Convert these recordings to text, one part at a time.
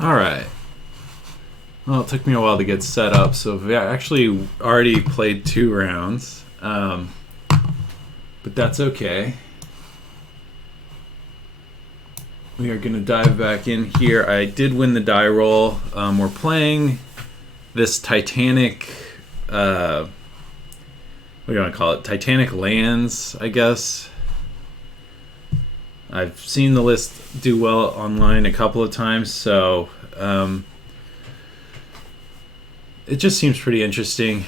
All right. Well, it took me a while to get set up, so we actually already played 2 rounds, but that's okay. We are going to dive back in here. I did win the die roll. We're playing this Titanic, what do you want to call it? Titanic Lands, I guess. I've seen the list do well online a couple of times, so it just seems pretty interesting.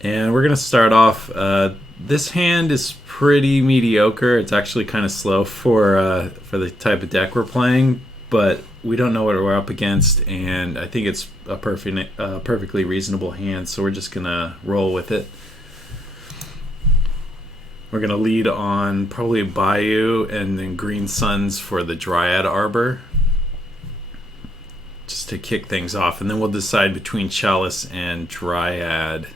And we're going to start off. This hand is pretty mediocre. It's actually kind of slow for the type of deck we're playing, but we don't know what we're up against, and I think it's a perfectly reasonable hand, so we're just going to roll with it. We're going to lead on probably Bayou and then Green Suns for the Dryad Arbor, just to kick things off, and then we'll decide between Chalice and Dryad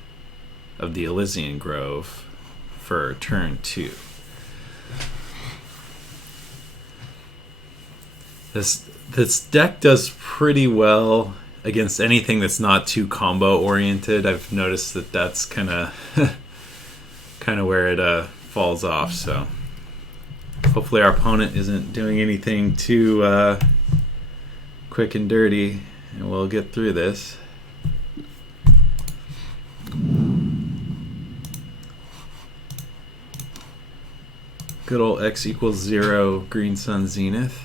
of the Elysian Grove for turn 2. This deck does pretty well against anything that's not too combo oriented. I've noticed that that's kind of where it falls off. So hopefully our opponent isn't doing anything too quick and dirty, and we'll get through this. Good old X equals 0 Green Sun Zenith.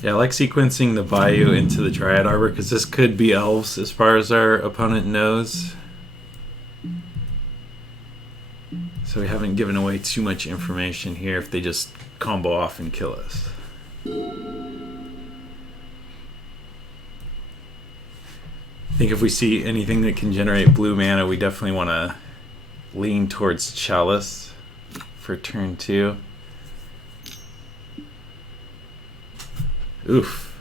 Yeah, I like sequencing the Bayou into the Dryad Arbor because this could be elves as far as our opponent knows. So we haven't given away too much information here if they just combo off and kill us. I think if we see anything that can generate blue mana, we definitely want to lean towards Chalice for turn 2. Oof.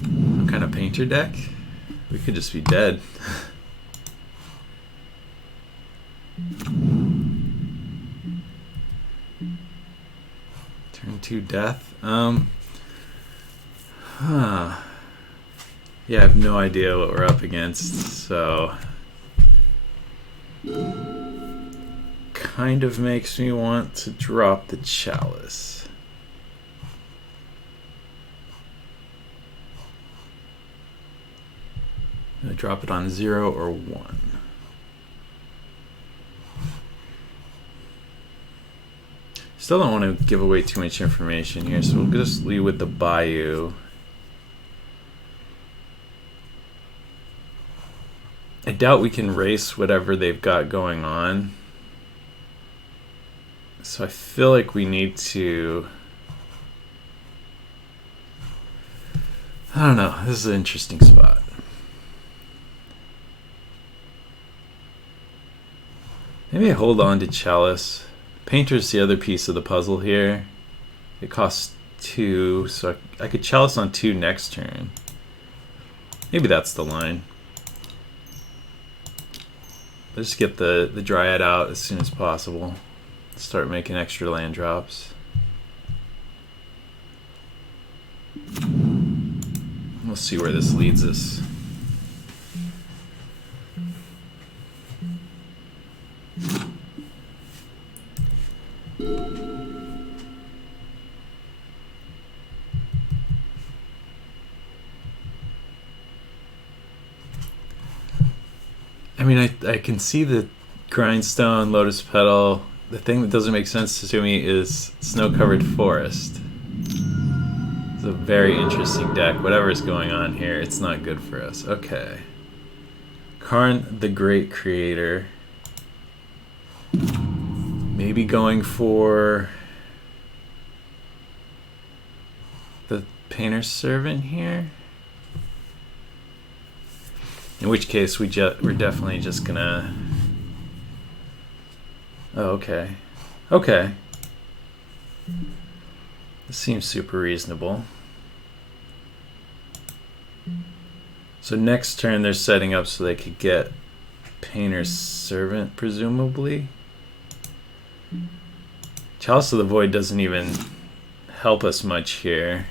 Some kind of painter deck? We could just be dead. Turn 2 death. Yeah, I have no idea what we're up against, so kind of makes me want to drop the Chalice. I'm gonna drop it on 0 or 1. Still don't want to give away too much information here, so we'll just leave with the Bayou. I doubt we can race whatever they've got going on. So I feel like we need to... I don't know. This is an interesting spot. Maybe I hold on to Chalice. Painter's the other piece of the puzzle here. It costs 2, so I could Chalice on 2 next turn. Maybe that's the line. Let's get the Dryad out as soon as possible. Start making extra land drops. We'll see where this leads us. I mean, I can see the Grindstone, Lotus Petal. The thing that doesn't make sense to me is Snow-Covered Forest. It's a very interesting deck. Whatever is going on here, it's not good for us. Okay. Karn the Great Creator. Maybe going for the Painter's Servant here. In which case, we're definitely just gonna... Oh, okay. Okay. This seems super reasonable. So next turn, they're setting up so they could get Painter's Servant, presumably. Chalice of the Void doesn't even help us much here.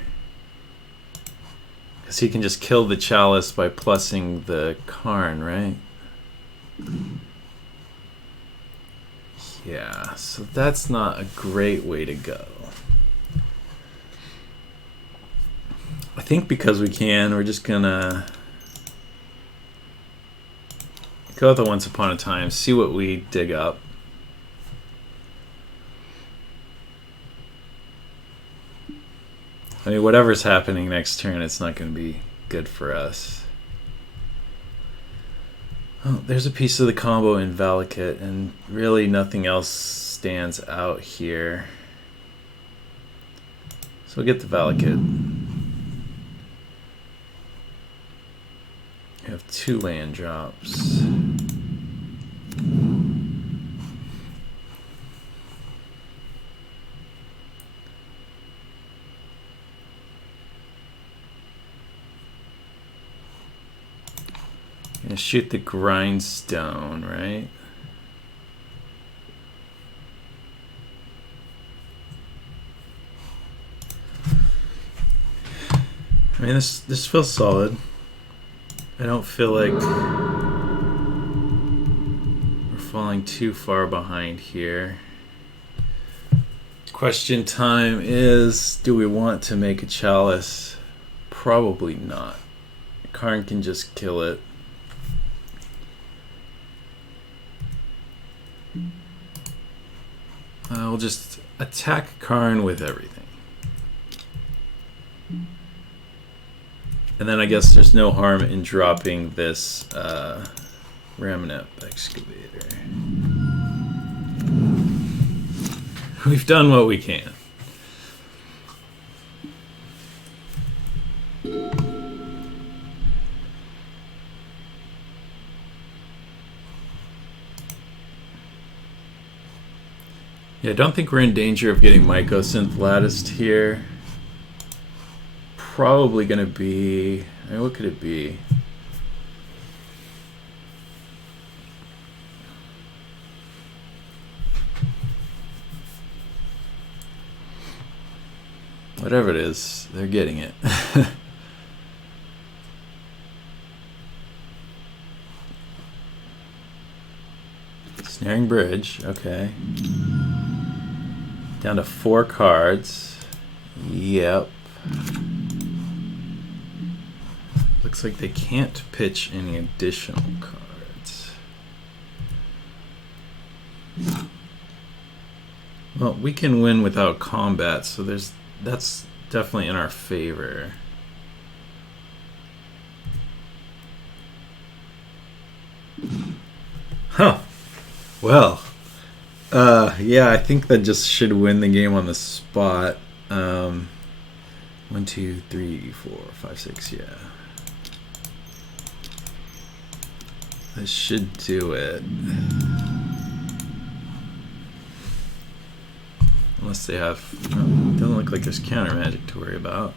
Because he can just kill the Chalice by plussing the Karn, right? Yeah, so that's not a great way to go. I think because we can, we're just gonna go with the Once Upon a Time, see what we dig up. I mean, whatever's happening next turn, it's not going to be good for us. Oh, there's a piece of the combo in Valakut, and really nothing else stands out here. So we'll get the Valakut. We have 2 land drops. Gonna shoot the Grindstone, right? I mean, this feels solid. I don't feel like we're falling too far behind here. Question time is, do we want to make a Chalice? Probably not. Karn can just kill it. We'll just attack Karn with everything. And then I guess there's no harm in dropping this Ramanep Excavator. We've done what we can. Yeah, I don't think we're in danger of getting Mycosynth Latticed here. Probably going to be... I mean, what could it be? Whatever it is, they're getting it. Snaring Bridge, okay. Down to 4 cards. Yep. Looks like they can't pitch any additional cards. Well, we can win without combat, so that's definitely in our favor. Huh. Well, yeah, I think that just should win the game on the spot. 1, 2, 3, 4, 5, 6, yeah. This should do it. Unless they have... Oh, doesn't look like there's counter magic to worry about.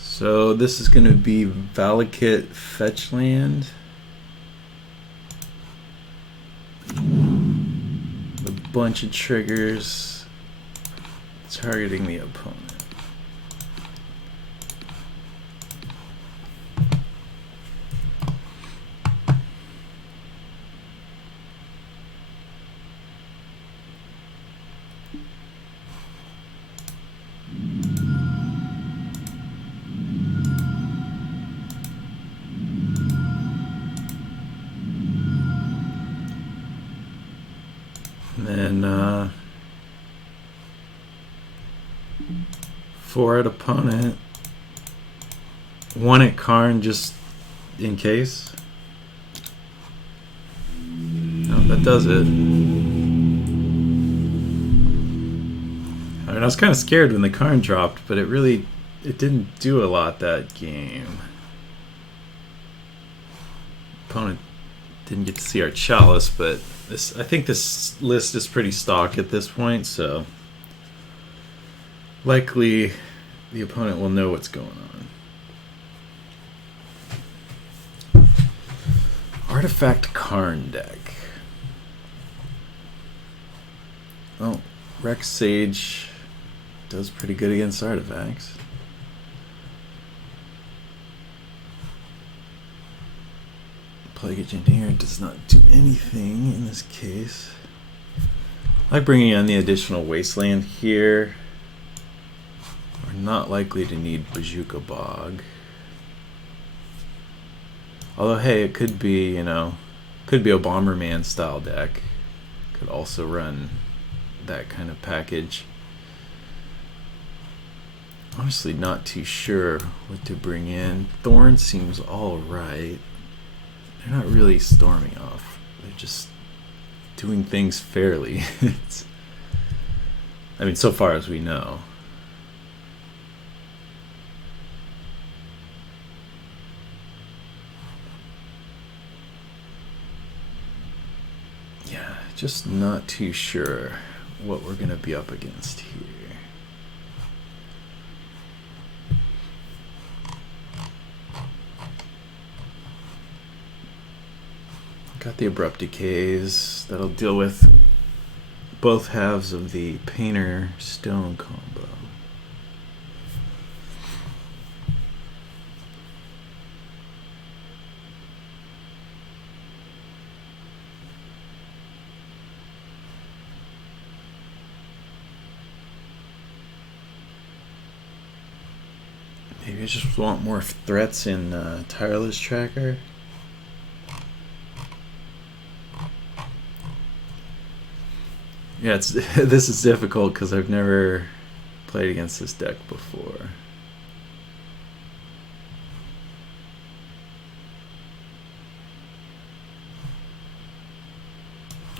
So this is going to be Valakut Fetch Land. A bunch of triggers targeting the opponent. And then 4 at opponent, 1 at Karn just in case. No, that does it. I mean, I was kind of scared when the Karn dropped, but it didn't do a lot that game. Opponent didn't get to see our Chalice, but I think this list is pretty stock at this point, so likely the opponent will know what's going on. Artifact Karn deck. Oh, Rex Sage does pretty good against artifacts. Plague Engineer does not do anything in this case. I like bringing in the additional Wasteland here. We're not likely to need Bazooka Bog. Although, hey, it could be, you know, could be a Bomberman style deck. Could also run that kind of package. Honestly, not too sure what to bring in. Thorn seems alright. They're not really storming off. They're just doing things fairly. I mean, so far as we know. Yeah, just not too sure what we're gonna be up against here. Got the Abrupt Decays. That'll deal with both halves of the Painter Stone combo. Maybe I just want more threats in Tireless Tracker. Yeah, this is difficult because I've never played against this deck before.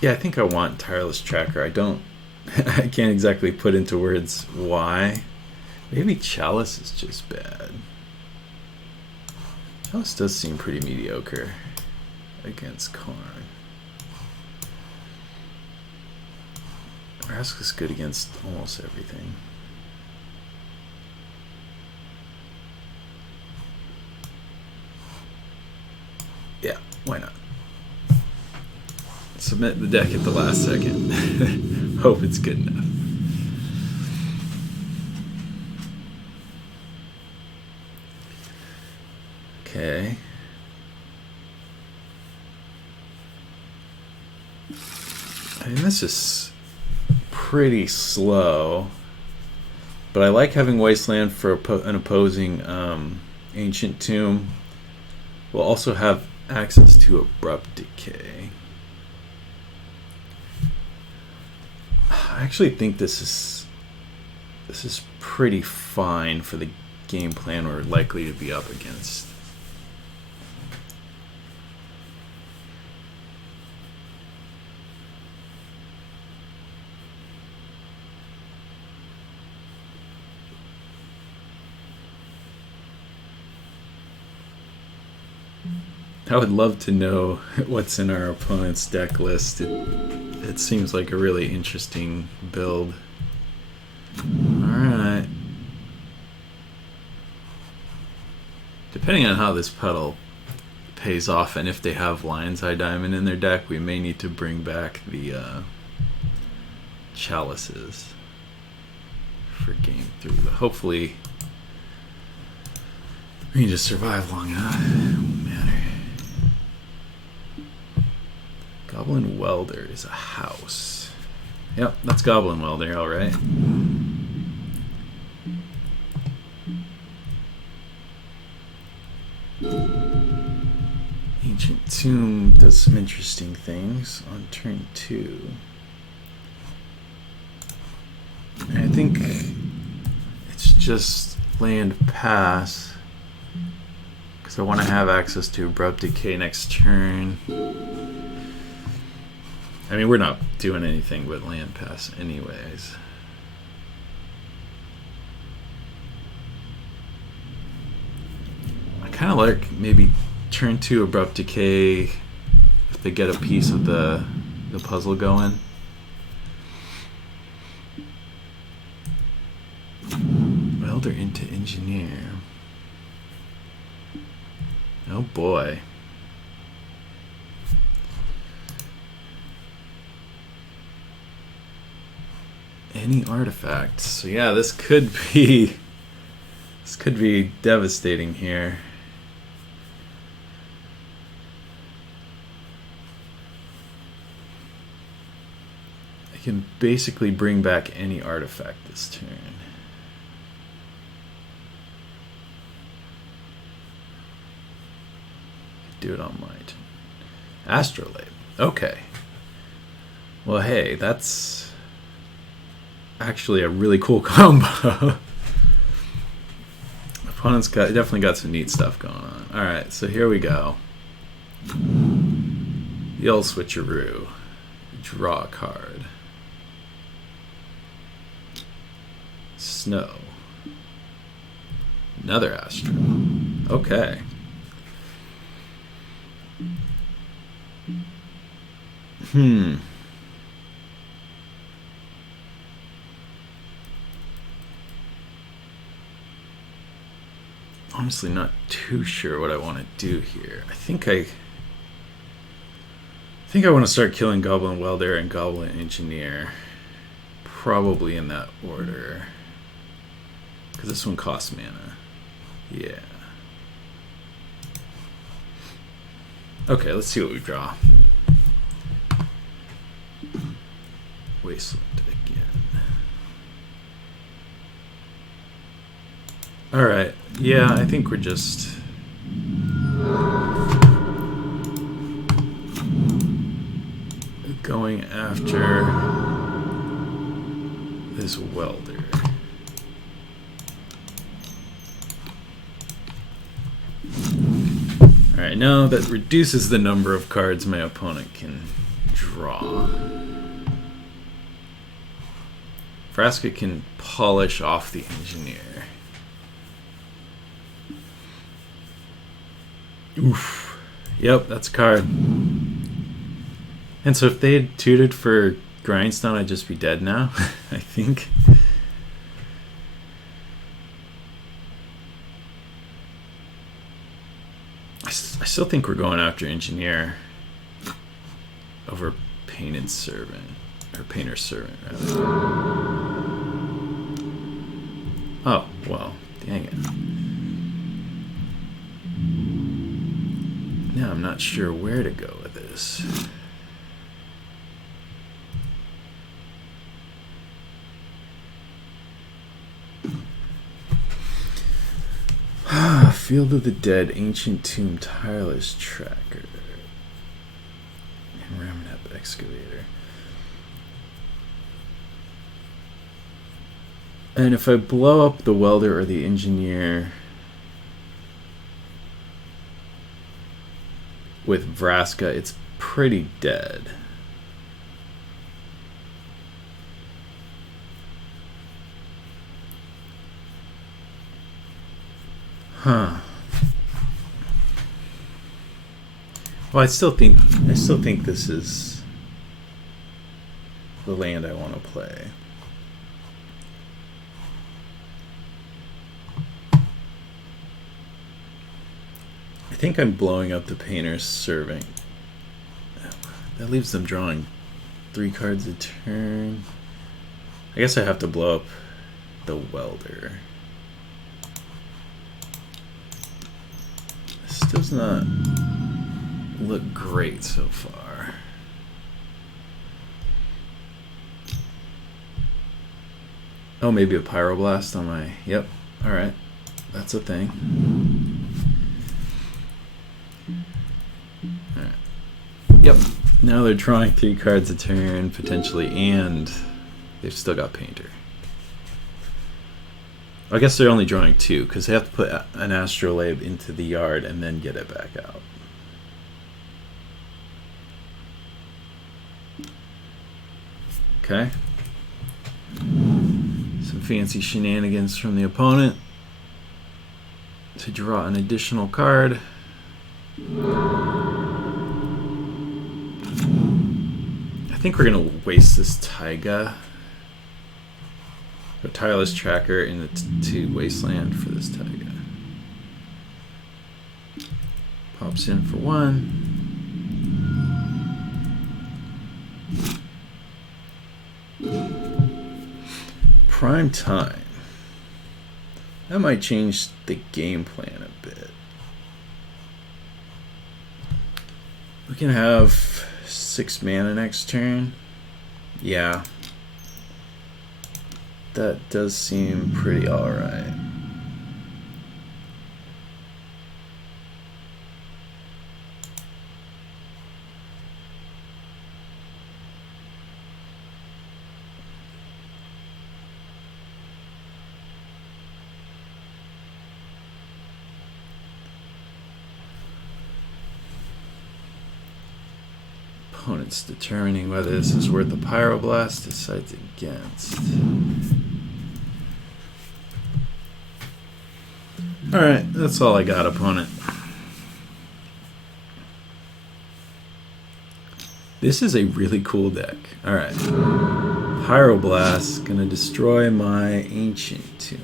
Yeah, I think I want Tireless Tracker. I can't exactly put into words why. Maybe Chalice is just bad. Chalice does seem pretty mediocre against Karn. Rask is good against almost everything. Yeah, why not? Submit the deck at the last second. Hope it's good enough. Okay. I mean, this is pretty slow, but I like having Wasteland for an opposing Ancient Tomb. We'll also have access to Abrupt Decay. I actually think this is pretty fine for the game plan we're likely to be up against. I would love to know what's in our opponent's deck list. It seems like a really interesting build. Alright. Depending on how this puddle pays off and if they have Lion's Eye Diamond in their deck, we may need to bring back the chalices for game 3. But hopefully we can just survive long enough. It won't matter. Goblin Welder is a house. Yep, that's Goblin Welder, alright. Ancient Tomb does some interesting things on turn 2. I think it's just land pass because I want to have access to Abrupt Decay next turn. I mean, we're not doing anything with land pass anyways. I kind of like maybe turn 2 Abrupt Decay if they get a piece of the puzzle going. Welder into Engineer. Oh boy. any artifact. So yeah, this could be devastating here. I can basically bring back any artifact this turn. Do it on my turn. Astrolabe. Okay. Well, hey, that's actually a really cool combo. Opponent's definitely got some neat stuff going on. All right, so here we go. The old switcheroo. Draw a card. Snow. Another Astro. Okay. Honestly, not too sure what I want to do here. I think I want to start killing Goblin Welder and Goblin Engineer. Probably in that order. Because this one costs mana. Yeah. Okay, let's see what we draw. Wasteland again. Alright, yeah, I think we're just... going after this welder. Alright, now that reduces the number of cards my opponent can draw. Vraska can polish off the engineer. Oof. Yep, that's a card. And so if they had tutored for Grindstone, I'd just be dead now, I think. I still think we're going after Engineer over Painted Servant. Or Painter's Servant, rather. Oh, well, dang it. Now I'm not sure where to go with this. Field of the Dead, Ancient Tomb, Tireless Tracker, and Remnant Excavator. And if I blow up the Welder or the Engineer with Vraska, it's pretty dead. Huh. Well, I still think this is the land I want to play. I think I'm blowing up the Painter's Servant. That leaves them drawing 3 cards a turn. I guess I have to blow up the Welder. This does not look great so far. Oh, maybe a Pyroblast on my... Yep, alright. That's a thing. Alright. Yep. Now they're drawing 3 cards a turn, potentially, and they've still got Painter. I guess they're only drawing 2, because they have to put an Astrolabe into the yard and then get it back out. Okay. Some fancy shenanigans from the opponent to draw an additional card. I think we're going to waste this Taiga. A Tireless Tracker in the to Wasteland for this Taiga. Pops in for 1. prime time. That might change the game plan a bit. We can have 6 mana next turn. Yeah. That does seem pretty alright. Opponent's determining whether this is worth a Pyroblast, decides against. Alright, that's all I got, opponent. This is a really cool deck. Alright. Pyroblast, gonna destroy my Ancient Tomb.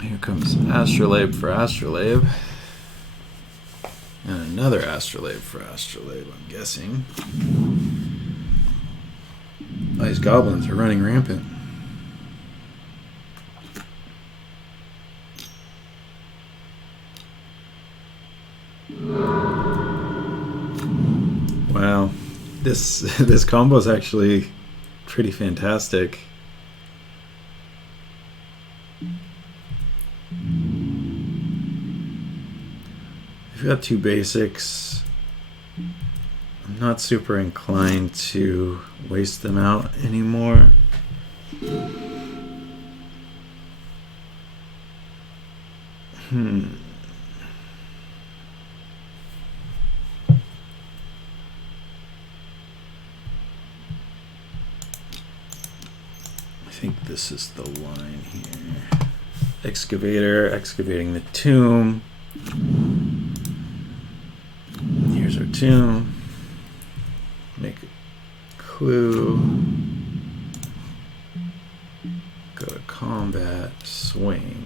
Here comes Astrolabe for Astrolabe. And another Astrolabe for Astrolabe, I'm guessing. Oh, these goblins are running rampant. Wow. This combo is actually pretty fantastic. We've got 2 basics. I'm not super inclined to waste them out anymore. I think this is the line here. Excavator, excavating the tomb. Here's our tomb. Make a clue. Go to combat. Swing.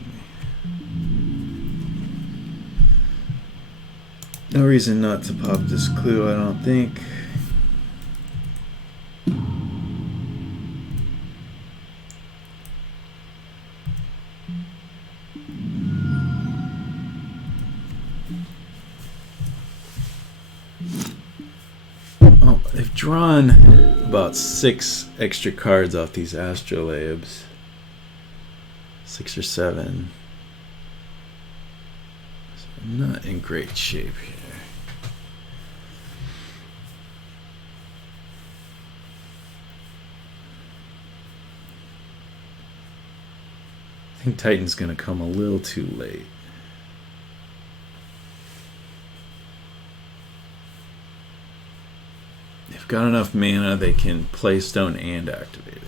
No reason not to pop this clue, I don't think. They've drawn about 6 extra cards off these Astrolabes. 6 or 7. So I'm not in great shape here. I think Titan's going to come a little too late. They've got enough mana, they can play stone and activate it.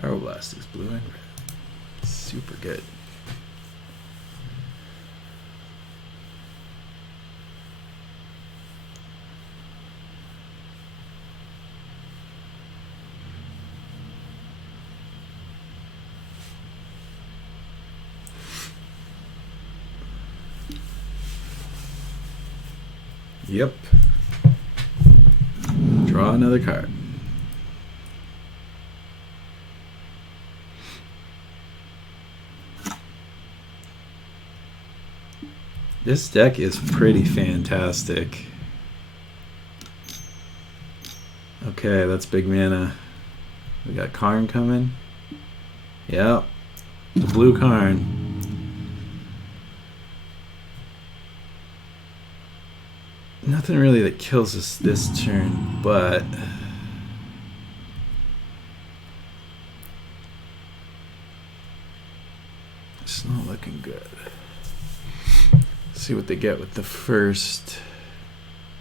Pyroblast is blue and red. Super good. Yep. Draw another card. This deck is pretty fantastic. Okay, that's big mana. We got Karn coming. Yep. The blue Karn. Nothing really that kills us this turn, but it's not looking good. Let's see what they get with the first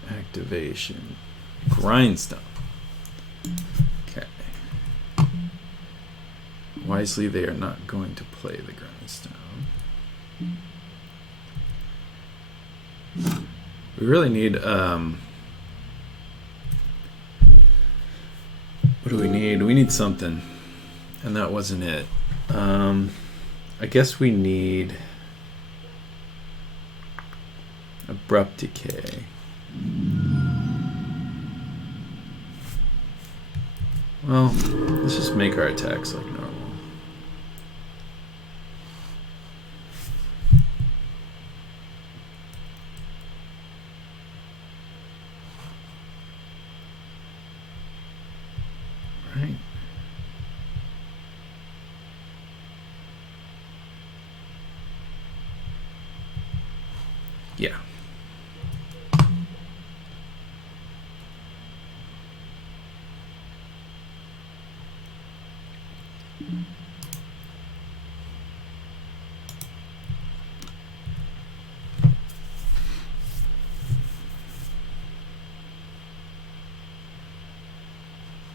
activation. Grindstone. Okay. Wisely, they are not going to play the Grindstone. We really need need? We need something. And that wasn't it. I guess we need abrupt decay. Well, let's just make our attacks like normal. Right. Yeah.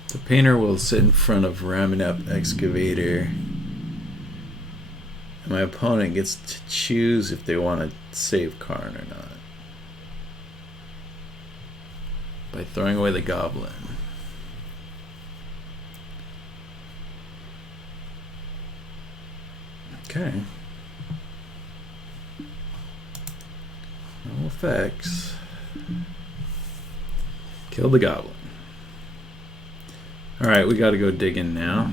The painter will sit in front of ramming up excavator. And my opponent gets to choose if they want to save Karn or not. By throwing away the goblin. Okay. No effects. Kill the goblin. Alright, we gotta go digging now.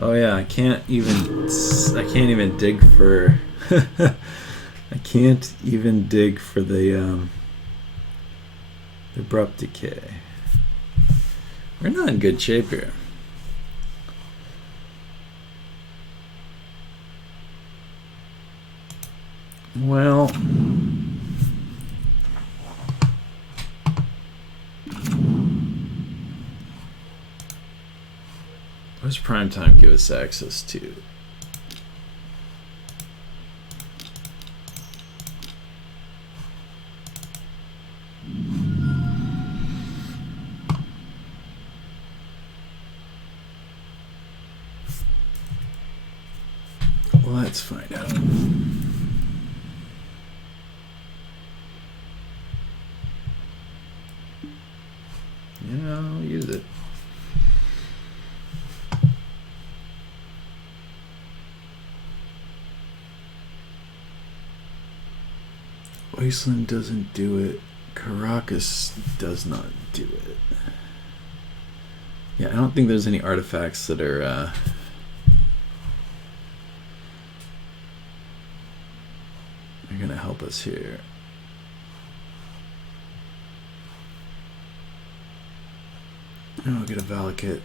Oh yeah, I can't even dig for I can't even dig for the abrupt decay. We're not in good shape here. Well, what does primetime give us access to? Let's find out. Yeah, I'll use it. Wasteland doesn't do it. Caracas does not do it. Yeah, I don't think there's any artifacts that are gonna help us here. And we'll get a Valakut.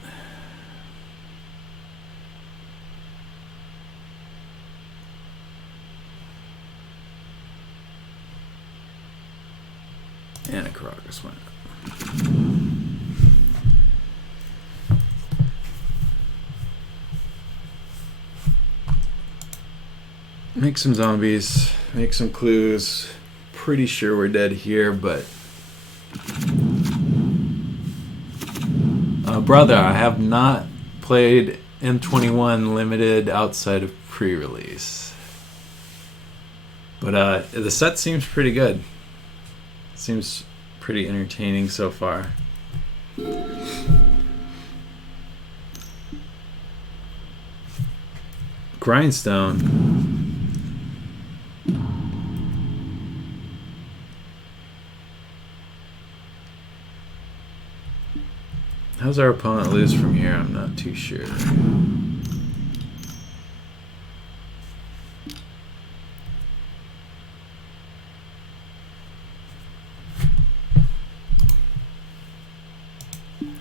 And a Caracas went up. Make some zombies, make some clues. Pretty sure we're dead here, but brother, I have not played M21 Limited outside of pre-release. But the set seems pretty good. Seems pretty entertaining so far. Grindstone. How's our opponent lose from here? I'm not too sure.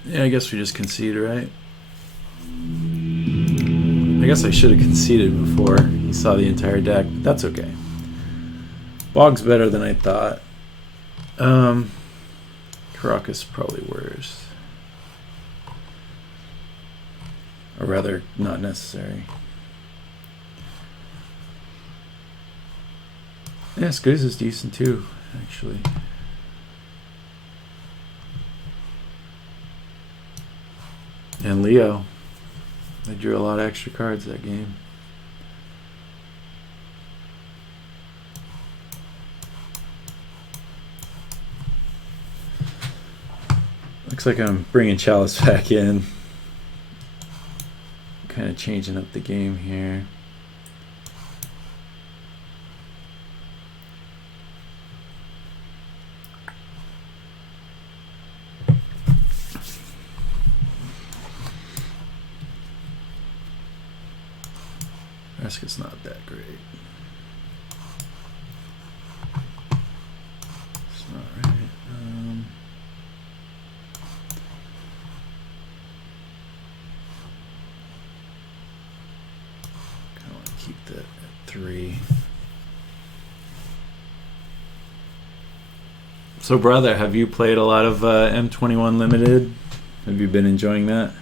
Yeah, I guess we just concede, right? I guess I should have conceded before you saw the entire deck, but that's okay. Bog's better than I thought. Caracas probably worse. Or rather, not necessary. Yeah, Skuz is decent too, actually. And Leo. I drew a lot of extra cards that game. Looks like I'm bringing Chalice back in. Kind of changing up the game here. It's not that great. It's not right. I want to keep that at 3. So, brother, have you played a lot of M21 Limited? Have you been enjoying that?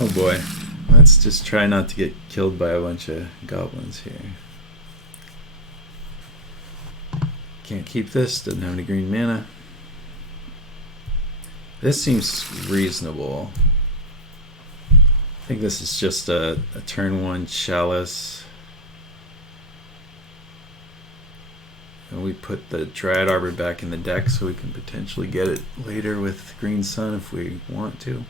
Oh boy, let's just try not to get killed by a bunch of goblins here. Can't keep this, doesn't have any green mana. This seems reasonable. I think this is just a turn 1 Chalice. And we put the Dryad Arbor back in the deck so we can potentially get it later with Green Sun if we want to.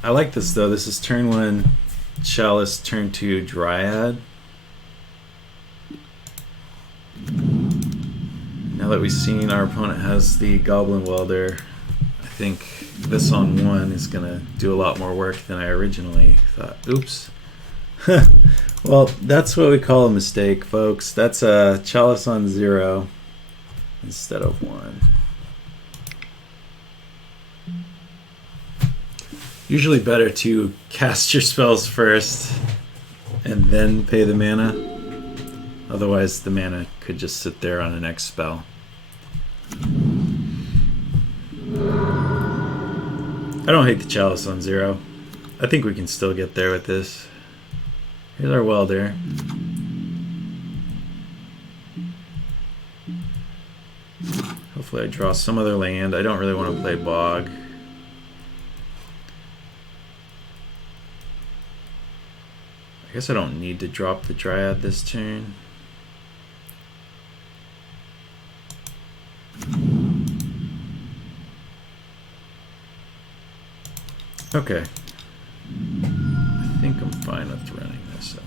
I like this though. This is turn 1 Chalice, turn 2 Dryad. Now that we've seen our opponent has the Goblin Welder, I think this on 1 is going to do a lot more work than I originally thought. Oops. Well, that's what we call a mistake, folks. That's a Chalice on 0 instead of 1. Usually better to cast your spells first and then pay the mana. Otherwise the mana could just sit there on the next spell. I don't hate the Chalice on 0. I think we can still get there with this. Here's our Welder. Hopefully I draw some other land. I don't really want to play Bog. I guess I don't need to drop the Dryad this turn. Okay. I think I'm fine with running this out.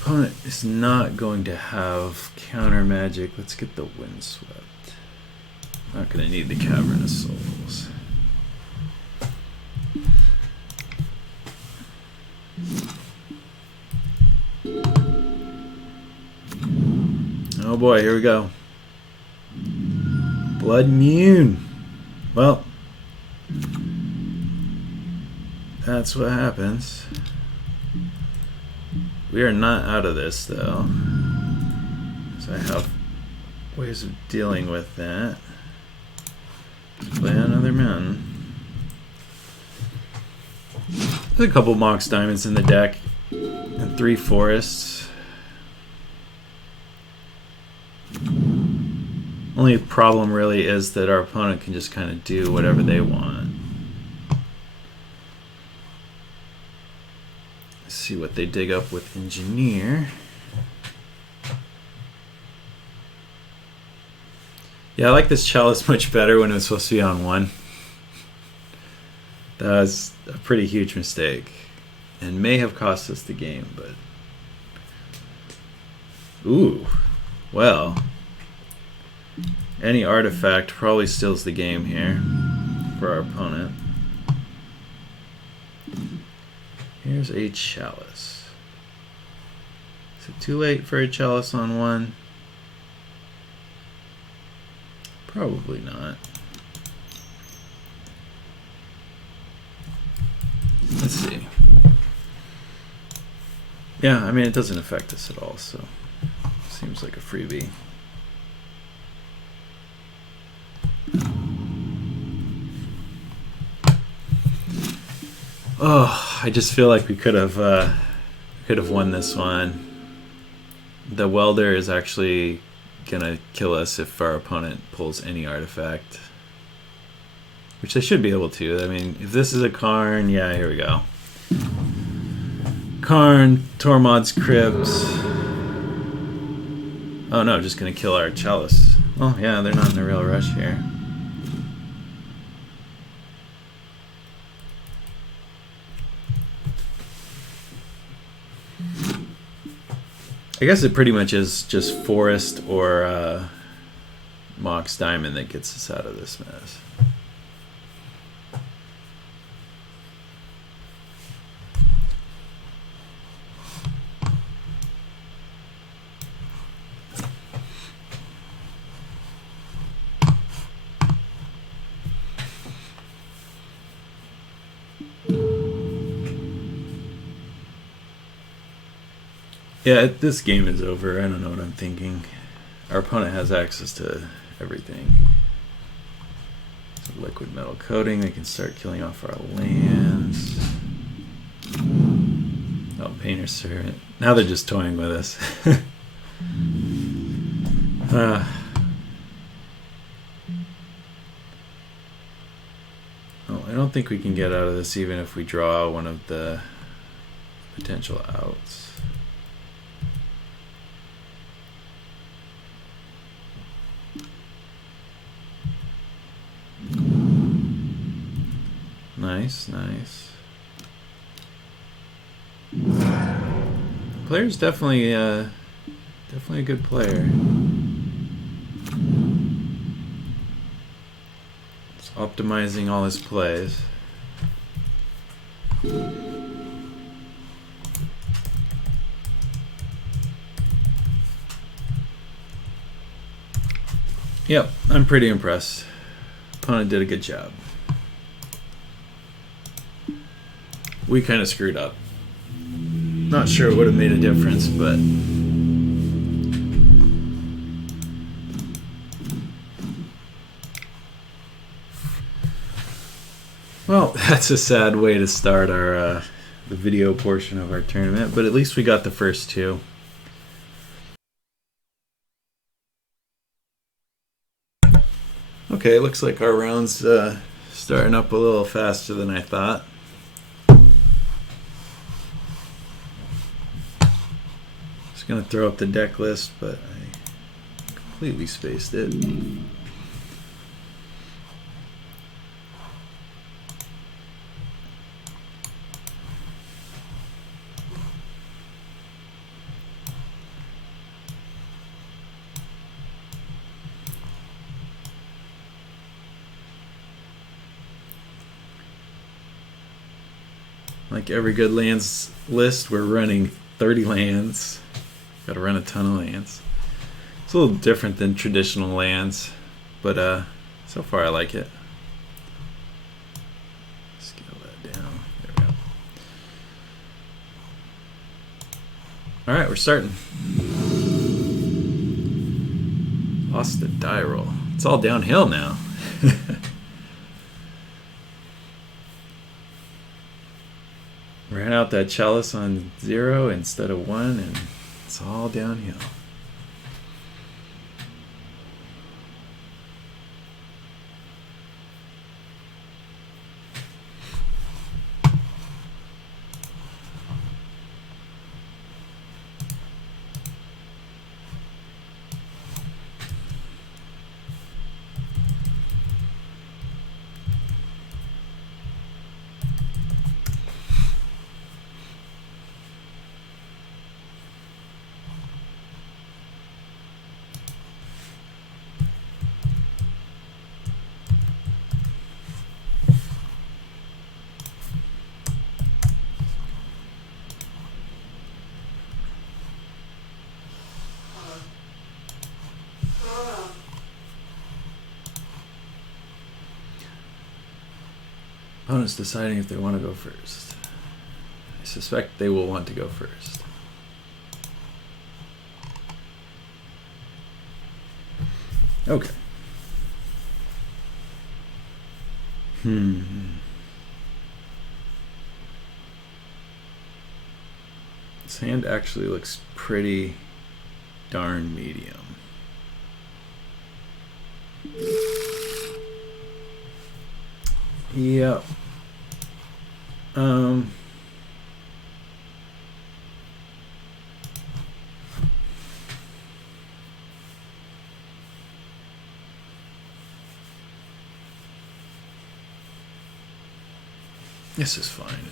Opponent is not going to have counter magic. Let's get the Windswept. Not going to need the Cavern of Souls. Oh boy, here we go. Blood Immune. Well, that's what happens. We are not out of this though. So I have ways of dealing with that. Play another mountain. There's a couple Mox Diamonds in the deck and 3 forests. Only problem really is that our opponent can just kind of do whatever they want. Let's see what they dig up with Engineer. Yeah, I like this Chalice much better when it was supposed to be on 1. That was a pretty huge mistake and may have cost us the game, but ooh, well, any artifact probably steals the game here for our opponent. Here's a Chalice. Is it too late for a chalice on one? Probably not. Let's see. Yeah, I mean, it doesn't affect us at all, so seems like a freebie. Oh, I just feel like we could have won this one. The welder is actually gonna kill us if our opponent pulls any artifact, which they should be able to. I mean, if this is a Karn, yeah, here we go. Karn, Tormod's Crypt. Oh no, just gonna kill our chalice. Oh yeah, they're not in a real rush here. I guess it pretty much is just Forest or Mox Diamond that gets us out of this mess. Yeah, this game is over. I don't know what I'm thinking. Our opponent has access to everything. So liquid metal coating, they can start killing off our lands. Oh, Painter's Servant. Now they're just toying with us. Oh, I don't think we can get out of this even if we draw one of the potential outs. Nice, nice. Player's definitely a good player. It's optimizing all his plays. Yep, I'm pretty impressed. Opponent did a good job. We kind of screwed up. Not sure it would have made a difference, but well, that's a sad way to start our the video portion of our tournament, but at least we got the first two. Okay, looks like our round's starting up a little faster than I thought. Gonna throw up the deck list, but I completely spaced it. Like every good lands list, we're running 30 lands. Got to run a ton of lands. It's a little different than traditional lands, but so far I like it. Scale that down. There we go. All right, we're starting. Lost the die roll. It's all downhill now. Ran out that chalice on 0 instead of 1, and it's all downhill. Opponent's deciding if they want to go first. I suspect they will want to go first. Okay. This hand actually looks pretty darn medium. Yep. This is fine.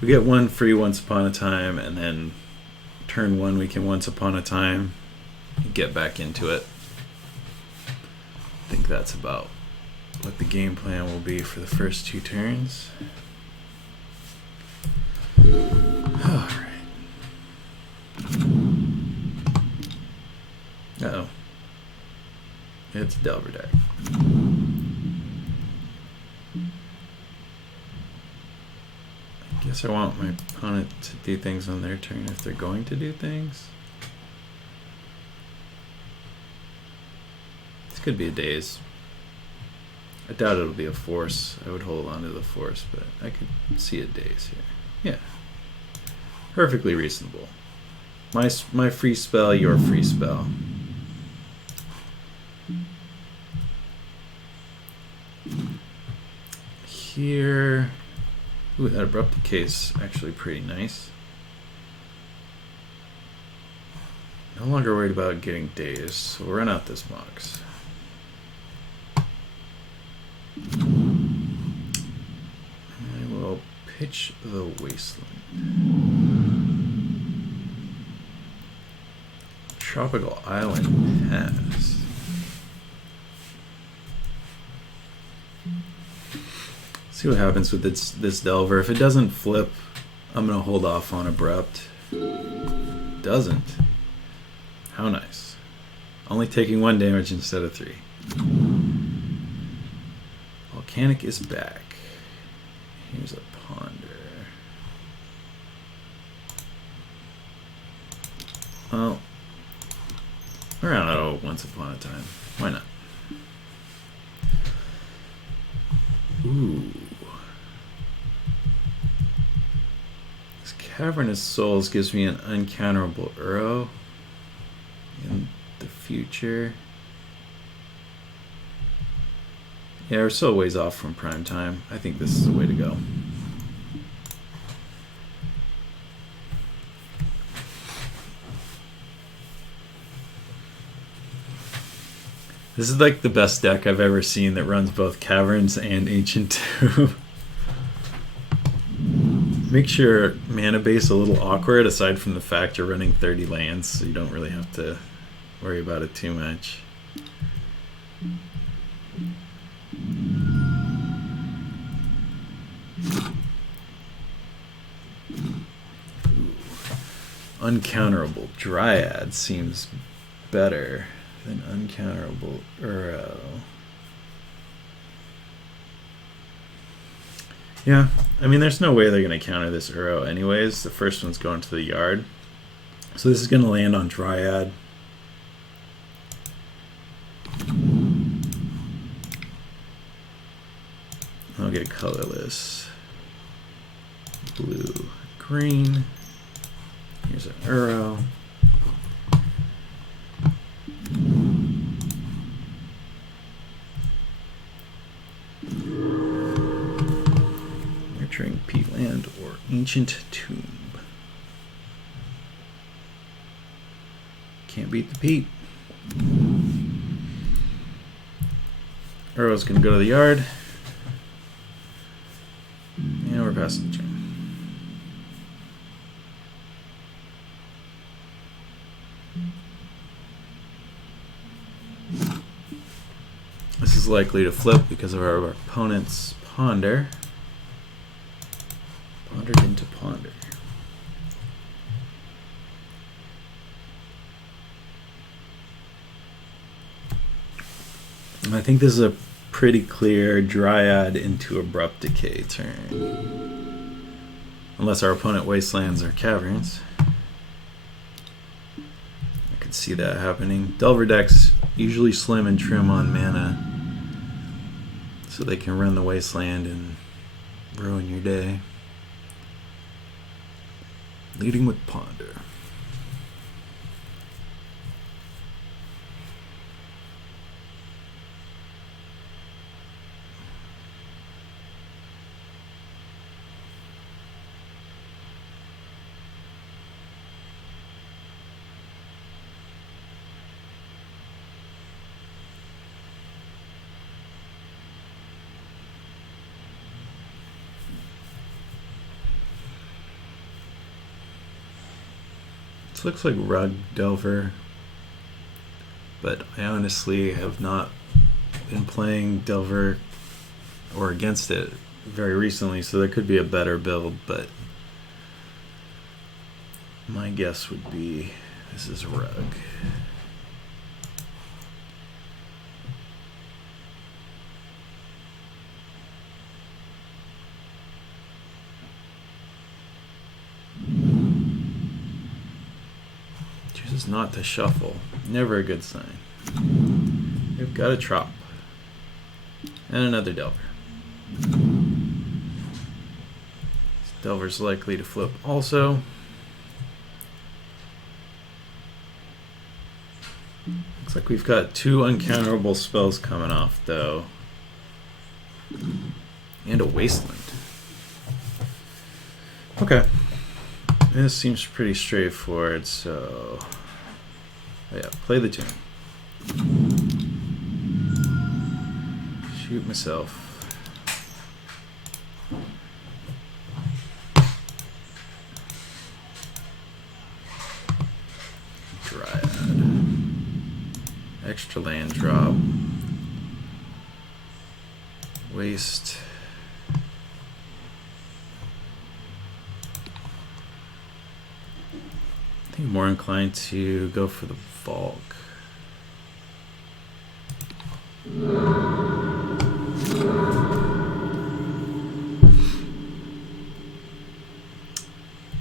We get one free Once Upon a Time, and then turn one we can Once Upon a Time and get back into it. I think that's about what the game plan will be for the first 2 turns. Alright. Uh-oh. It's Delver deck. I guess I want my opponent to do things on their turn if they're going to do things. This could be a daze. I doubt it'll be a force. I would hold on to the force, but I could see a daze here. Yeah. Perfectly reasonable. My free spell, your free spell. Here. Ooh, that abrupt decays actually pretty nice. No longer worried about getting dazed, so we'll run out this box. I will pitch the Wasteland. Tropical Island pass. See what happens with this Delver. If it doesn't flip, I'm gonna hold off on abrupt. Doesn't. How nice. Only taking 1 damage instead of 3. Volcanic is back. Here's a Ponder. Well, we're on auto Once Upon a Time. Why not? Ooh. This Cavernous Souls gives me an uncounterable Uro in the future. Yeah, we're still a ways off from prime time. I think this is the way to go. This is like the best deck I've ever seen that runs both Caverns and Ancient Tomb. Makes your mana base a little awkward, aside from the fact you're running 30 lands, so you don't really have to worry about it too much. Ooh. Uncounterable Dryad seems better than uncounterable Uro. Yeah, I mean, there's no way they're going to counter this Uro anyways. The first one's going to the yard. So this is going to land on Dryad. I'll get colorless. Blue, green. Here's an Uro. Nurturing Peatland or Ancient Tomb. Can't beat the peat. Uro's gonna go to the yard. And we're passing the turn. This is likely to flip because of our opponent's Ponder. Pondered into Ponder. And I think this is a pretty clear Dryad into Abrupt Decay turn. Unless our opponent wastelands or caverns. I could see that happening. Delver decks usually slim and trim on mana, so they can run the wasteland and ruin your day. Leading with Ponder. This looks like Rug Delver, but I honestly have not been playing Delver or against it very recently, so there could be a better build, but my guess would be this is Rug. Chooses not to shuffle. Never a good sign. We've got a Trop. And another Delver. Delver's likely to flip also. Looks like we've got 2 uncounterable spells coming off, though. And a Wasteland. Okay. This seems pretty straightforward, so... Oh yeah, play the tune. Shoot myself. Dryad. Extra land drop. Waste. I think I'm more inclined to go for the Valk.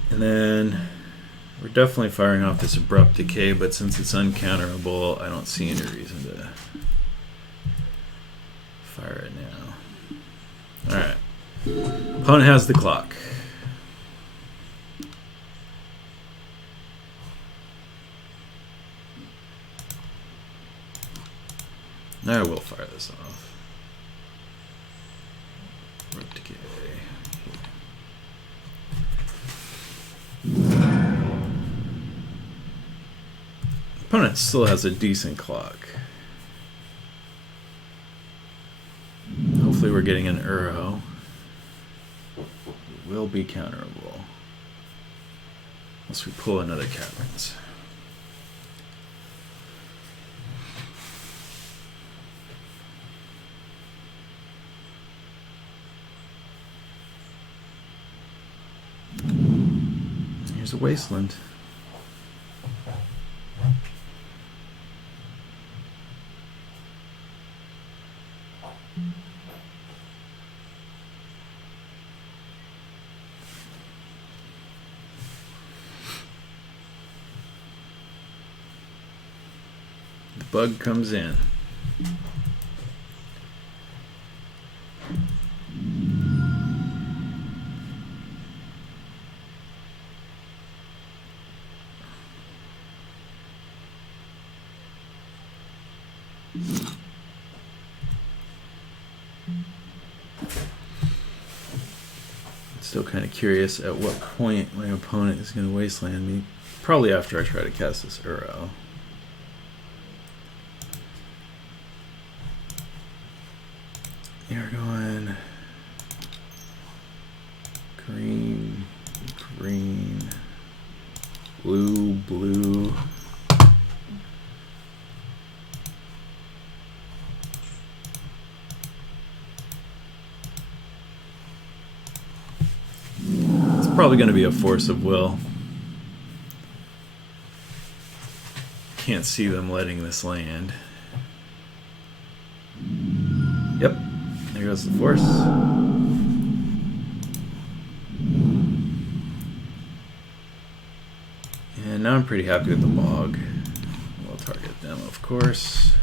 And then we're definitely firing off this Abrupt Decay, but since it's uncounterable, I don't see any reason to fire it now. Alright. Opponent has the clock. I will fire this off. Abrupt Decay. Opponent still has a decent clock. Hopefully we're getting an Uro. It will be counterable. Unless we pull another Caverns. Here's a Wasteland. The bug comes in. Still kind of curious at what point my opponent is going to wasteland me. Probably after I try to cast this Uro. You're going green, green, blue, blue. Probably going to be a Force of Will. Can't see them letting this land. Yep, there goes the force. And now I'm pretty happy with the bog. We'll target them, of course.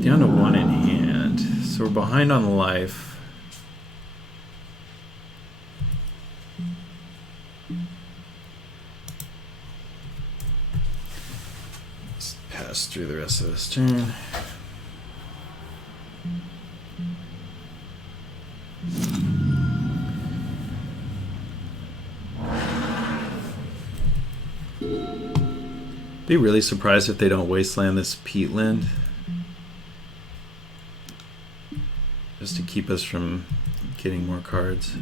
Down to 1 in hand, so we're behind on the life. Let's pass through the rest of this turn. Be really surprised if they don't wasteland this peatland. Just to keep us from getting more cards.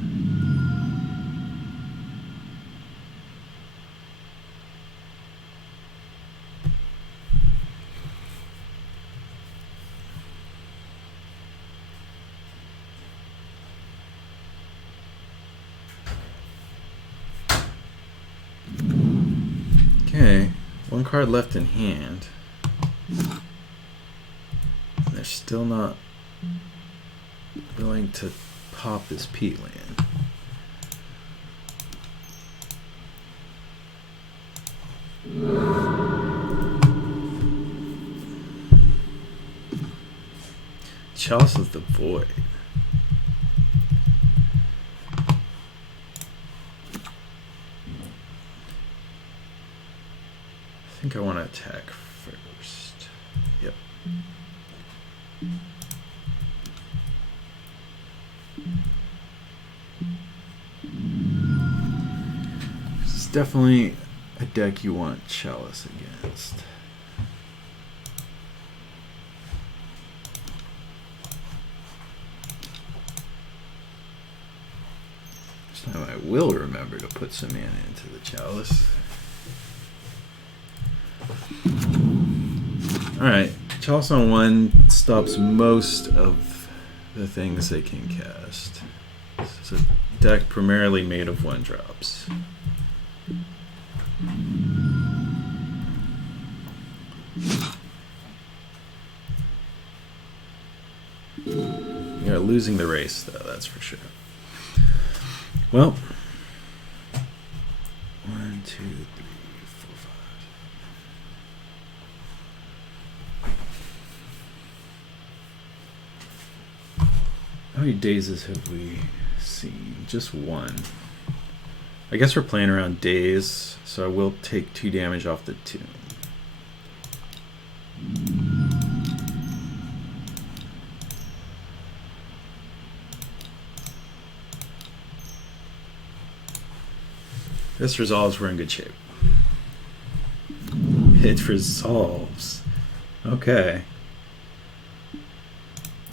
Okay, 1 card left in hand. They're still not willing to pop this peatland. Chalice of the Void. I think I want to attack first. Yep. It's definitely a deck you want Chalice against. This time I will remember to put some mana into the Chalice. Alright, Chalice on 1 stops most of the things they can cast. It's a deck primarily made of 1-drops. You're losing the race, though, that's for sure. Well, 1, 2, 3, 4, 5. How many dazes have we seen? Just 1. I guess we're playing around daze, so I will take 2 damage off the tomb. This resolves, we're in good shape. It resolves. Okay.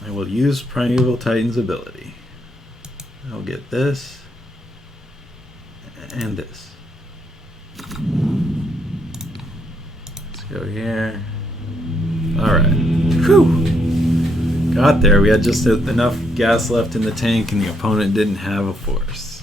I will use Primeval Titan's ability. I'll get this and this. Let's go here. Alright. Whew! Got there. We had just enough gas left in the tank and the opponent didn't have a force.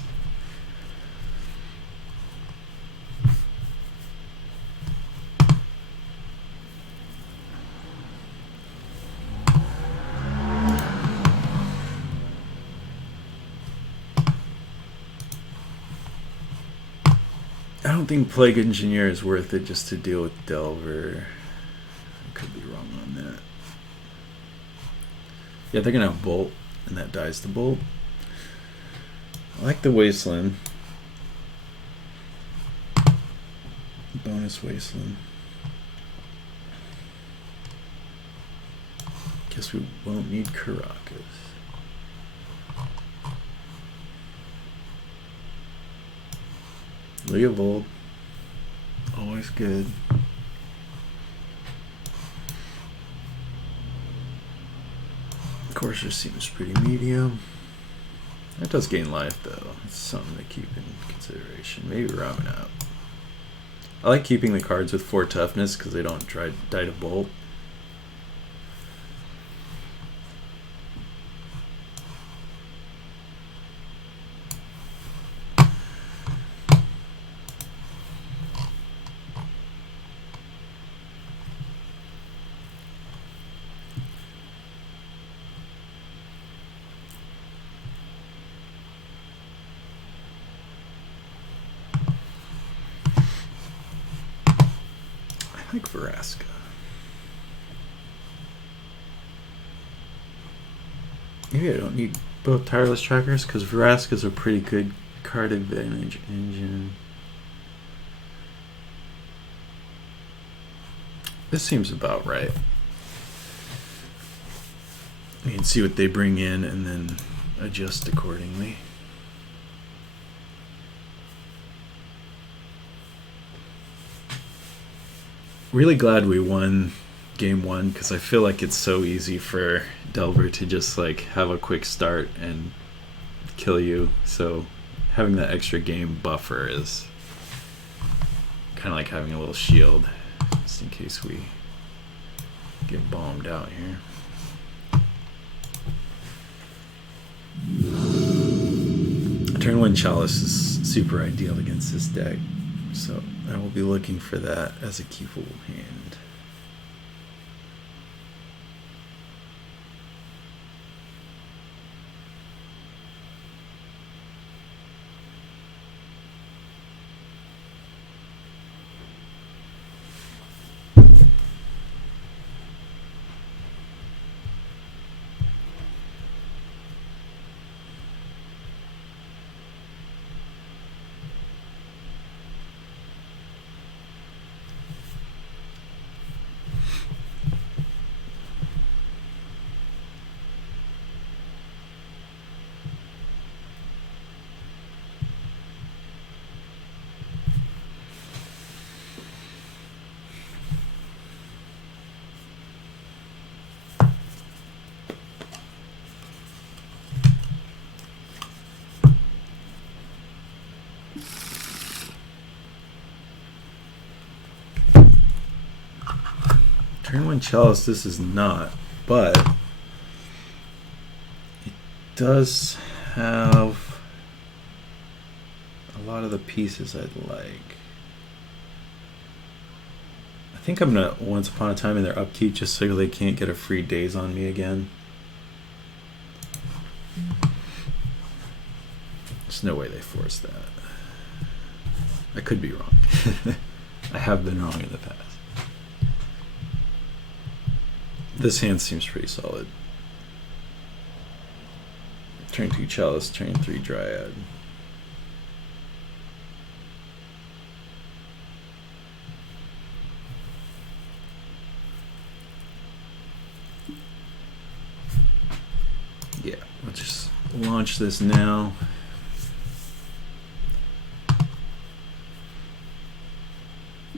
I don't think Plague Engineer is worth it just to deal with Delver. I could be wrong on that. Yeah, they're gonna have Bolt, and that dies the Bolt. I like the Wasteland. Bonus Wasteland. Guess we won't need Caracas. Leovold. Always good. Courser seems pretty medium. That does gain life though. It's something to keep in consideration. Maybe round out. I like keeping the cards with 4 toughness because they don't die to Bolt. like Vraska. Maybe I don't need both Tireless Trackers because Vraska's a pretty good card advantage engine. This seems about right. You can see what they bring in and then adjust accordingly. Really glad we won game one because I feel like it's so easy for Delver to just like have a quick start and kill you. So having that extra game buffer is kind of like having a little shield just in case we get bombed out here. Turn 1 Chalice is super ideal against this deck, so I will be looking for that as a keepable hand. Turn 1 Chalice, this is not, but it does have a lot of the pieces I'd like. I think I'm gonna Once Upon a Time in their upkeep just so they can't get a free daze on me again. There's no way they forced that. I could be wrong. I have been wrong in the past. This hand seems pretty solid. Turn 2 Chalice, turn 3 Dryad. Yeah, let's just launch this now.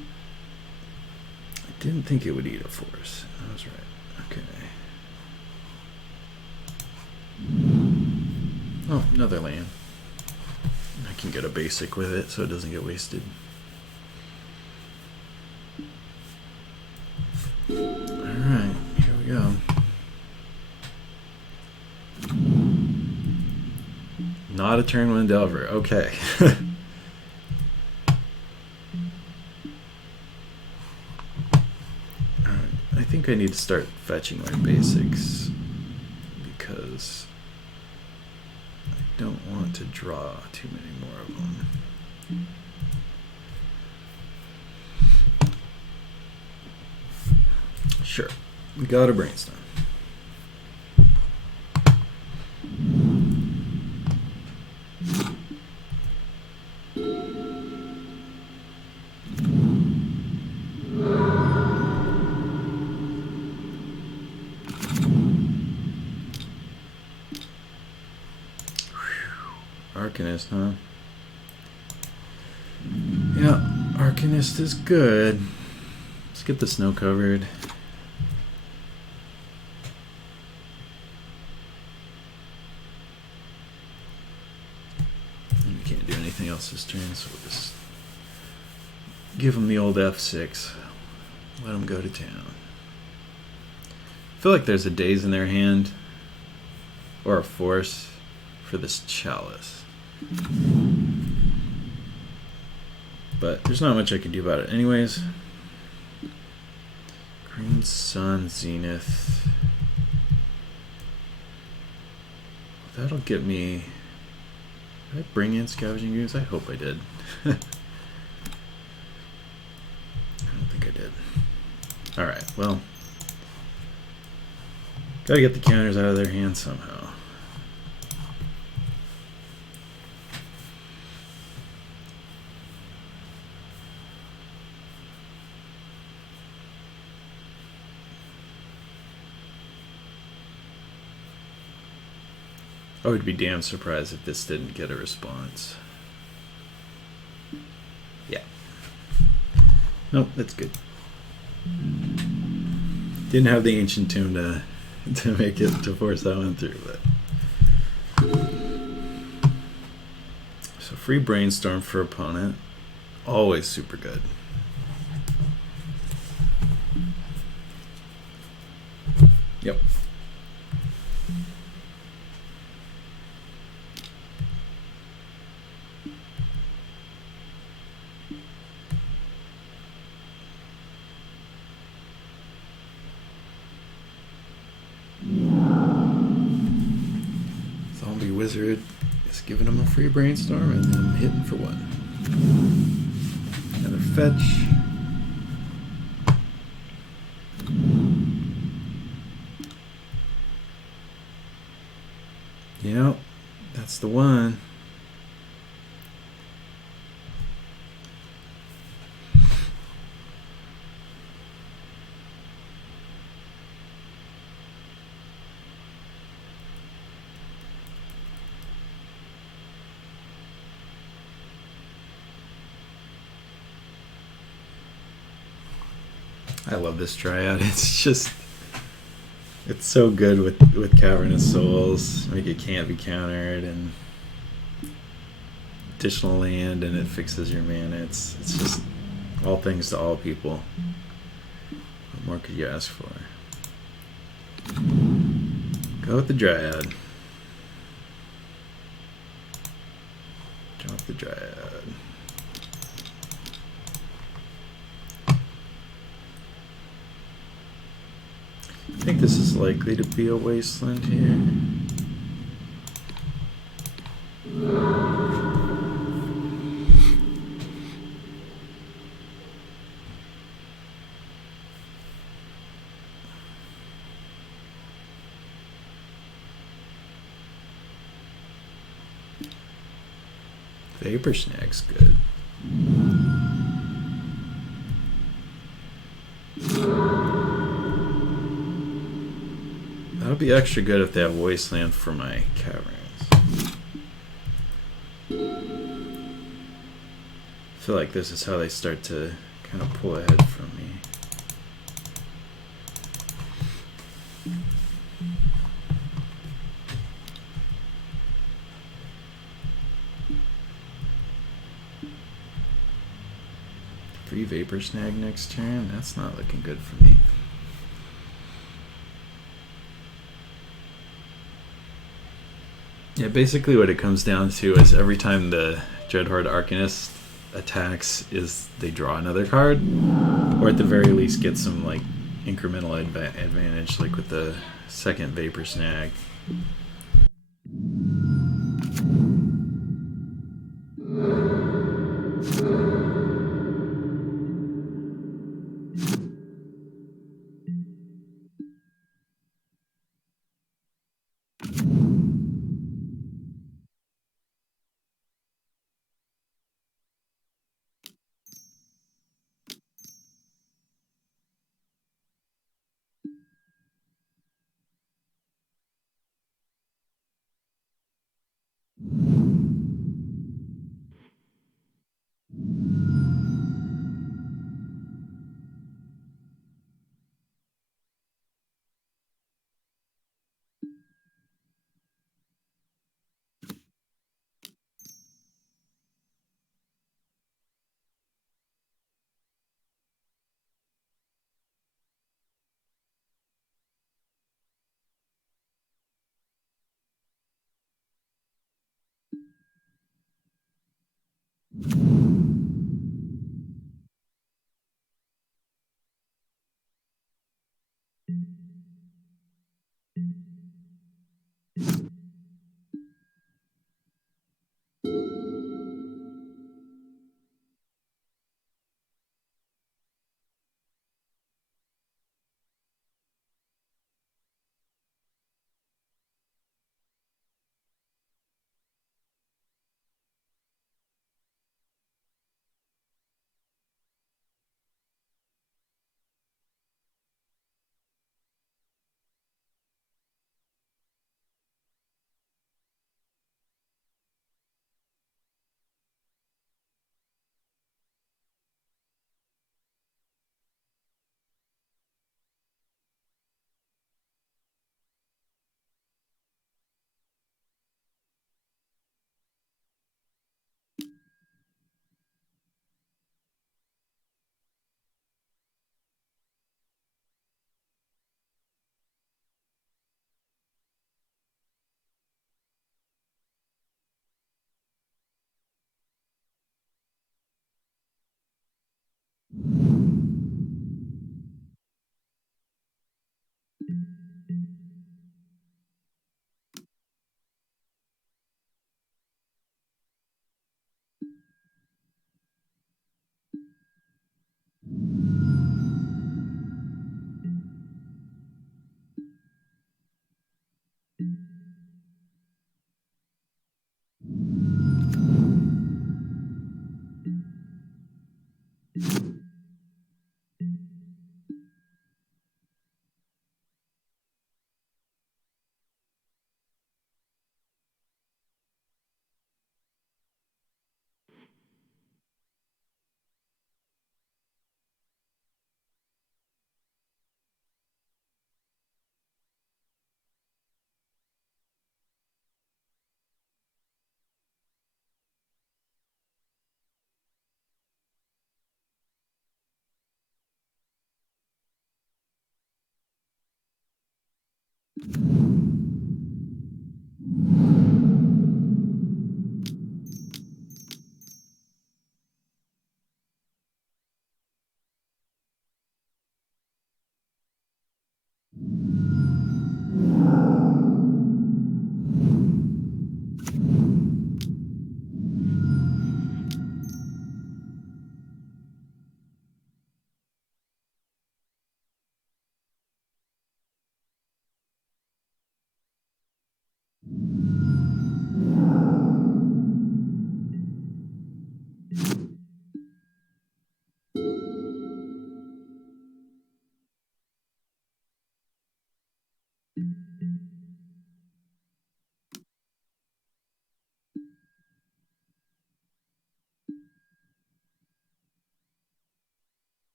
I didn't think it would eat a force. I was right. Okay. Oh, another land. I can get a basic with it so it doesn't get wasted. Alright, here we go. Not a turn 1 Delver. Okay. I think I need to start fetching my basics because I don't want to draw too many more of them. Sure, we got a brainstorm. Arcanist, huh? Yeah, Arcanist is good. Let's get the snow covered. We can't do anything else this turn, so we'll just give him the old F6. Let him go to town. I feel like there's a daze in their hand, or a force, for this Chalice. But there's not much I can do about it anyways. Green Sun, Zenith. That'll get me... Did I bring in Scavenging Ooze? I hope I did. I don't think I did. Alright, well. Gotta get the counters out of their hand somehow. I would be damn surprised if this didn't get a response. Yeah. Nope, that's good. Didn't have the ancient tomb to make it to force that one through, but so free brainstorm for opponent, always super good. Yep. Zombie wizard is giving him a free brainstorm and then hitting for one. Another fetch. Yep, that's the one. I love this Dryad. It's just, it's so good with Cavernous Souls. Like it can't be countered, and additional land, and it fixes your mana. It's just all things to all people. What more could you ask for? Go with the Dryad. Drop the Dryad. I think this is likely to be a wasteland here. Vapor Snag's good. That'll be extra good if they have Wasteland for my Caverns. I feel like this is how they start to kind of pull ahead from me. Free Vapor Snag next turn? That's not looking good for me. Yeah, basically what it comes down to is every time the Dreadhorde Arcanist attacks is they draw another card, or at the very least get some like incremental advantage, like with the second Vapor Snag.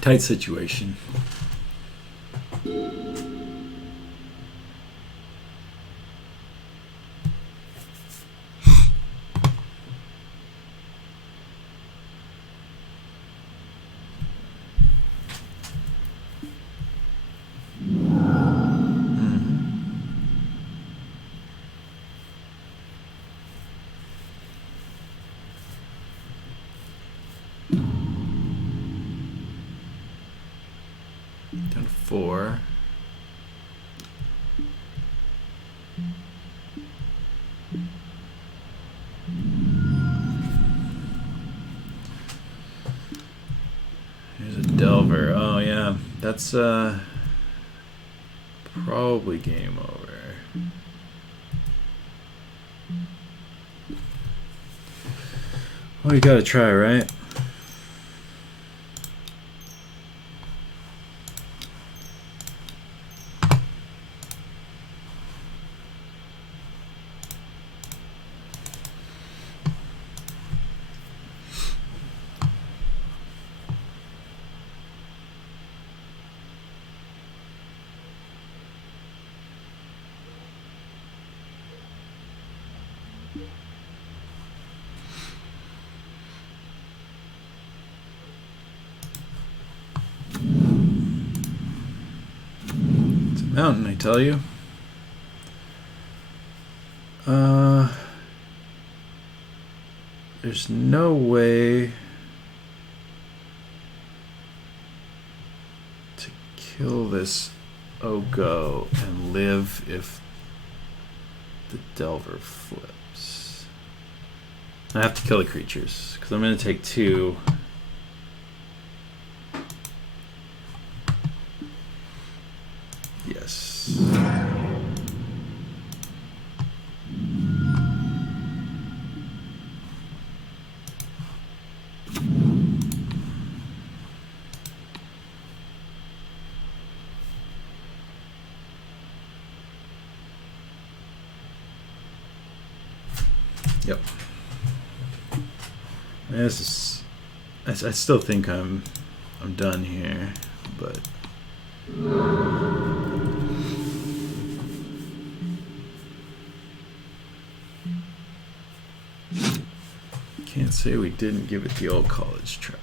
Tight situation. Down to 4. Here's a Delver. Oh yeah, that's probably game over. Well, you gotta try, right? Mountain, I tell you. There's no way to kill this Ogo and live if the Delver flips. I have to kill the creatures because I'm going to take 2. Yes. Yep. This is. I still think I'm done here, but. Can't say we didn't give it the old college try.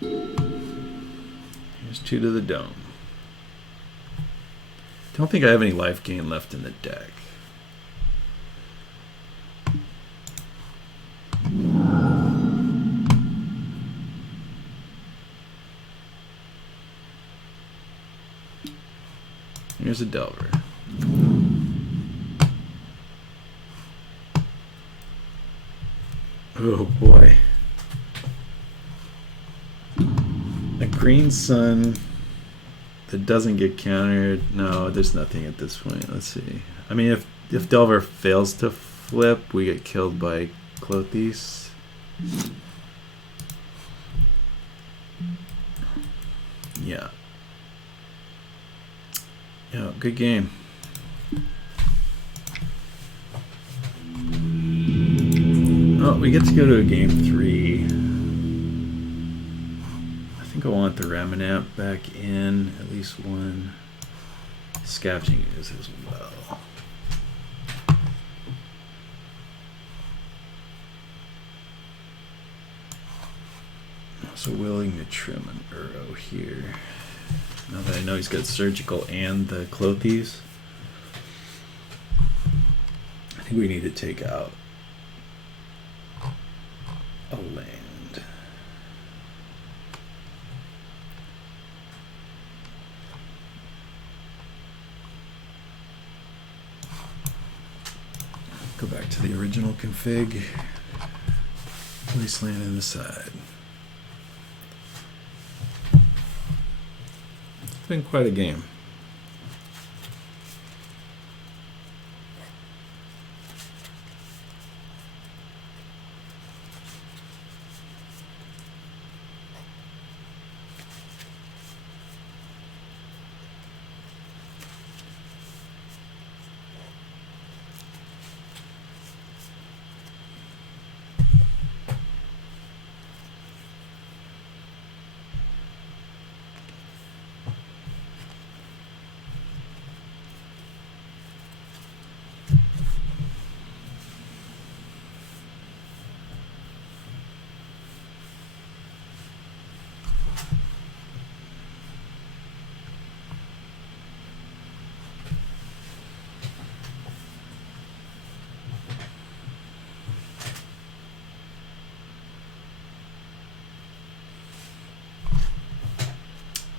Here's 2 to the dome. Don't think I have any life gain left in the deck. Here's a Delver. Oh boy. A green sun that doesn't get countered. No, there's nothing at this point. Let's see. I mean, if Delver fails to flip, we get killed by Clothes. Yeah. Yeah, good game. Oh, we get to go to a game 3. I think I want the Ramanamp back in. At least 1 Scavenging Ooze as well. I'm also willing to trim an Uro here. Now that I know he's got Surgical and the Clothes. I think we need to take out a land. Go back to the original config. Place land in the side. It's been quite a game.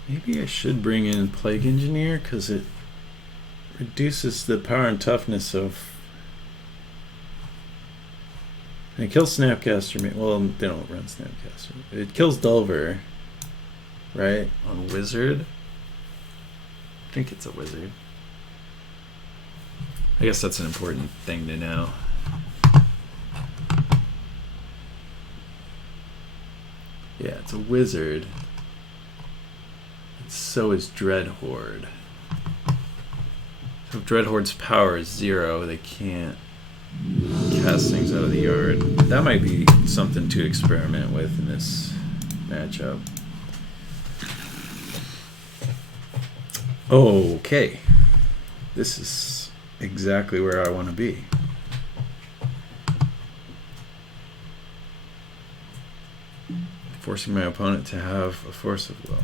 Maybe I should bring in Plague Engineer because it reduces the power and toughness of. And it kills Snapcaster. Well, they don't run Snapcaster. It kills Delver, right? On Wizard. I think it's a Wizard. I guess that's an important thing to know. Yeah, it's a Wizard. So is Dreadhorde. So if Dreadhorde's power is 0, they can't cast things out of the yard. That might be something to experiment with in this matchup. Okay. This is exactly where I want to be. Forcing my opponent to have a Force of Will.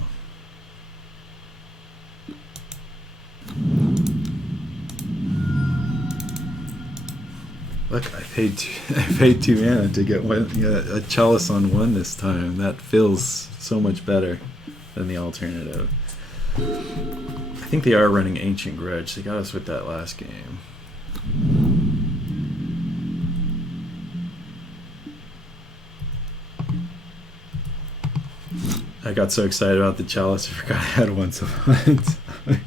Look, I paid 2 mana to get one, a Chalice on 1 this time. That feels so much better than the alternative. I think they are running Ancient Grudge. They got us with that last game. I got so excited about the chalice, I forgot I had once upon a time.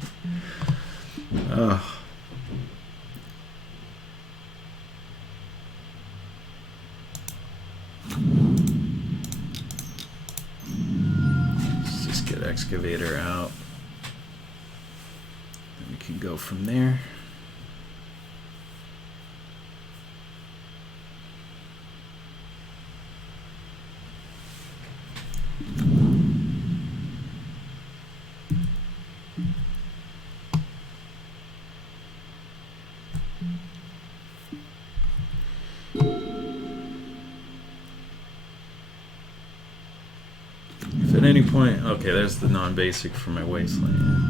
Oh. Let's just get excavator out. And we can go from there. If at any point, okay, there's the non-basic for my wasteland.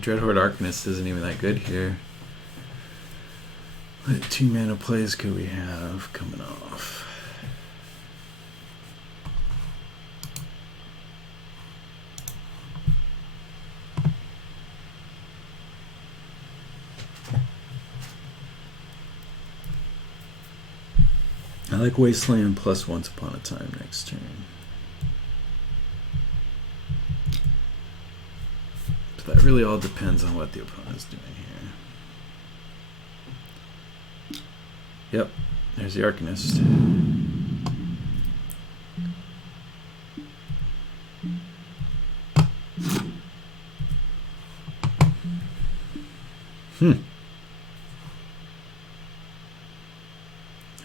Dreadhorde Arcanist isn't even that good here. What 2 mana plays could we have coming off? I like Wasteland plus Once Upon a Time next turn. But that really all depends on what the opponent's doing here. Yep, there's the Arcanist.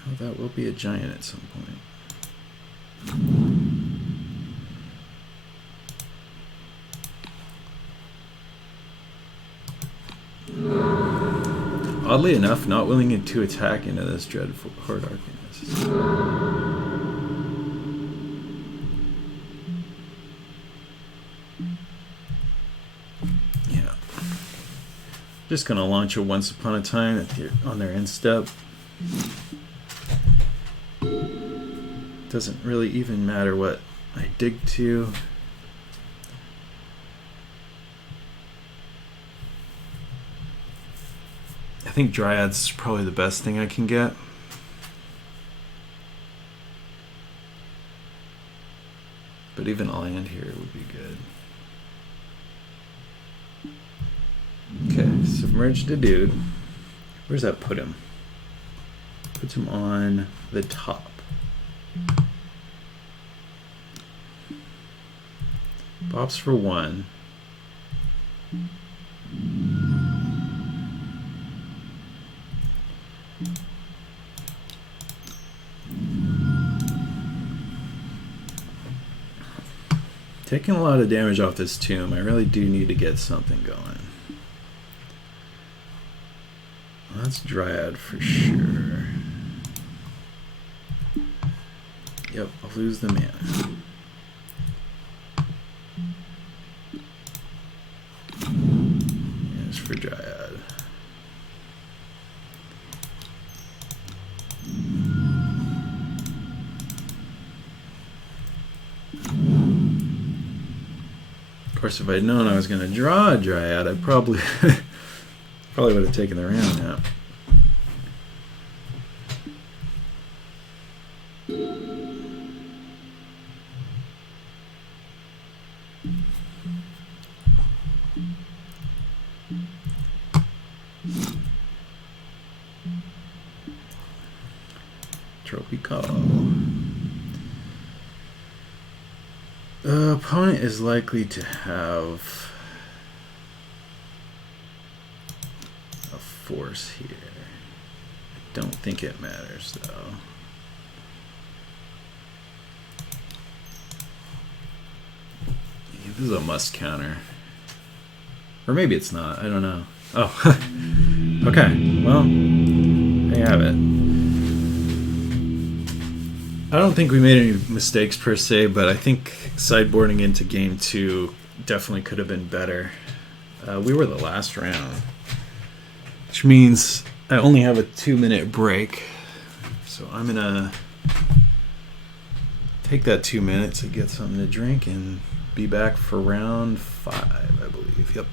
Oh, that will be a giant at some point. Oddly enough, not willing to attack into this Dreadhorde Arcanist. Yeah. Just gonna launch a Once Upon a Time on their end step. Doesn't really even matter what I dig to. I think Dryad's probably the best thing I can get. But even a land here would be good. Okay, submerged a dude. Where's that put him? Puts him on the top. Bops for 1. Taking a lot of damage off this tomb. I really do need to get something going. Well, that's Dryad for sure. Yep, I'll lose the mana. Yes, for Dryad. Of course, if I'd known I was going to draw a Dryad, I probably would have taken the round out. Trophy call. The opponent is likely to have a force here. I don't think it matters though. Yeah, this is a must counter. Or maybe it's not, I don't know. Oh, okay, well, there you have it. I don't think we made any mistakes per se, but I think sideboarding into game 2 definitely could have been better. We were the last round, which means I only have a 2-minute break. So I'm gonna take that 2 minutes to get something to drink and be back for round 5, I believe. Yep.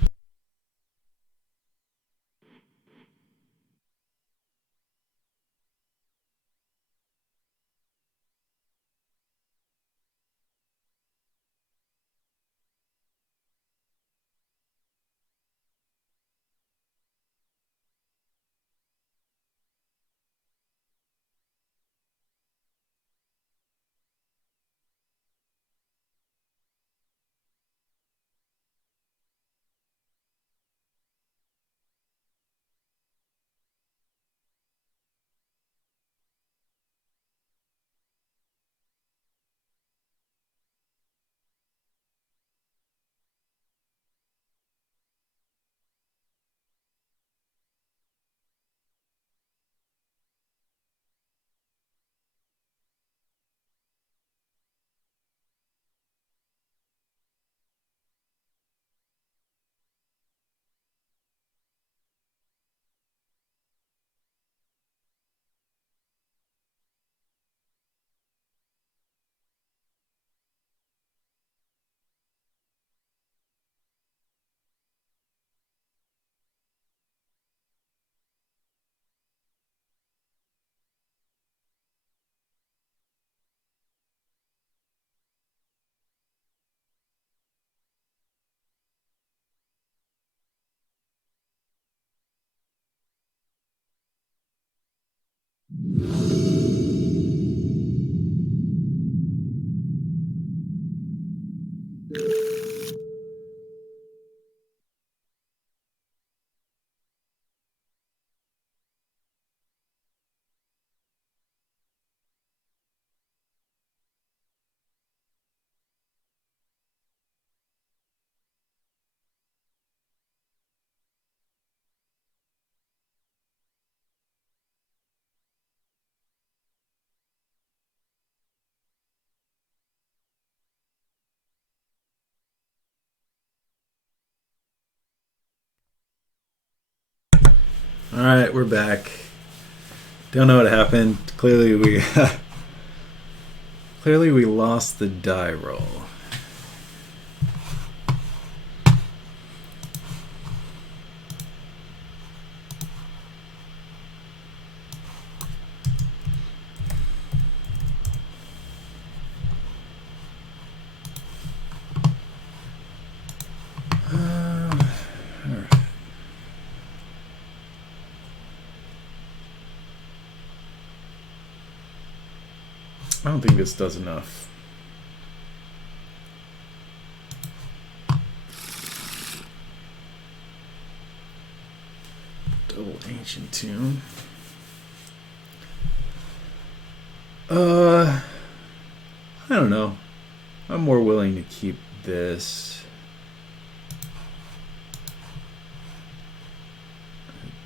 All right, we're back. Don't know what happened. Clearly we lost the die roll. I don't think this does enough. Double Ancient Tomb. I don't know. I'm more willing to keep this.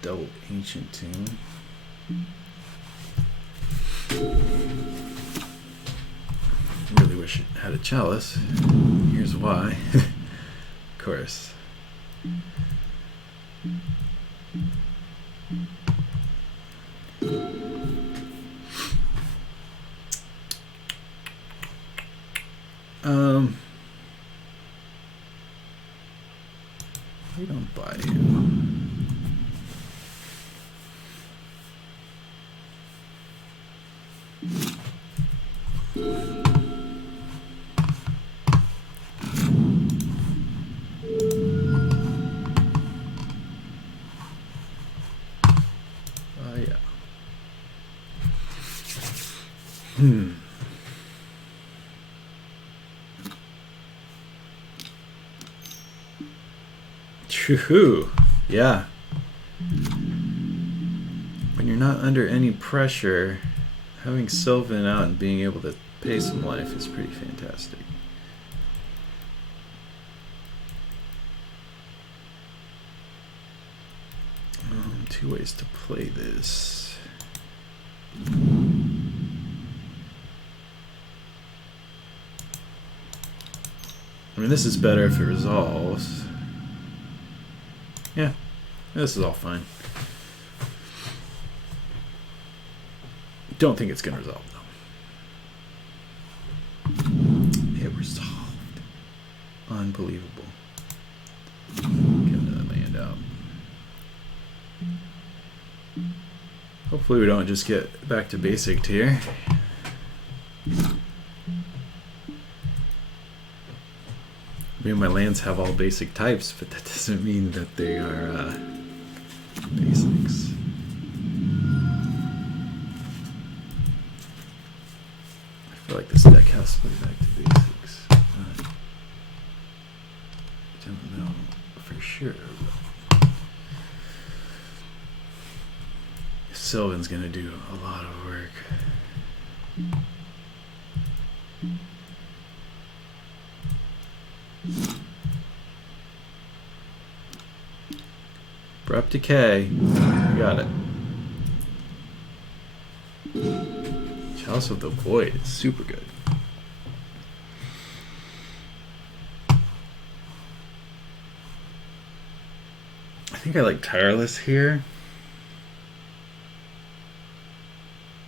Double Ancient Tomb. Really wish it had a chalice. Here's why. Of course. We don't buy you. Yeah. Woohoo! Yeah. When you're not under any pressure, having Sylvan out and being able to pay some life is pretty fantastic. Two ways to play this. I mean, this is better if it resolves. Yeah, this is all fine. Don't think it's going to resolve, though. Unbelievable. Get another land out. Hopefully we don't just get back to basic here. I mean, my lands have all basic types, but that doesn't mean that they are basics. I feel like this deck has to play back to basics. Don't know for sure. Sylvan's gonna do a lot of work. Abrupt Decay. Got it. Chalice of the Void is super good. I think I like Tireless here.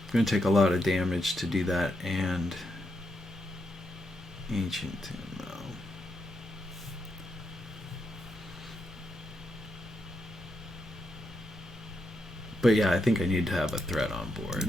It's going to take a lot of damage to do that, and Ancient Tomb, though. But yeah, I think I need to have a threat on board.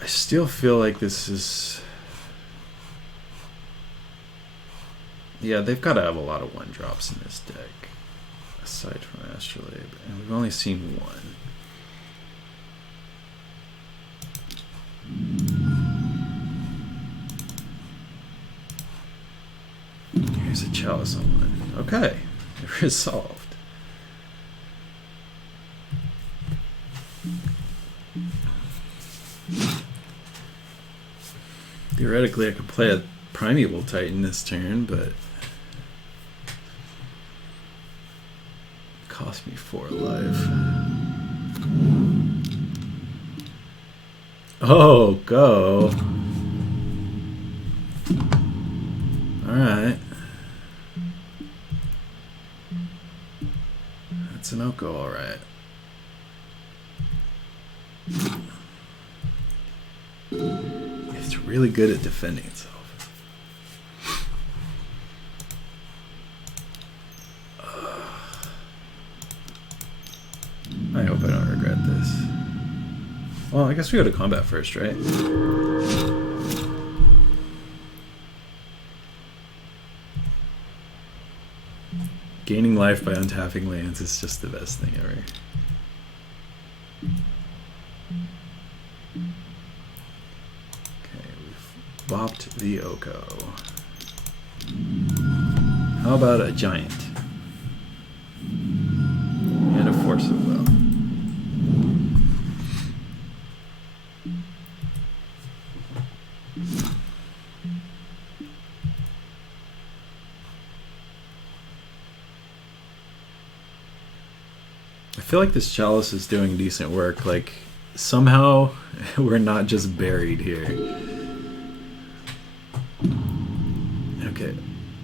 I still feel like this is... Yeah, they've got to have a lot of one-drops in this deck, aside from Astrolabe, and we've only seen one. Here's a Chalice on one. Okay, resolved. Theoretically, I could play a Primeval Titan this turn, but cost me 4 life. Oh, go. Alright. That's an Oko, alright. It's really good at defending itself. I hope I don't regret this. Well, I guess we go to combat first, right? Gaining life by untapping lands is just the best thing ever. Okay, we've bopped the Oko. How about a giant? And a Force of Will. I feel like this Chalice is doing decent work. Like, somehow we're not just buried here. Okay,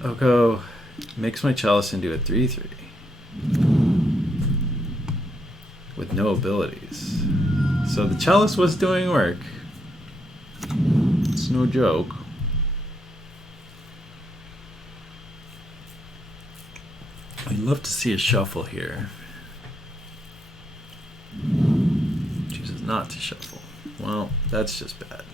Oko makes my Chalice into a 3/3 with no abilities. So the Chalice was doing work. It's no joke. I'd love to see a shuffle here. Chooses not to shuffle. Well, that's just bad.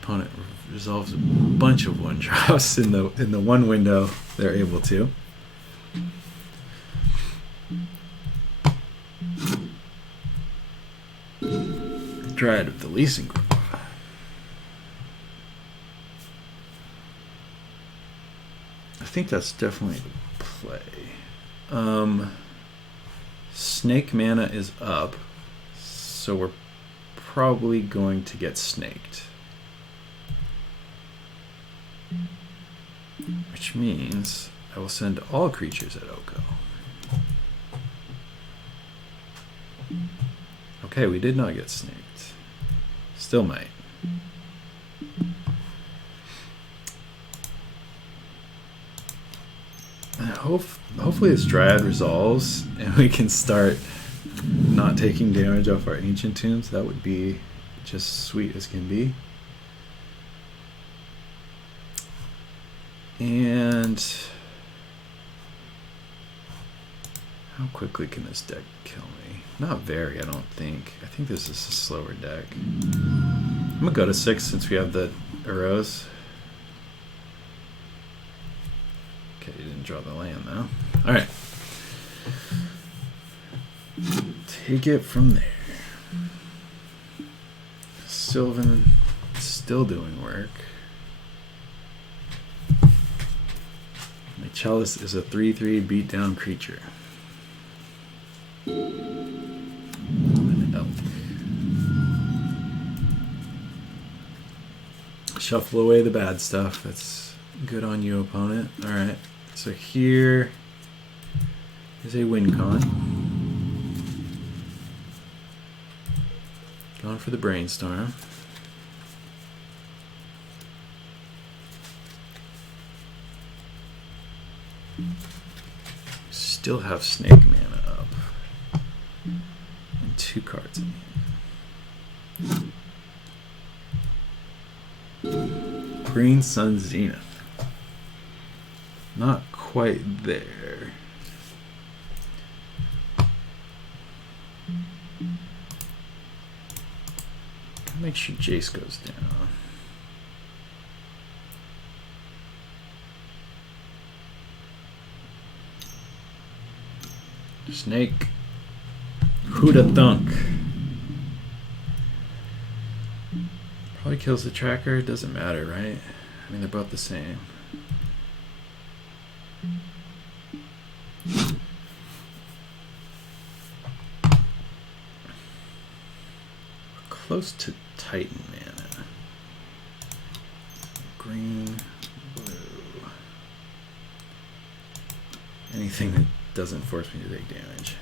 Opponent resolves a bunch of one drops in the one window they're able to. Dryad of the Leasing Group. I think that's definitely the play. Snake mana is up, so we're probably going to get snaked. Which means I will send all creatures at Oko. Okay, we did not get snaked. Still might. Hopefully this Dryad resolves and we can start not taking damage off our Ancient Tombs. That would be just sweet as can be. And how quickly can this deck kill me? Not very, I don't think. I think this is a slower deck. I'm gonna go to 6 since we have the Uros. Okay, you didn't draw the land though. Alright. Take it from there. Sylvan still doing work. My Chalice is a 3/3 beatdown creature. Shuffle away the bad stuff. That's good on you, opponent. Alright, so here is a win con. Going for the Brainstorm. Still have Snake mana up. And 2 cards in hand. Green Sun Zenith. Not quite there. Make sure Jace goes down. Snake. Who'da thunk? Probably kills the tracker. It doesn't matter, right? I mean, they're both the same. Close to Titan mana. Green, blue. Anything that doesn't force me to take damage.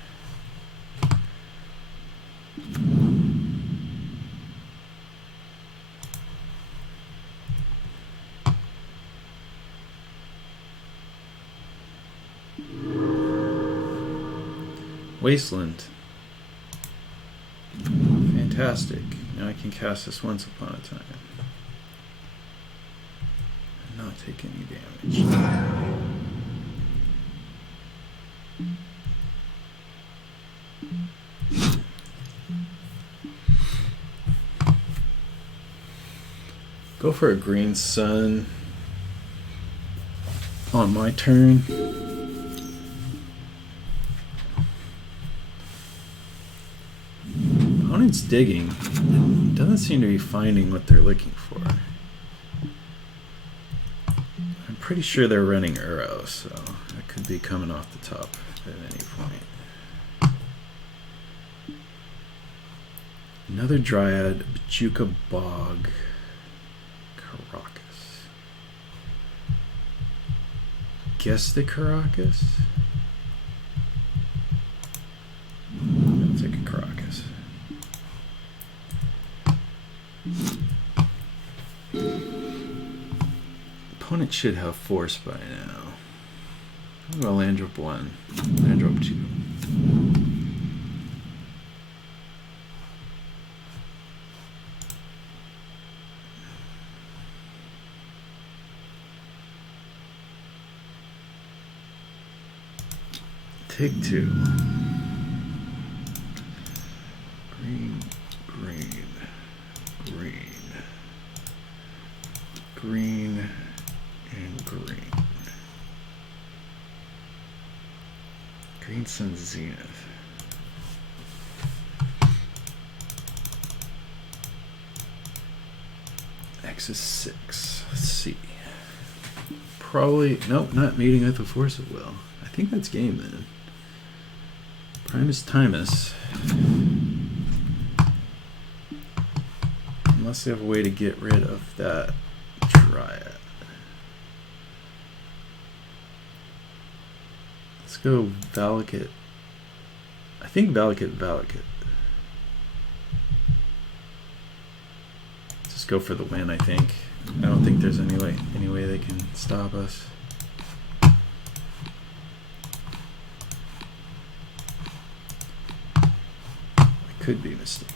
Wasteland. Fantastic. Now I can cast this Once Upon a Time. And not take any damage. Go for a Green Sun on my turn. Opponent's digging. Doesn't seem to be finding what they're looking for. I'm pretty sure they're running Uro, so that could be coming off the top at any point. Another Dryad, Bajuka Bog, Caracas. Guess the Caracas? I'll take a Caracas. Opponent should have Force by now. I'm gonna land drop 1, land drop 2. Take 2. Green, green, green, green, and green. Green Sun Zenith. X is 6. Let's see. Probably, nope, not meeting with the Force of Will. I think that's game then. Primus Timus. Unless they have a way to get rid of that Dryad. Let's go Valakut. I think Valakut. go for the win, I think. I don't think there's any way they can stop us. I could be mistaken.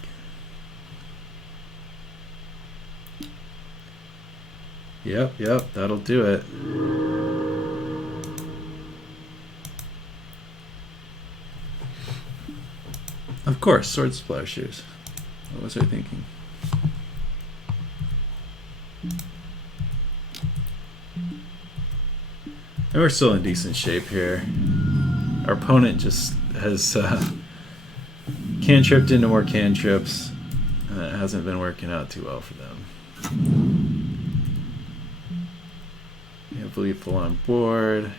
Yep, that'll do it. Of course, sword splashers. What was I thinking? And we're still in decent shape here. Our opponent just has cantripped into more cantrips. It hasn't been working out too well for them. We have lethal on board.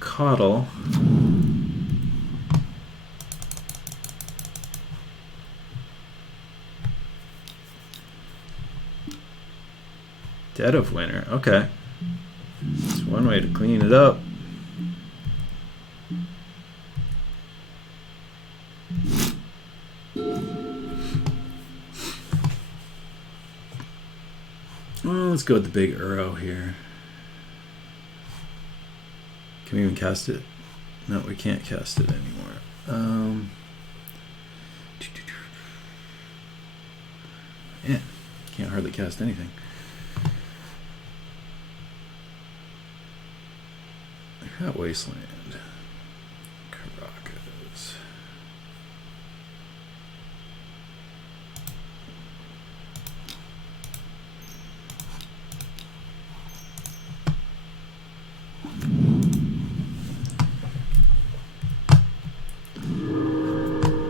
Coddle. Dead of Winter. Okay. That's one way to clean it up. Well, let's go with the big Uro here. Can we even cast it? No, we can't cast it anymore. Yeah, can't hardly cast anything. I got Wasteland. Caracas.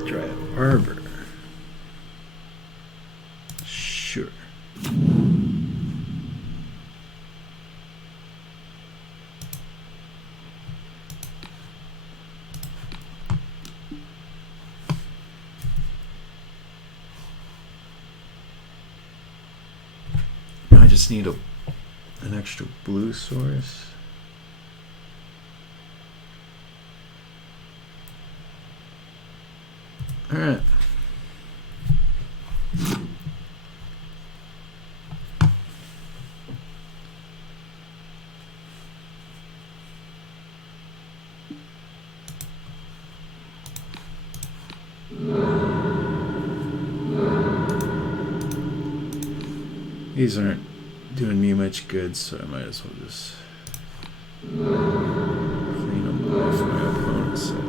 Dryad Arbor. Sure. I just need an extra blue source. All right. These aren't doing me much good, so I might as well just clean them off my opponent's side.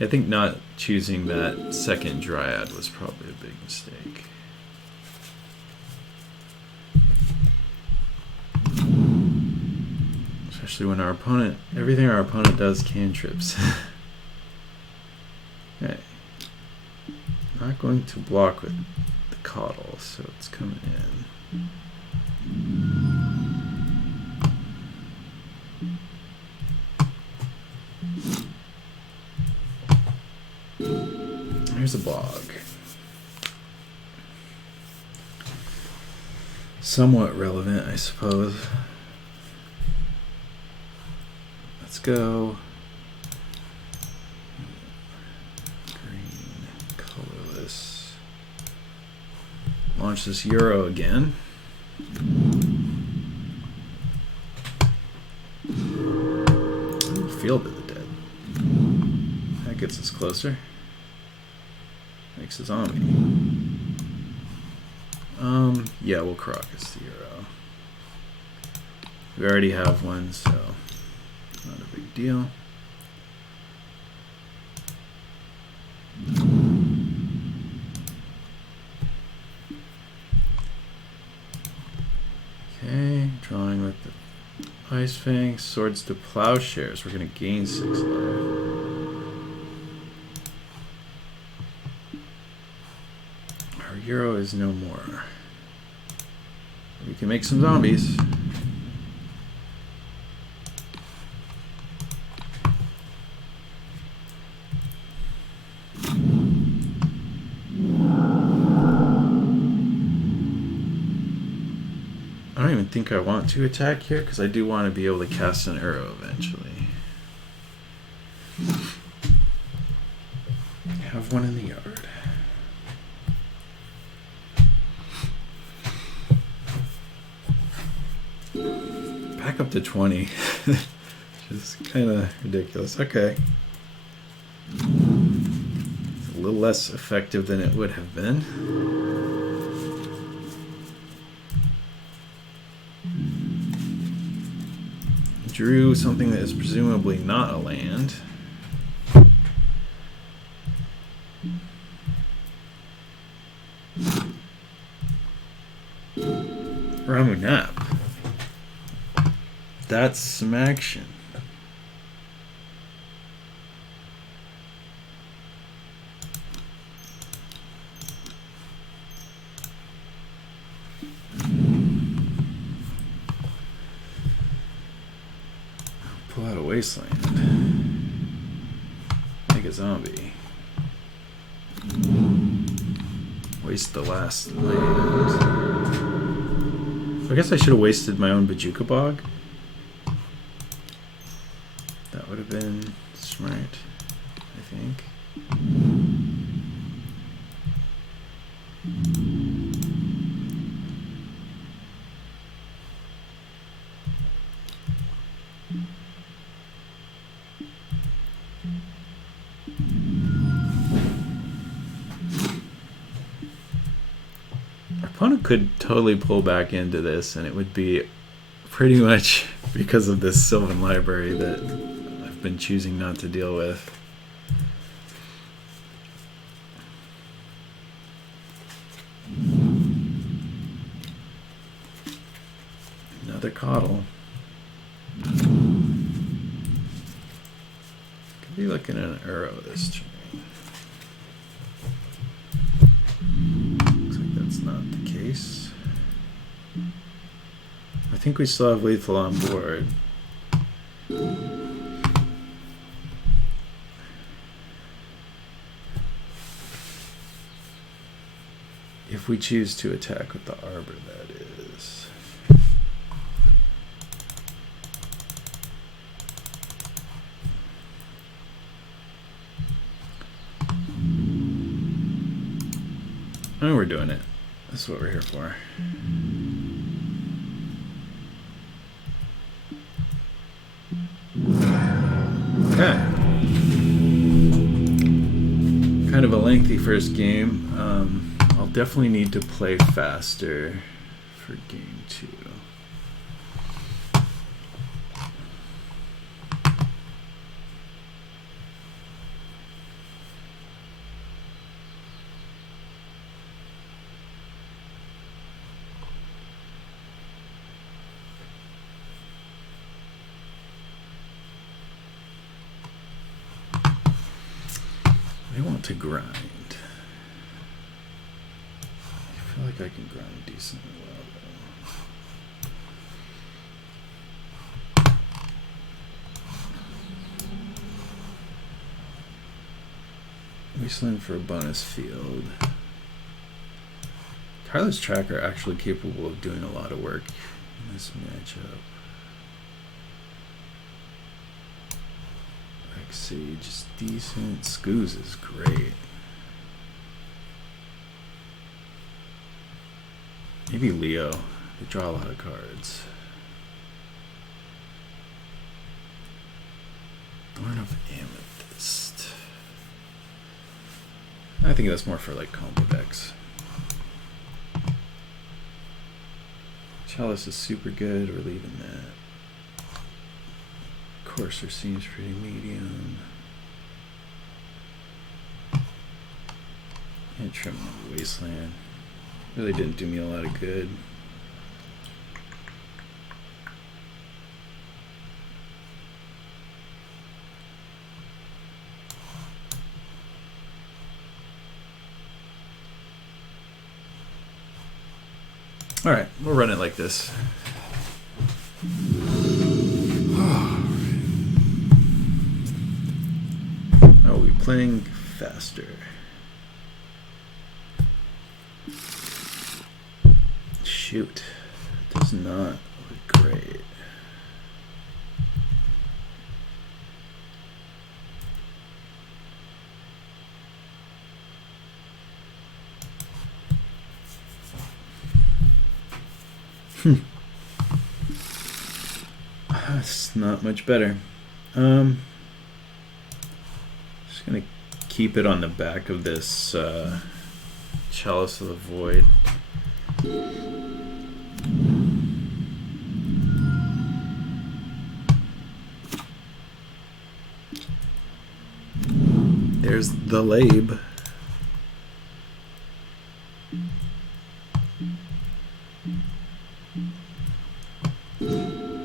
I think not choosing that second Dryad was probably a big mistake. Especially when our opponent, everything our opponent does cantrips. Okay. Not going to block with the Coddle, so it's coming in. Here's a bog. Somewhat relevant, I suppose. Let's go. Green, colorless. Launch this Euro again. Field of the Dead. That gets us closer. Makes a zombie. Yeah, we'll Caracas the Euro. We already have one, so not a big deal. Okay, drawing with the Ice Fang, Swords to Plowshares. We're going to gain 6 life. Euro is no more. We can make some zombies. don't even think I want to attack here because I do want to be able to cast an arrow eventually. Have one in the yard. Back up to 20. Just kind of ridiculous. Okay. It's a little less effective than it would have been. Drew something that is presumably not a land. Ramunap. That's some action. Pull out a wasteland. Make a zombie. Waste the last land. I guess I should have wasted my own Bajuka Bog. That would have been smart, I think. Our opponent could totally pull back into this, and it would be pretty much because of this Sylvan Library that I've been choosing not to deal with. Another Coddle. Could be looking at an arrow this turn. Looks like that's not the case. I think we still have lethal on board. If we choose to attack with the Arbor, that is. Oh, we're doing it. That's what we're here for. Okay. Kind of a lengthy first game. I'll definitely need to play faster for game 2. I want to grind. I feel like I can grind decently well, though. Wasteland for a bonus field. Tyler's Tracker actually capable of doing a lot of work in this matchup. Siege is decent. Scoos is great. Maybe Leo. They draw a lot of cards. Thorn of Amethyst. I think that's more for like combo decks. Chalice is super good. We're leaving that. Courser seems pretty medium. And trim the Wasteland. Really didn't do me a lot of good. Alright, we'll run it like this. Are we playing faster? Shoot. Does not look great. That's not much better. Just gonna keep it on the back of this Chalice of the Void. There's the Labe.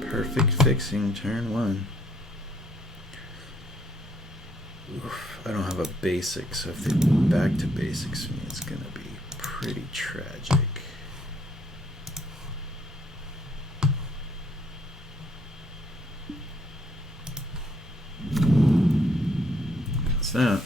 Perfect fixing turn one. Oof, I don't have a basic, so if they back to basics me, it's gonna be pretty tragic. What's that?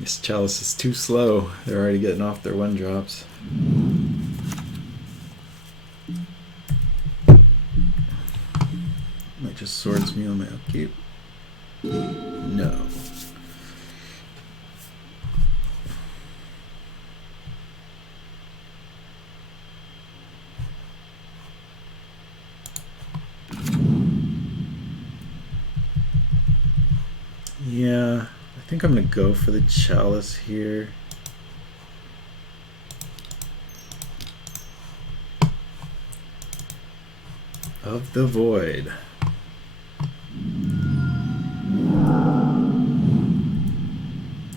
This Chalice is too slow. They're already getting off their 1-drops. Might just swords me on my upkeep. No. Yeah, I think I'm gonna go for the Chalice here. Of the Void.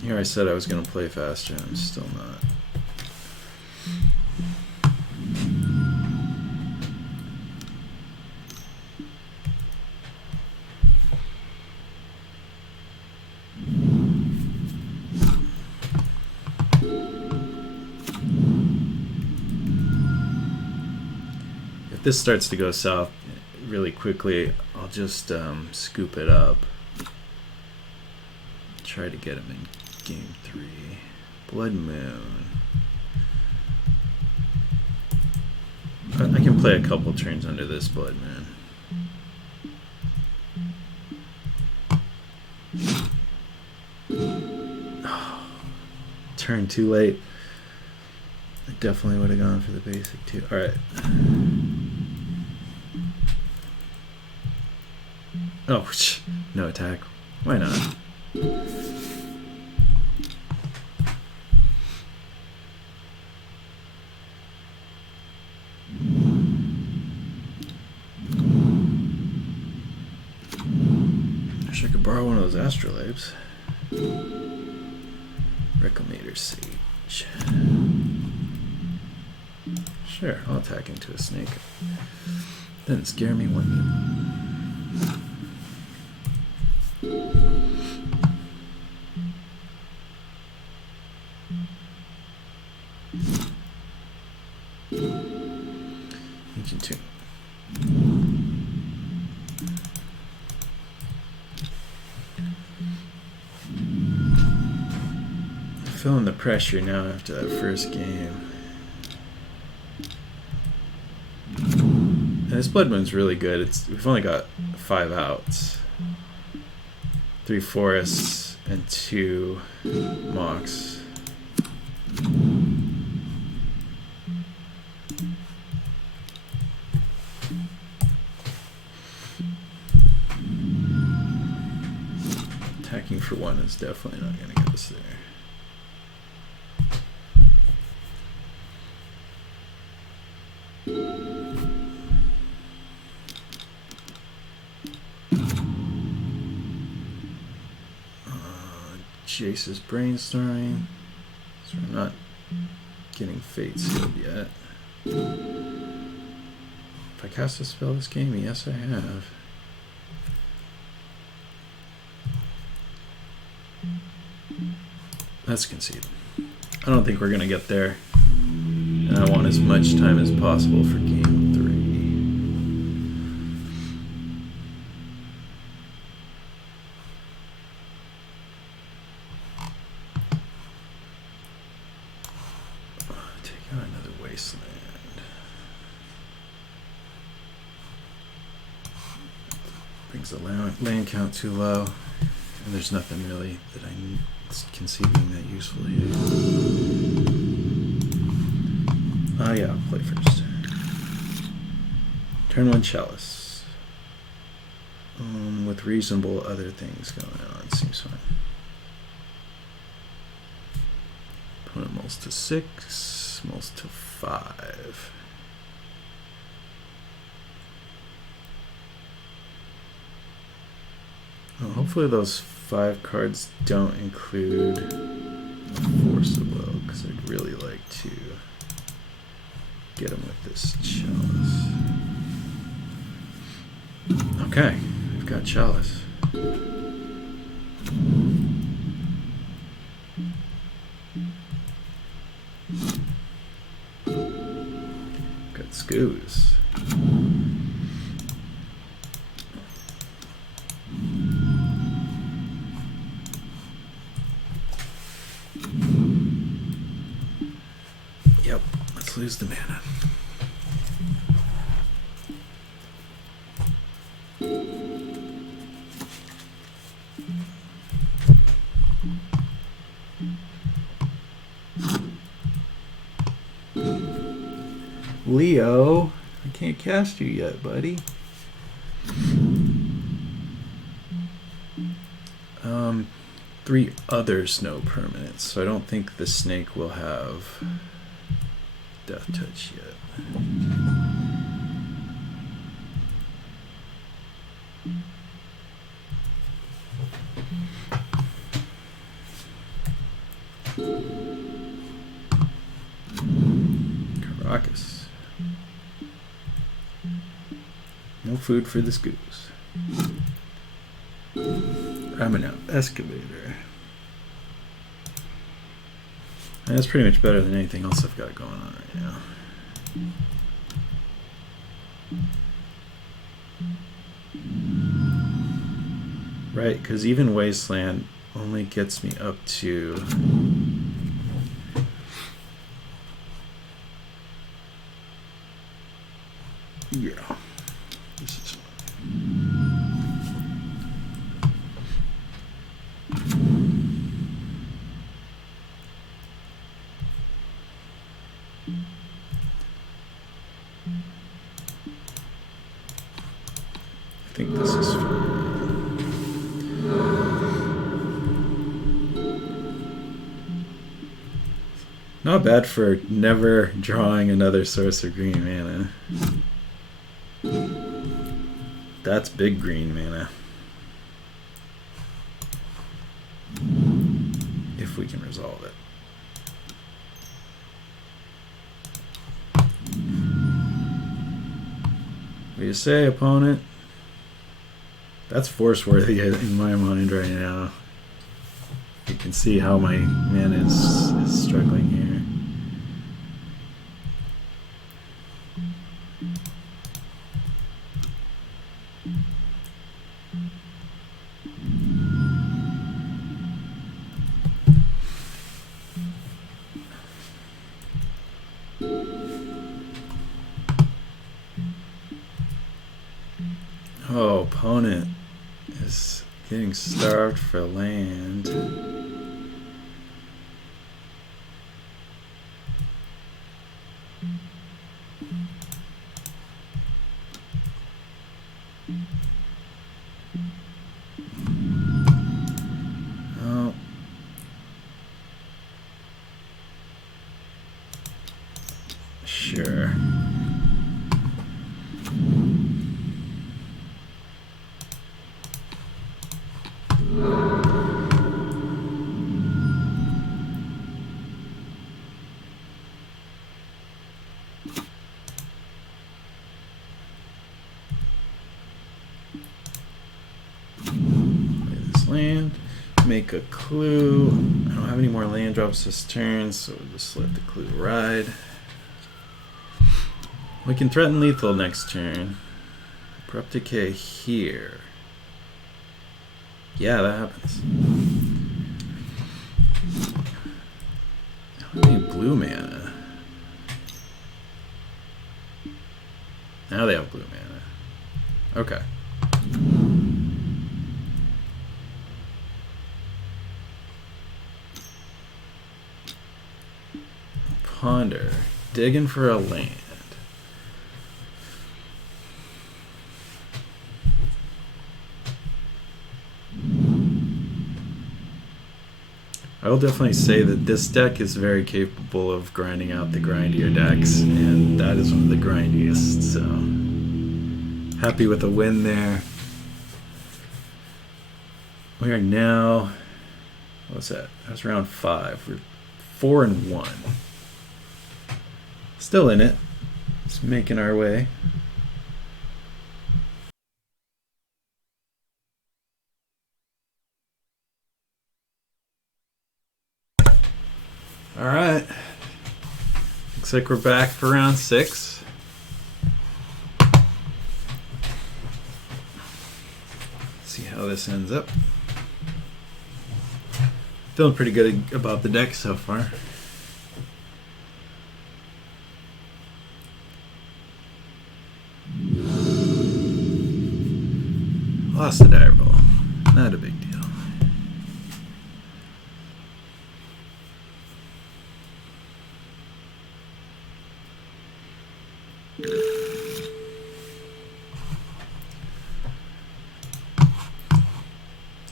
Here I said I was gonna play faster, I'm still not. If this starts to go south really quickly, I'll just scoop it up. Try to get him in game 3. Blood Moon. I can play a couple turns under this Blood Moon. Oh, turn too late. I definitely would have gone for the basic too. Alright. Oh, no attack. Why not? Wish I could borrow one of those astrolabes. Reclamator Sage. Sure, I'll attack into a snake. Doesn't scare me one bit. Ancient Tomb. Feeling the pressure now after that first game. And this Blood Moon's really good. We've only got 5 outs. 3 forests and 2 mocks. Attacking for 1 is definitely not going to get us there. Jace is brainstorming, so we're not getting Fate Sealed yet. If I cast a spell this game, yes I have. Let's concede. I don't think we're gonna get there. And I want as much time as possible for game 3. Take out another wasteland. Brings the land count too low. And there's nothing really that I can see being that useful here. Oh yeah, I'll play first. Turn 1 Chalice. With reasonable other things going on, seems fine. Opponent mulls to 6, mulls to 5. Oh, hopefully those 5 cards don't include Force of Will, because I'd really like to get him with this Chalice. Okay, we've got Chalice. Got Scoos. Yep, let's lose the mana. Leo, I can't cast you yet, buddy. 3 other snow permanents, so I don't think the snake will have Death Touch yet. Caracas. No food for the Scoos. Ramanau Excavator. That's pretty much better than anything else I've got going on right now. Right, because even Wasteland only gets me up to... Yeah. This is... I think this is fine. Not bad for never drawing another source of green mana. That's big green mana. If we can resolve it. What do you say, opponent? That's force-worthy in my mind right now. You can see how my mana is struggling here. Oh, opponent is getting starved for land. Oh. Sure. Land, make a clue. I don't have any more land drops this turn, so we'll just let the clue ride. We can threaten lethal next turn. Abrupt decay here. Yeah, that happens. How many blue mana? Now they have blue mana. Okay. Ponder. Digging for a land. I will definitely say that this deck is very capable of grinding out the grindier decks, and that is one of the grindiest, so happy with a win there. We are now, what's that? That was round 5. We're 4-1. Still in it. Just making our way. All right. Looks like we're back for round 6. See how this ends up. Feeling pretty good about the deck so far. Lost the die roll. Not a big deal.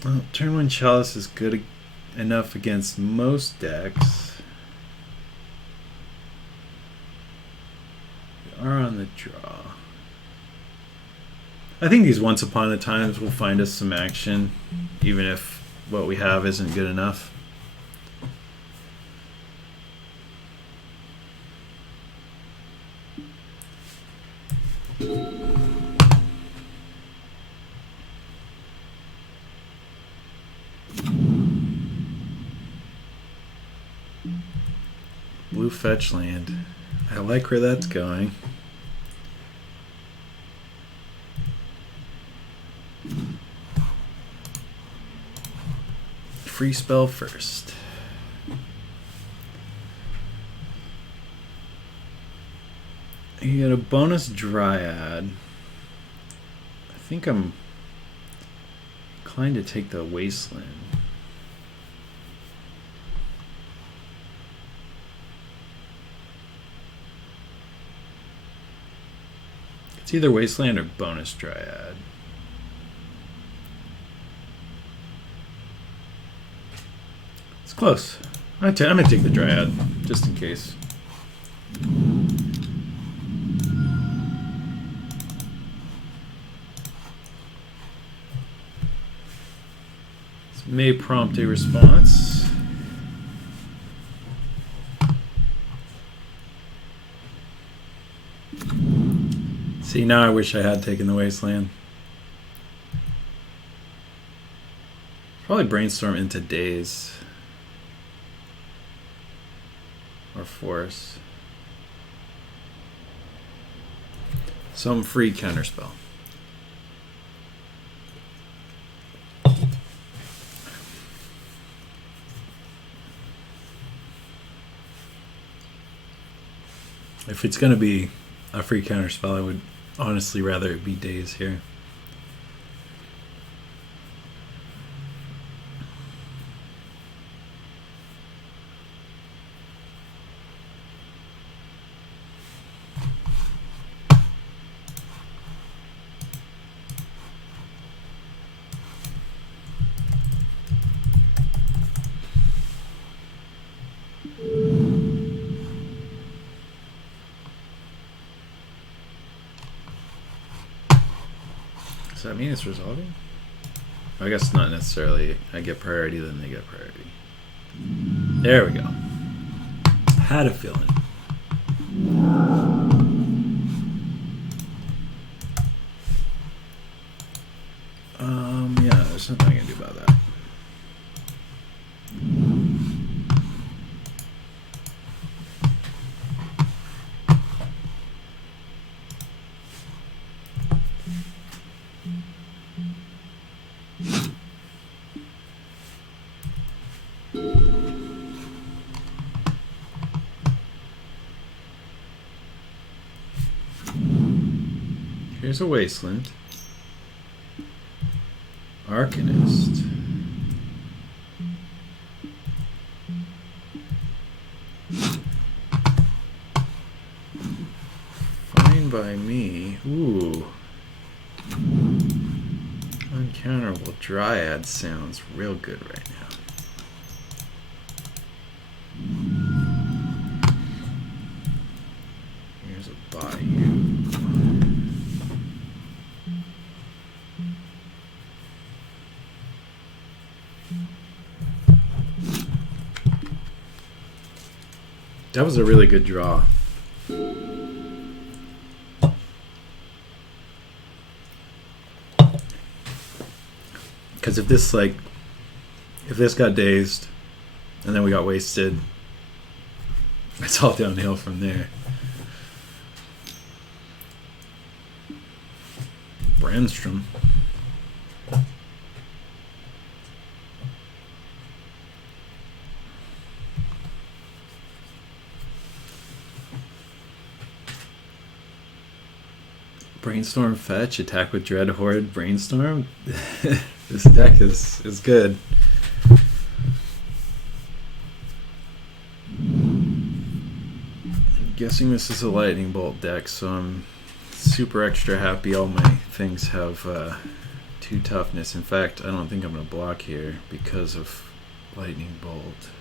Well, turn 1 Chalice is good enough against most decks. We are on the draw. I think these Once Upon a Times will find us some action, even if what we have isn't good enough. Blue fetch land. I like where that's going. Free spell first. You get a bonus Dryad. I think I'm inclined to take the Wasteland. It's either Wasteland or bonus Dryad. It's close. I'm gonna take the Dryad, just in case. This may prompt a response. See, now I wish I had taken the Wasteland. Probably Brainstorm into Daze. Or Force. Some free counterspell. If it's going to be a free counterspell, I would honestly rather it be Daze here. Does that mean it's resolving? I guess not necessarily. I get priority, then they get priority. There we go. Had a feeling. Yeah, there's nothing I can do about that. Here's a Wasteland. Arcanist. Fine by me. Ooh. Uncounterable Dryad sounds real good right now. Here's a Bayou. That was a really good draw. Because if this got dazed and then we got wasted, it's all downhill from there. Brandstrom. Brainstorm fetch, attack with Dread Horde, Brainstorm. This deck is good. I'm guessing this is a Lightning Bolt deck, so I'm super extra happy all my things have 2 toughness. In fact, I don't think I'm going to block here because of Lightning Bolt.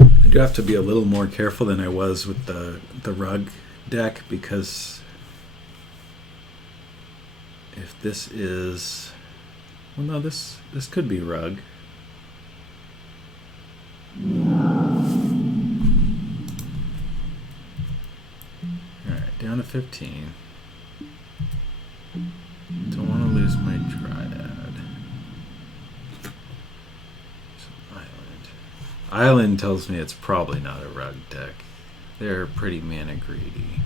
I do have to be a little more careful than I was with the rug deck, because if this is, well, no, this could be rug. Alright, down to 15. Don't want to lose my Dryad. Island tells me it's probably not a rug deck. They're pretty mana greedy.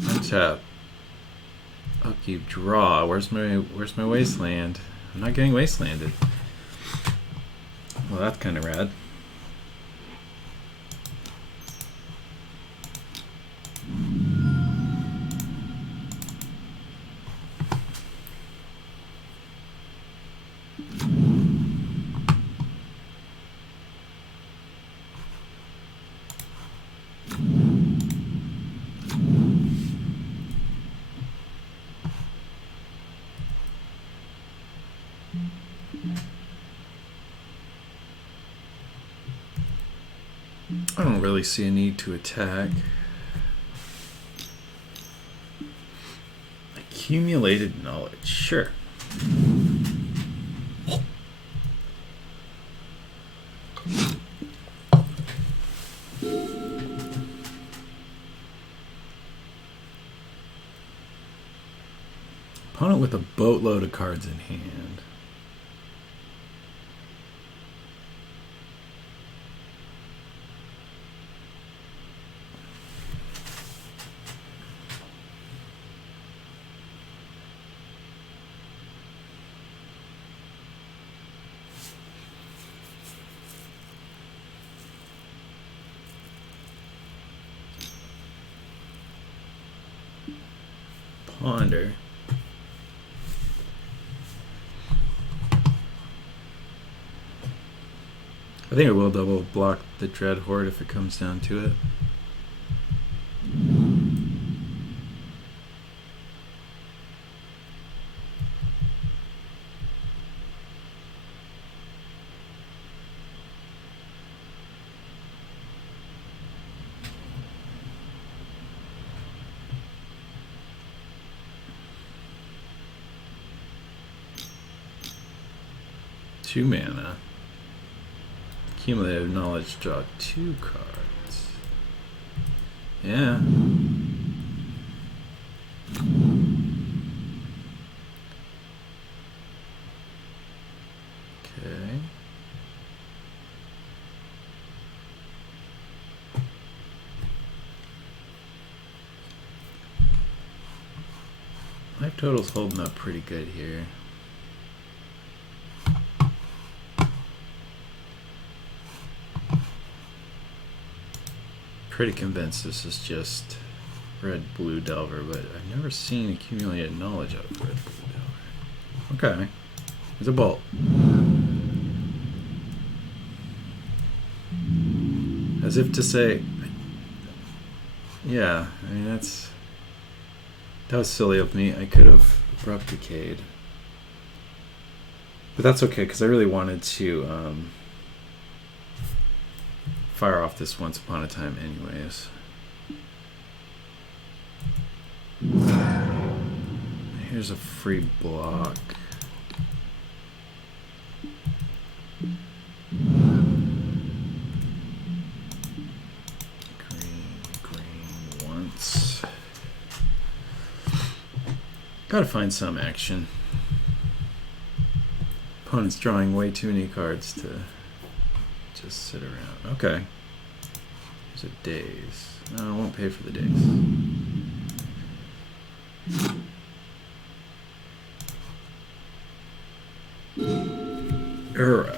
Untap. Upkeep, draw. Where's my Wasteland? I'm not getting Wastelanded. Well, that's kind of rad. I don't really see a need to attack. Accumulated knowledge, sure. Opponent with a boatload of cards in hand. Ponder. I think I will double block the Dread Horde if it comes down to it. Two mana. Cumulative knowledge, draw 2 cards. Yeah. Okay. Total's holding up pretty good here. Pretty convinced this is just red-blue Delver, but I've never seen accumulated knowledge out of red-blue Delver. Okay, there's a bolt. As if to say, yeah, I mean that was silly of me. I could have abrupt decayed, but that's okay because I really wanted to fire off this Once Upon a Time anyways. Here's a free block. Green once. Gotta find some action. Opponent's drawing way too many cards to just sit around. Okay. There's a daze. No, I won't pay for the daze. Arrow.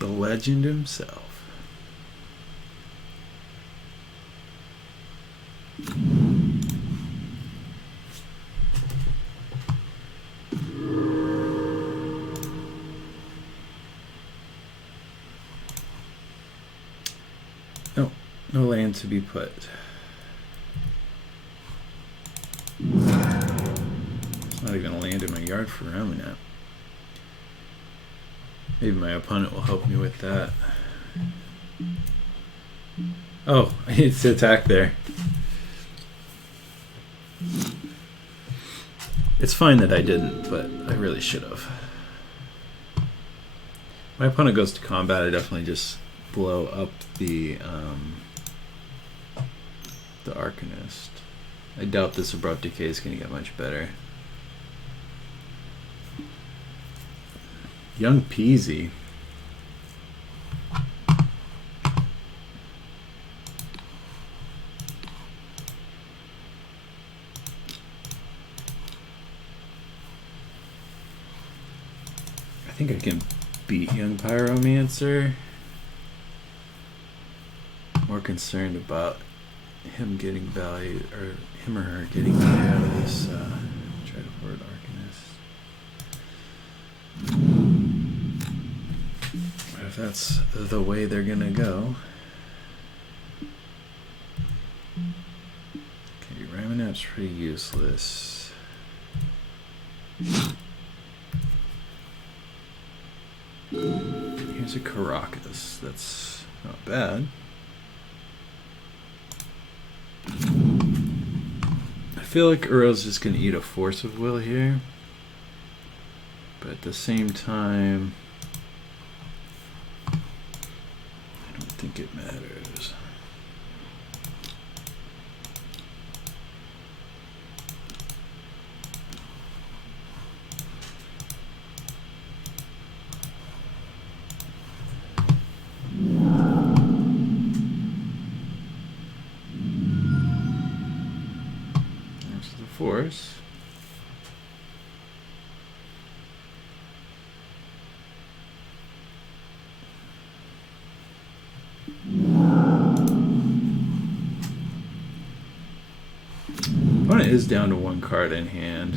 The legend himself. No land to be put. It's not even a land in my yard for Ramanap. Maybe my opponent will help me with that. Oh, I need to attack there. It's fine that I didn't, but I really should have. My opponent goes to combat, I definitely just blow up the Arcanist. I doubt this Abrupt Decay is going to get much better. Young Peasy. I think I can beat Young Pyromancer. More concerned about him getting value, or him or her getting value out of this Dreadhorde Arcanist. What if that's the way they're gonna go? Okay, Ramanap's pretty useless. Here's a Caracas. That's not bad. I feel like Uro's just going to eat a Force of Will here. But at the same time, I don't think it matters. Force. Opponent is down to one card in hand.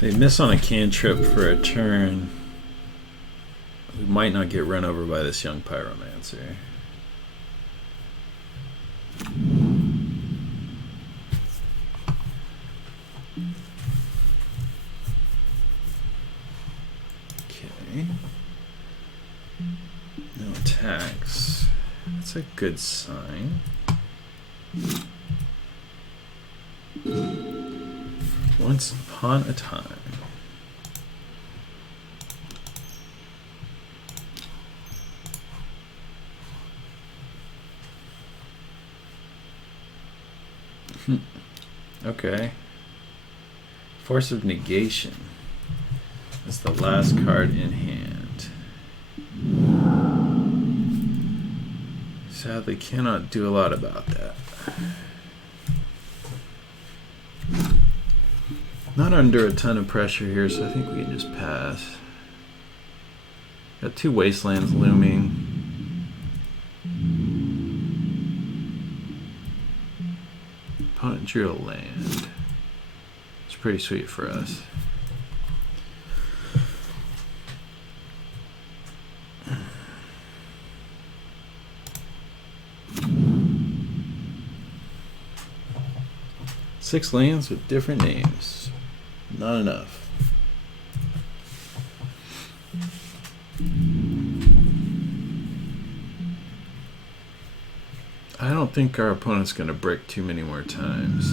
They miss on a cantrip for a turn. We might not get run over by this Young Pyromancer. Okay. No attacks. That's a good sign. Once upon a time. Okay. Force of Negation. That's the last card in hand. Sadly, cannot do a lot about that. Not under a ton of pressure here, so I think we can just pass. Got 2 Wastelands looming. Opponent drew a land. It's pretty sweet for us. Six lands with different names. Not enough. I don't think our opponent's going to brick too many more times.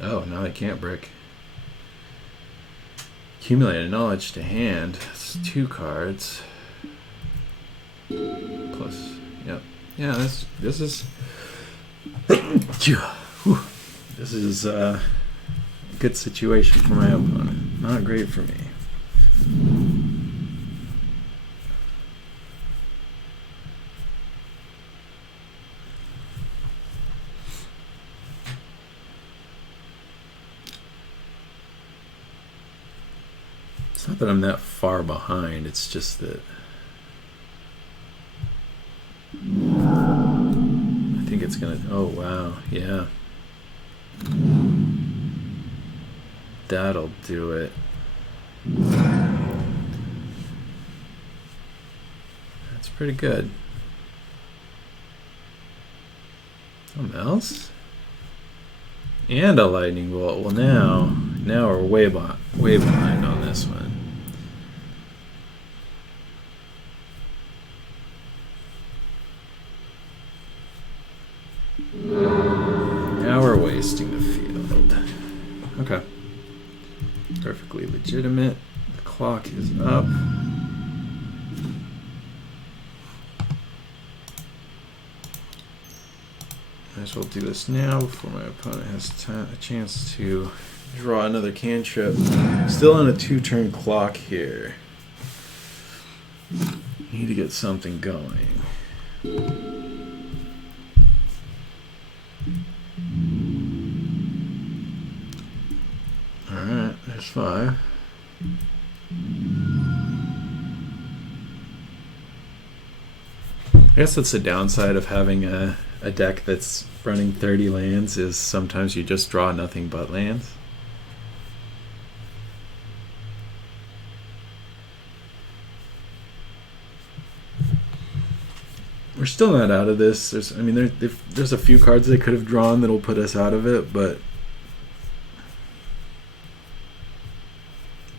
Oh, now they can't brick. Accumulated knowledge to hand. That's 2 cards. Plus, yep. Yeah, this is this is a good situation for my opponent. Not great for me. It's not that I'm that far behind, it's just that I think it's gonna, oh wow, yeah. That'll do it. That's pretty good. Something else? And a lightning bolt. Well, now we're way behind on this one. Now we're wasting the field. Okay. Perfectly legitimate. The clock is up. Might as well do this now before my opponent has a chance to draw another cantrip. Still on a 2-turn clock here. Need to get something going. Alright, there's 5. I guess that's the downside of having a deck that's running 30 lands, is sometimes you just draw nothing but lands. We're still not out of this. There's a few cards they could have drawn that'll put us out of it, but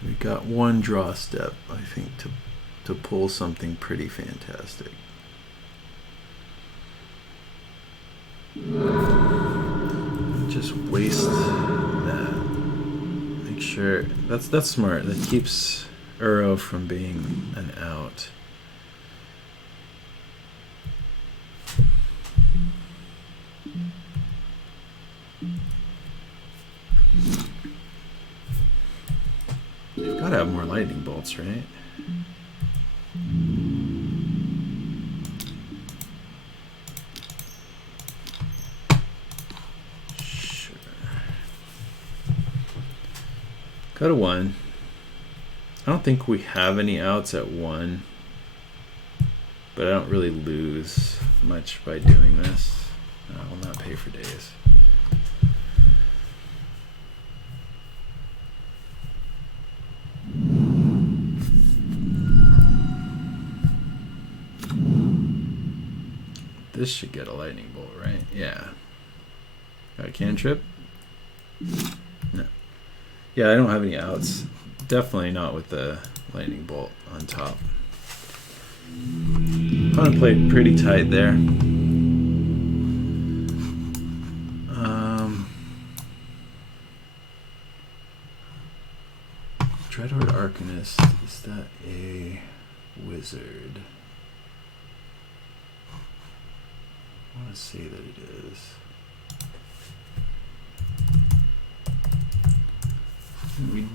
we got one draw step, I think, to pull something pretty fantastic. Just waste that. Make sure that's smart. That keeps Uro from being an out. You've got to have more lightning bolts, right? Sure. Go to 1. I don't think we have any outs at 1, but I don't really lose much by doing this. I will not pay for days. This should get a lightning bolt, right? Yeah. Got a cantrip? No. Yeah, I don't have any outs. Definitely not with the lightning bolt on top. Opponent played pretty tight there. Dreadhorde Arcanist, is that a wizard? I want to say that it is.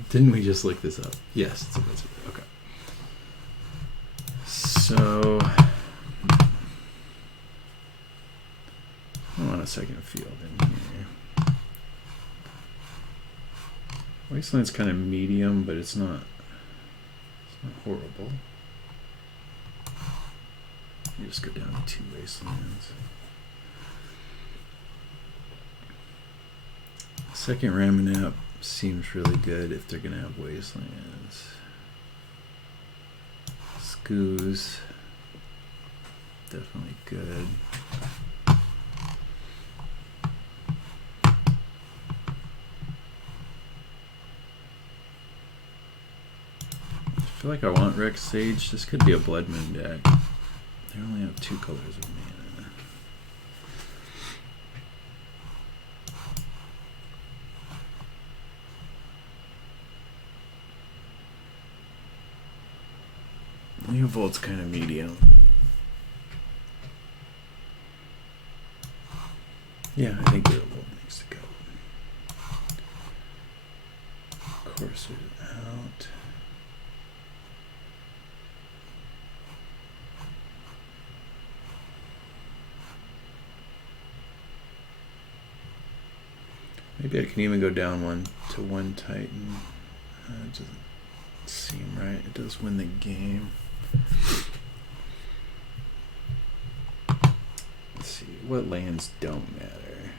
Didn't we just look this up? Yes, it's a wizard. Okay. So I want a second field in here. Wasteland's kind of medium, but it's not horrible. You just go down to 2 wastelands. Second Ramanap seems really good if they're gonna have wastelands. Skoos, definitely good. I feel like I want Rex Sage. This could be a Blood Moon deck. They only have 2 colors of mana. Leovold's kind of medium. Yeah, I think Leovold needs to go. Courser out. Maybe I can even go down 1 to 1 Titan. It doesn't seem right. It does win the game. Let's see, what lands don't matter?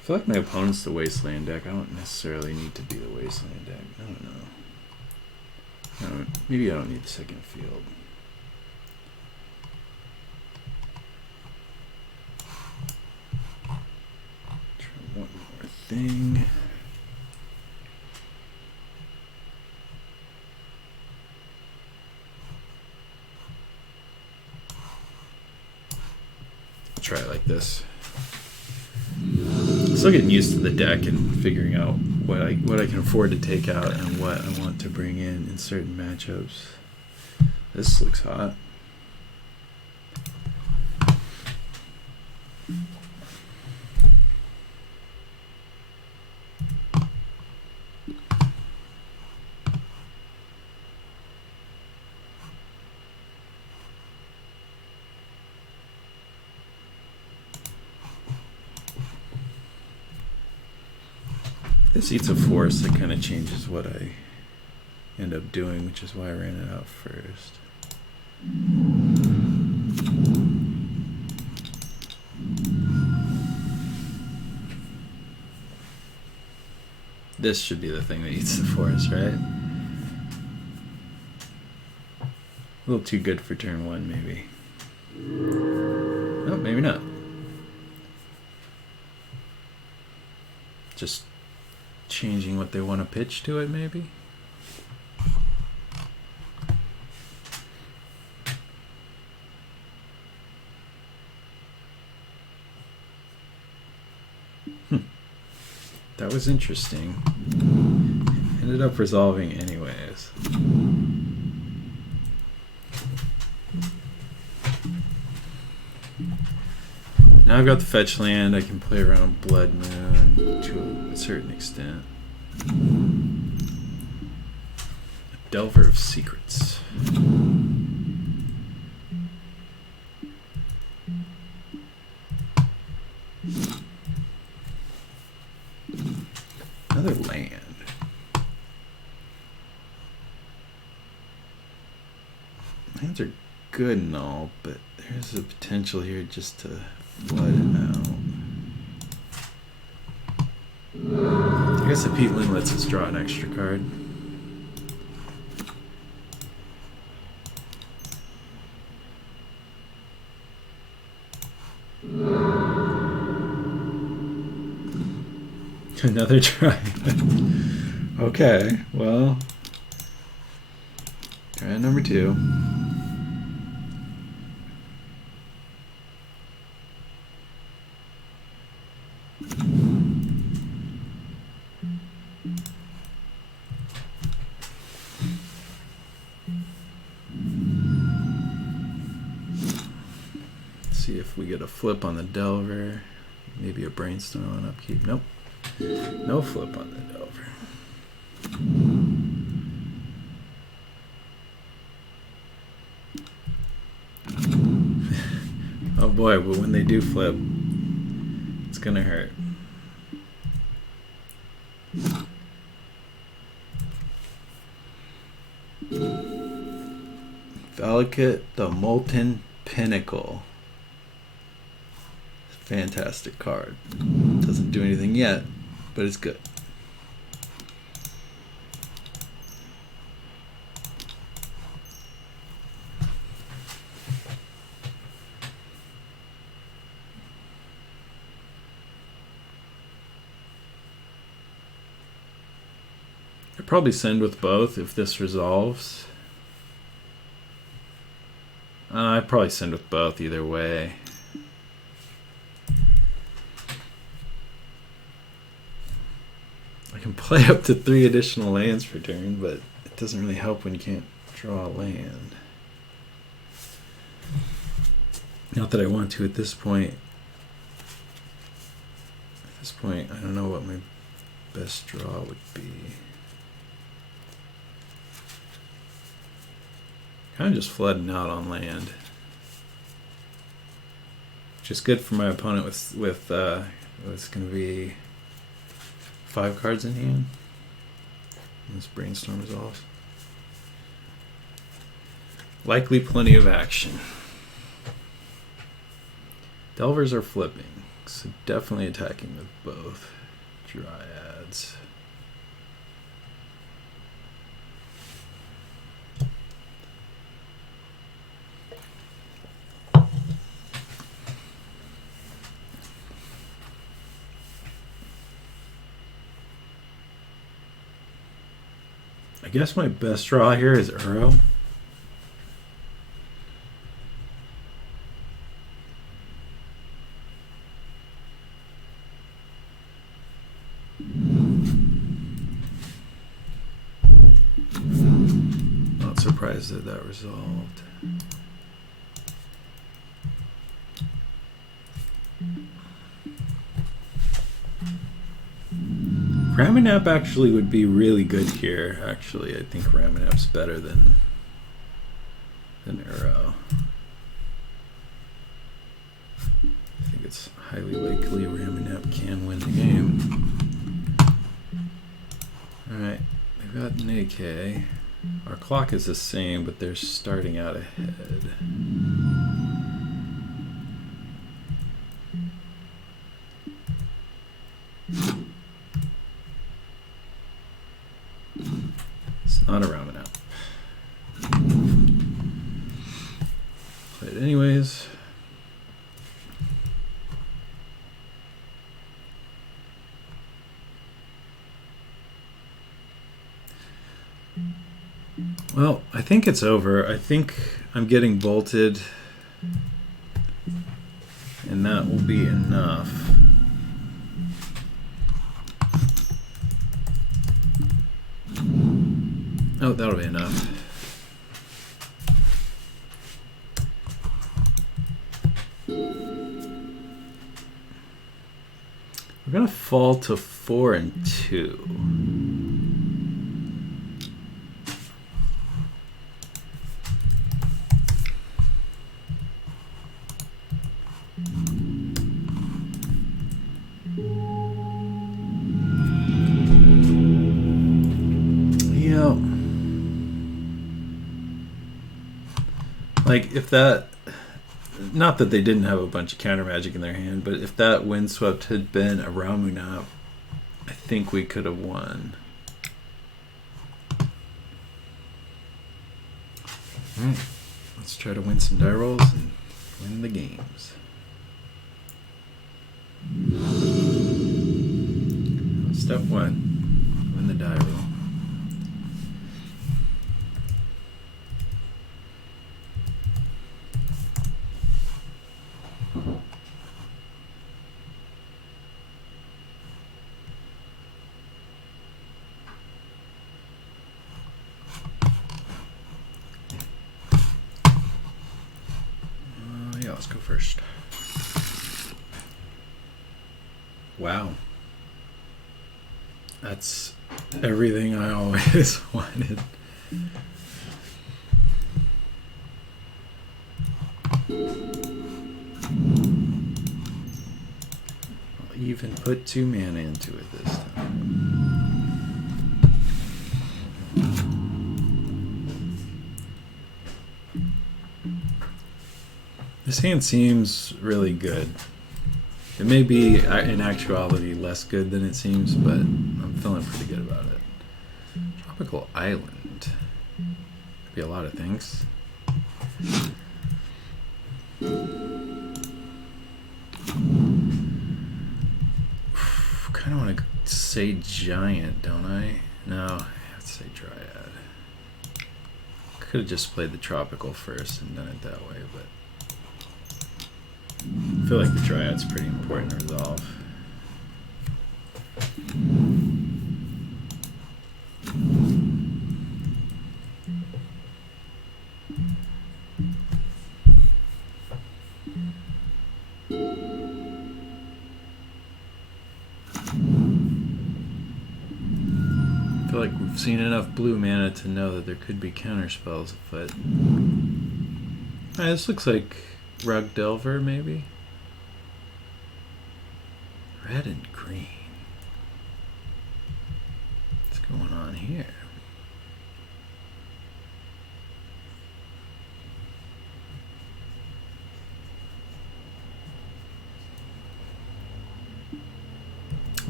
I feel like my opponent's the Wasteland deck. I don't necessarily need to be the Wasteland deck. I don't know. Maybe I don't need the second field. Try one more thing. Try it like this. Still getting used to the deck and figuring out what I can afford to take out and what I want to bring in certain matchups. This looks hot. This eats a force, that kind of changes what I end up doing, which is why I ran it out first. This should be the thing that eats the force, right? A little too good for turn 1, maybe. No, maybe not. Just changing what they want to pitch to it, maybe? That was interesting. Ended up resolving anyways. Now I've got the fetch land. I can play around Blood Moon to a certain extent. A Delver of Secrets. Another land. Lands are good and all, but there's a potential here just to flood it out. I guess the Peatland lets us draw an extra card. Another try. Okay, well, try number 2. see if we get a flip on the Delver. Maybe a Brainstorm on upkeep. Nope. No flip on the Delver. Oh boy, but when they do flip, it's gonna hurt. Valakut, the Molten Pinnacle. Fantastic card. Doesn't do anything yet, but it's good. I'd probably send with both if this resolves. I'd probably send with both either way. I can play up to 3 additional lands per turn, but it doesn't really help when you can't draw a land. Not that I want to at this point. At this point, I don't know what my best draw would be. Kind of just flooding out on land, which is good for my opponent with what's going to be 5 cards in hand. This Brainstorm resolves. Likely plenty of action. Delvers are flipping, so definitely attacking with both Dryads. I guess my best draw here is Uro. Not surprised that that resolved. Ramanap actually would be really good here. Actually, I think Ramanap's better than Uro. I think it's highly likely Ramanap can win the game. Alright, they've got Nike. Our clock is the same, but they're starting out ahead. It's not a Ramanap. Play it anyways. Well, I think it's over. I think I'm getting bolted, and that will be enough. Oh, that'll be enough. We're gonna fall to 4 and 2. Like, if that, not that they didn't have a bunch of counter magic in their hand, but if that Windswept had been a Ramunap, I think we could have won. Alright, let's try to win some die rolls and win the games. Step 1, win the die roll. Yeah, let's go first. Wow. That's everything I always wanted. I'll even put 2 mana into it this time. This hand seems really good. It may be in actuality less good than it seems, but I'm feeling pretty good about it. Tropical Island. Could be a lot of things. Kind of want to say giant, don't I? No, I have to say dryad. Could have just played the tropical first and done it that way, but I feel like the dryad's pretty important to resolve. I feel like we've seen enough blue mana to know that there could be counter spells afoot. This looks like Rug Delver, maybe? Red and green. What's going on here?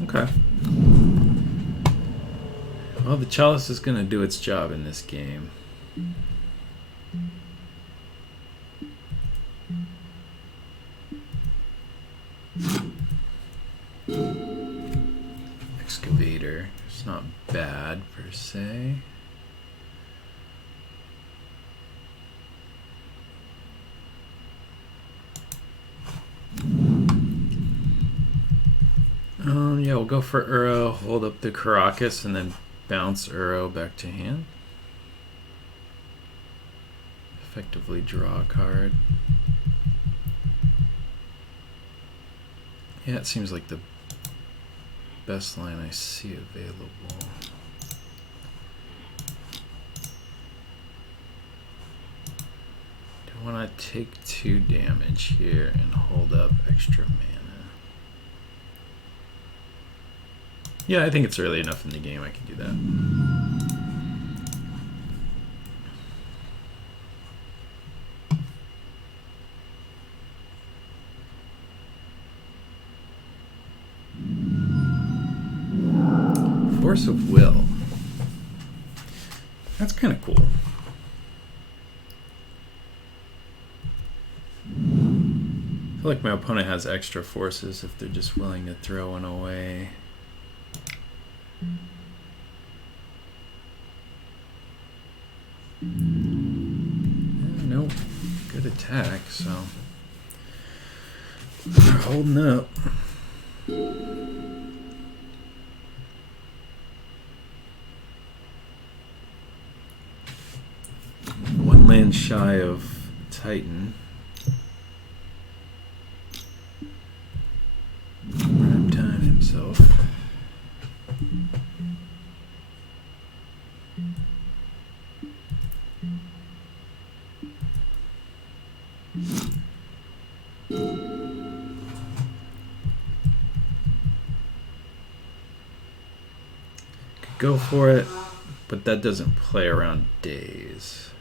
Okay. Well, the Chalice is going to do its job in this game. Excavator. It's not bad per se. Yeah, we'll go for Uro, hold up the Caracas, and then bounce Uro back to hand. Effectively draw a card. Yeah, it seems like the best line I see available. Do I want to take 2 damage here and hold up extra mana? Yeah, I think it's early enough in the game I can do that. Force of Will. That's kind of cool. I feel like my opponent has extra forces if they're just willing to throw one away. Nope. Good attack, so they're holding up. One land shy of Titan. Prime time himself. Could go for it, but that doesn't play around days.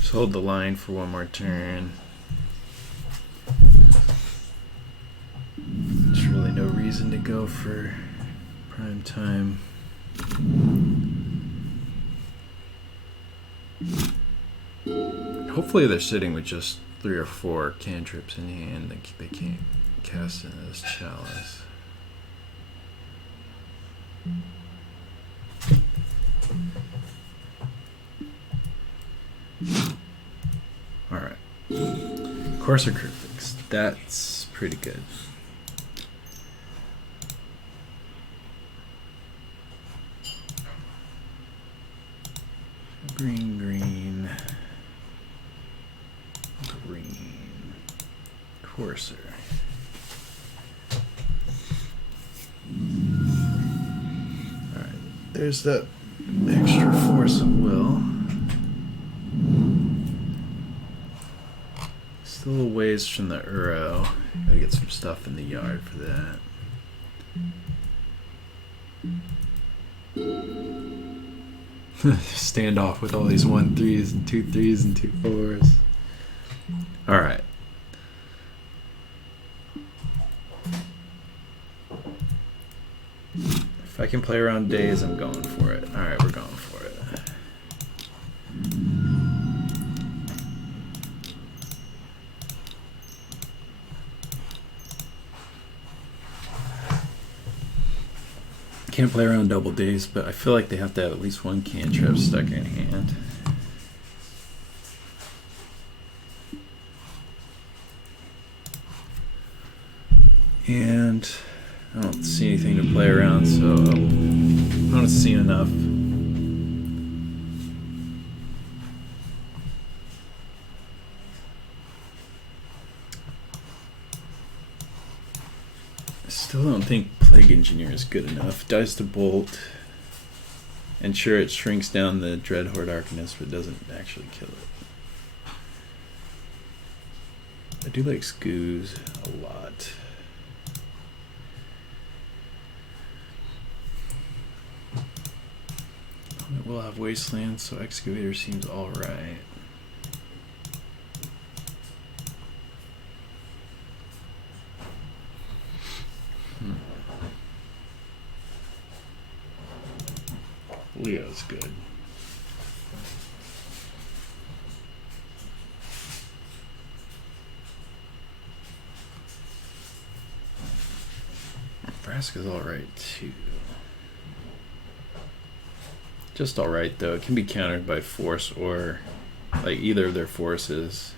Just hold the line for one more turn. There's really no reason to go for prime time. Hopefully they're sitting with just 3 or 4 cantrips in hand that they can't cast into this Chalice. Courser Cryptics. That's pretty good. Green, green, green, Courser. Alright, there's that extra force of will. Still a ways from the Uro. Gotta get some stuff in the yard for that. Stand off with all these 1-3s and 2-3s and 2-4s. Alright. If I can play around days, I'm going for it. Alright, we're going for it. Can't play around double days, but I feel like they have to have at least one cantrip stuck in hand. And I don't see anything to play around, so I'm not seeing enough. I still don't think Plague Engineer is good enough. Dies to Bolt. And sure, it shrinks down the Dreadhorde Arcanist, but doesn't actually kill it. I do like Skoos a lot. It will have Wasteland, so Excavator seems alright. Leo's good. Vraska's alright too. Just alright though. It can be countered by force or like either of their forces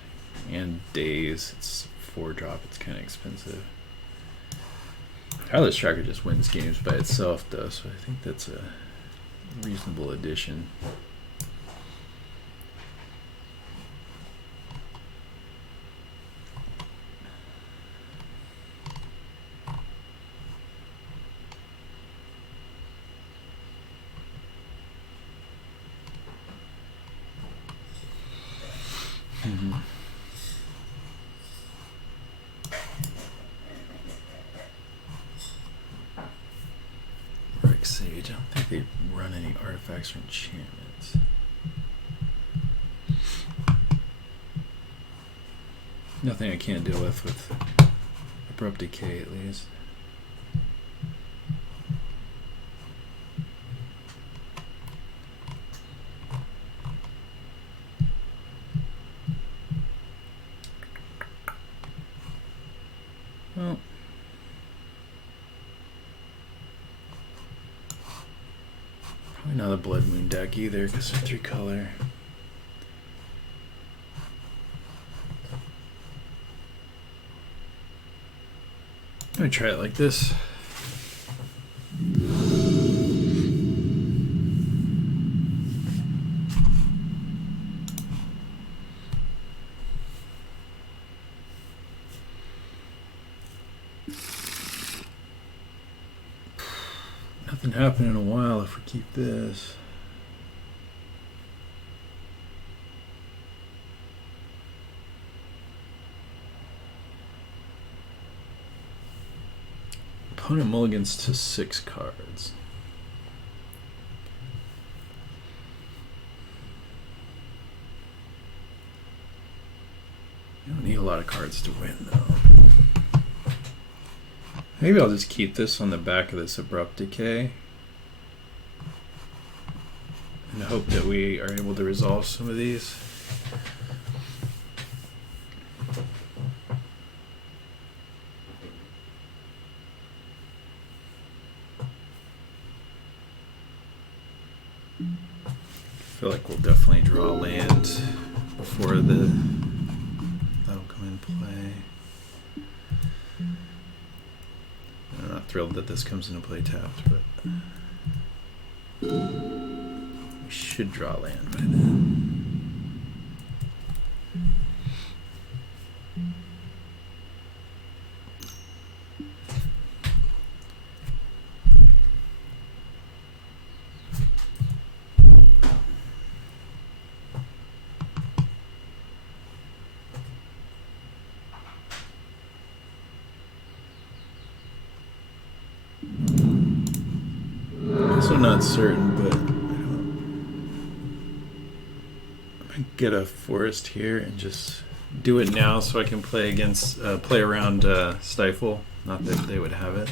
and days. It's 4-drop, it's kinda expensive. Tireless Tracker just wins games by itself though, so I think that's a reasonable addition. Sage. I don't think they run any artifacts or enchantments. Nothing I can't deal with Abrupt Decay at least. Well, probably not a Blood Moon deck either because they're 3-color. I'm gonna try it like this. Nothing happened in a while if we keep this. Opponent mulligans to 6 cards. You don't need a lot of cards to win though. Maybe I'll just keep this on the back of this Abrupt Decay and hope that we are able to resolve some of these. I feel like we'll definitely draw land before that'll come in play. thrilled that this comes into play tapped, but we should draw land by then. Also not certain, but I might get a forest here and just do it now so I can play against play around Stifle. Not that they would have it.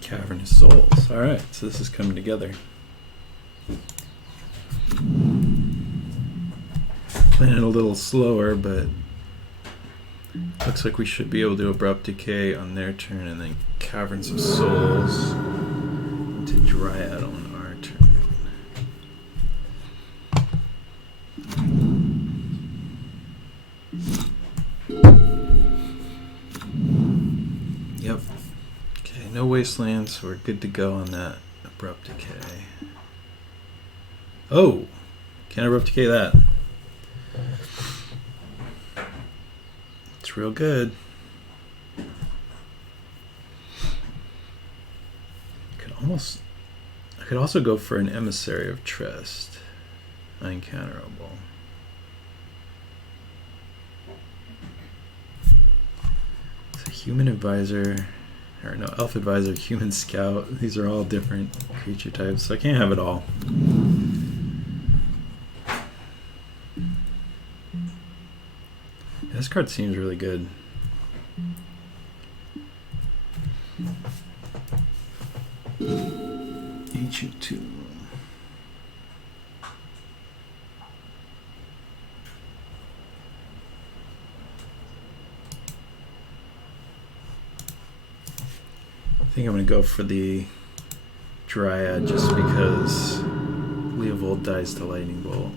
Cavernous Souls. Alright, so this is coming together. Playing it a little slower, but looks like we should be able to Abrupt Decay on their turn and then Caverns of Souls into Dryad on our turn. Yep. Okay, no wastelands, so we're good to go on that Abrupt Decay. Oh! Can't Abrupt Decay that. It's real good. I could also go for an Emissary of Trust. Uncounterable. It's a Human Advisor, or no, Elf Advisor, Human Scout. These are all different creature types, so I can't have it all. This card seems really good. Ancient Tomb. I think I'm going to go for the Dryad just because Leovold dies to Lightning Bolt.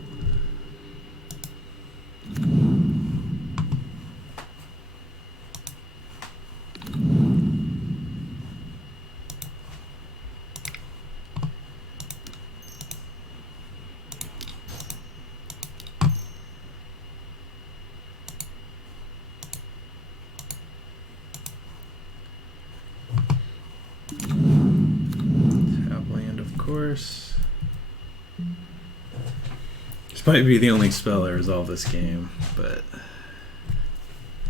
This might be the only spell that resolve this game, but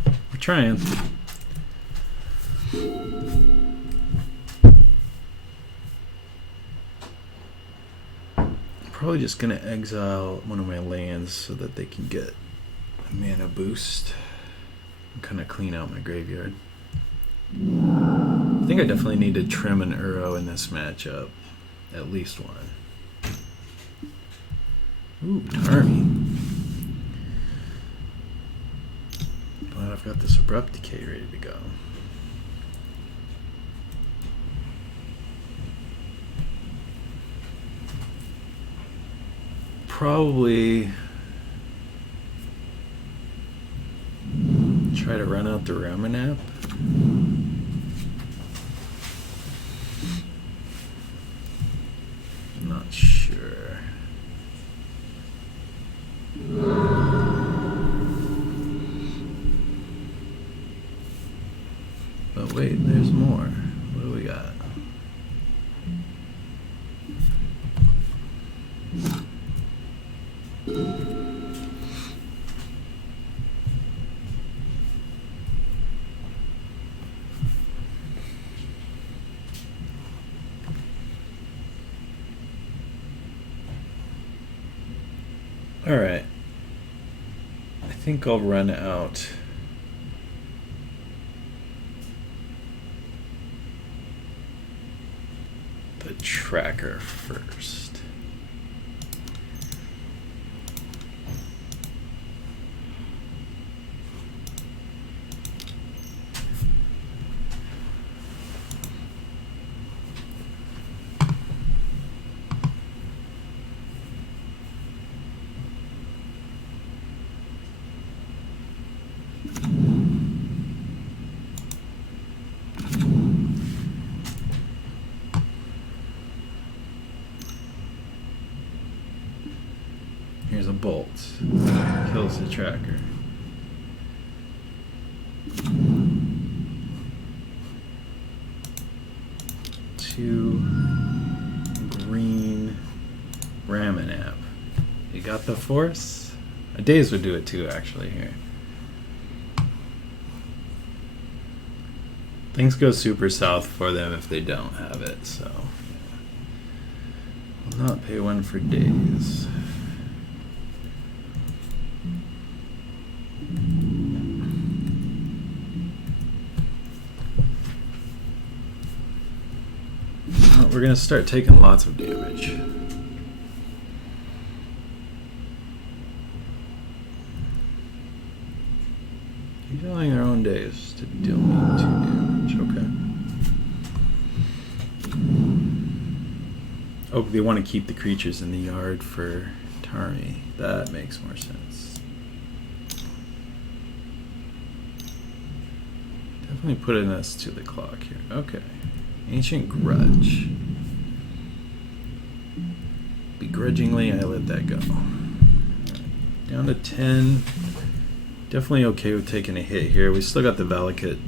we're trying. I'm probably just gonna exile one of my lands so that they can get a mana boost and kind of clean out my graveyard. I think I definitely need to trim an Uro in this matchup. At least one. Ooh, Tarmy. Glad I've got this Abrupt Decay ready to go. Probably try to run out the Ramanap. Not sure. But wait, there's more. What do we got? All right. I think I'll run out the tracker first. Here's a bolt. Kills the tracker. Two green Ramanap. You got the force? A daze would do it too, actually, here. Things go super south for them if they don't have it, so yeah. Will not pay one for days. We're going to start taking lots of damage. Dealing their own days to deal me 2 damage. Okay. Oh, they want to keep the creatures in the yard for Tari. That makes more sense. Definitely putting us to the clock here. Okay. Ancient Grudge. Begrudgingly, I let that go. Right. Down to 10. Definitely okay with taking a hit here. We still got the Valakut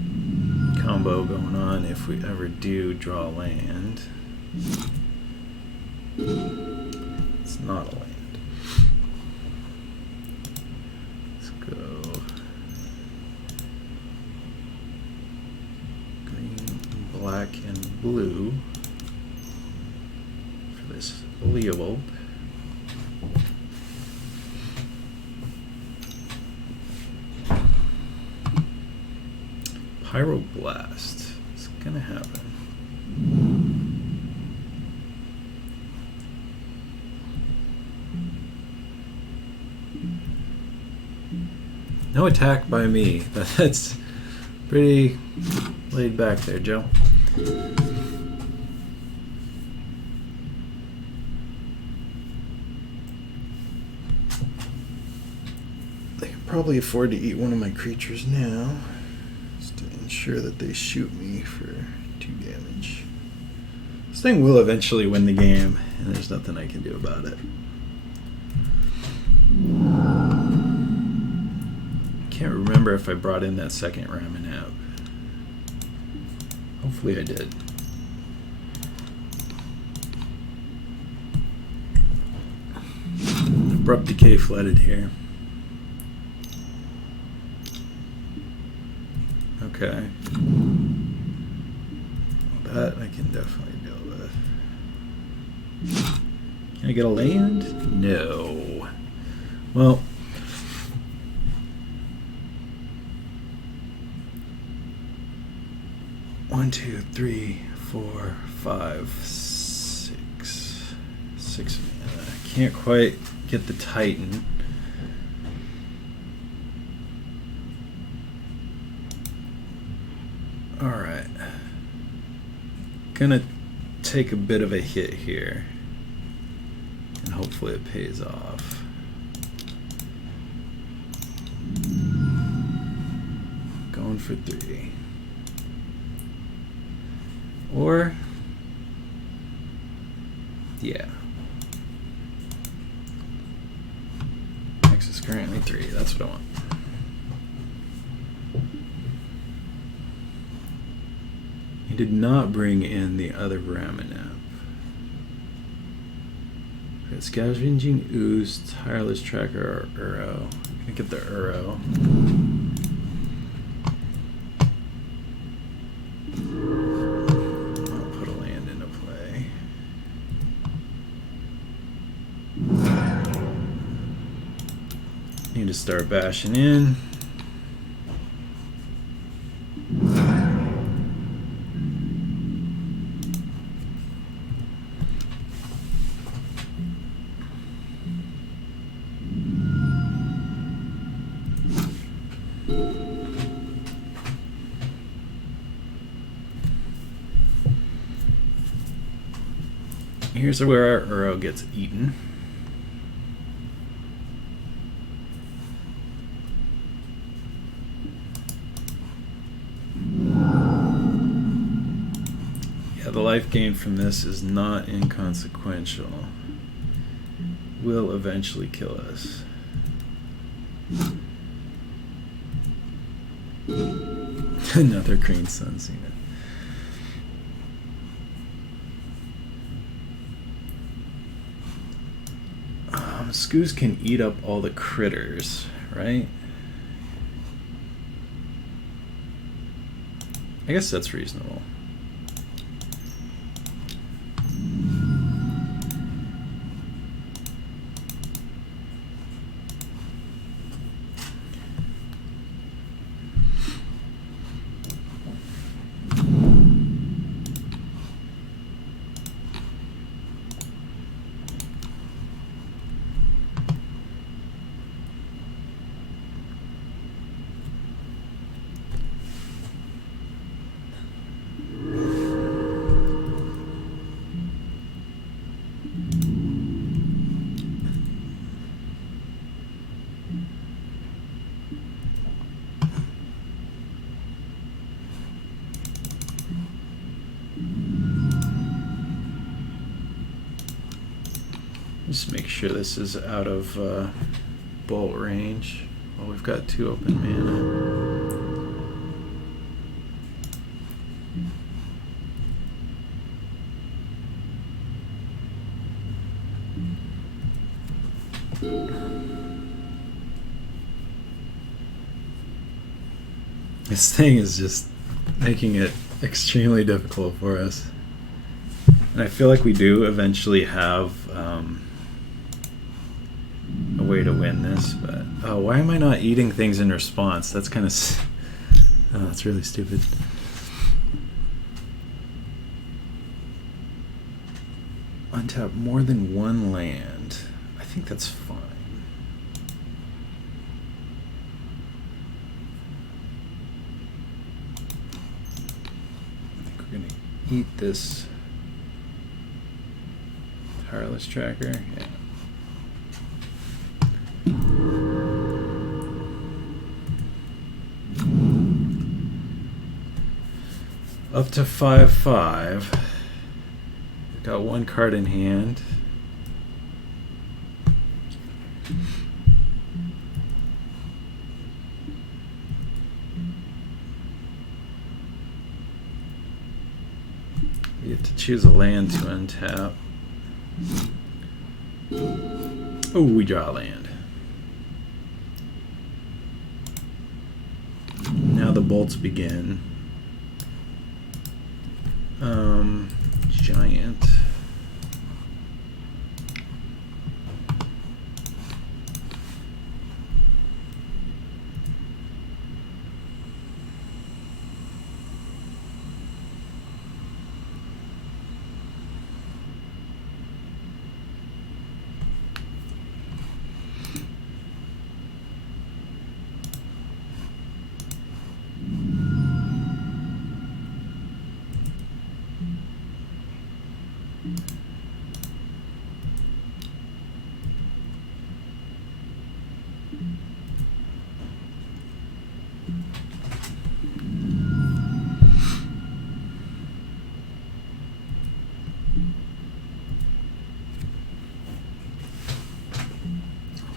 combo going on if we ever do draw a land. It's not a land. Let's go. Green, black, and blue for this Leovold. Pyroblast. It's gonna happen. No attack by me. That's pretty laid back there, Joe. They can probably afford to eat one of my creatures now. Ensure that they shoot me for 2 damage. This thing will eventually win the game, and there's nothing I can do about it. Can't remember if I brought in that second Ramanap. Hopefully I did. Abrupt Decay flooded here. Okay. That I can definitely deal with. Can I get a land? No. Well. One, two, three, four, five, six. 6 mana. Can't quite get the Titan. Alright. Gonna take a bit of a hit here. And hopefully it pays off. Going for 3. Or... yeah. X is currently 3. That's what I want. He did not bring in the other Ramanap. Scavenging Ooze, Tireless Tracker, or Uro. I'm gonna get the Uro. I'll put a land into play. Need to start bashing in. Here's where our Uro gets eaten. Yeah, the life gain from this is not inconsequential. Will eventually kill us. Another green sun zenith. Skoos can eat up all the critters, right? I guess that's reasonable. Just make sure this is out of bolt range. Well, we've got 2 open mana. This thing is just making it extremely difficult for us. And I feel like we do eventually have a way to win this, but oh, why am I not eating things in response? That's kind of oh, that's really stupid. Untap more than 1 land. I think that's fine. I think we're gonna eat this tireless tracker. Yeah. Up to 5/5. We've got 1 card in hand. We get to choose a land to untap. Oh, we draw a land. Now the bolts begin. Giant.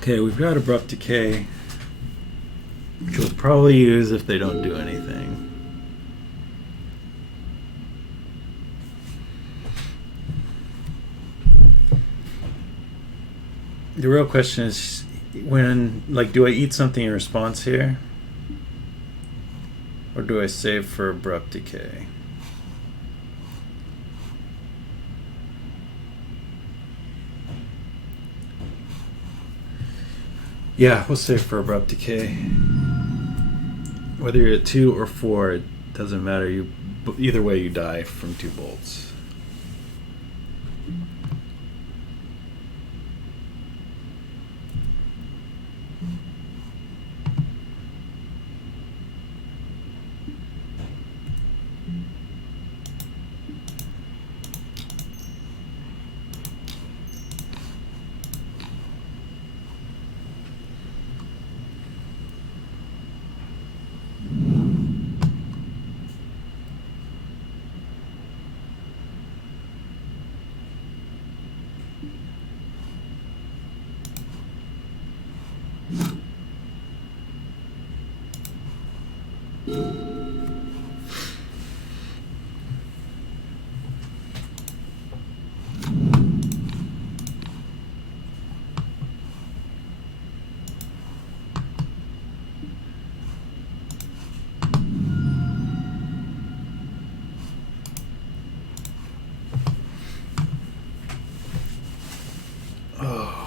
Okay, we've got Abrupt Decay, which we'll probably use if they don't do anything. The real question is, when, like, do I eat something in response here? Or do I save for Abrupt Decay? Yeah, we'll save for Abrupt Decay. Whether you're at 2 or 4, it doesn't matter. Either way, you die from 2 bolts.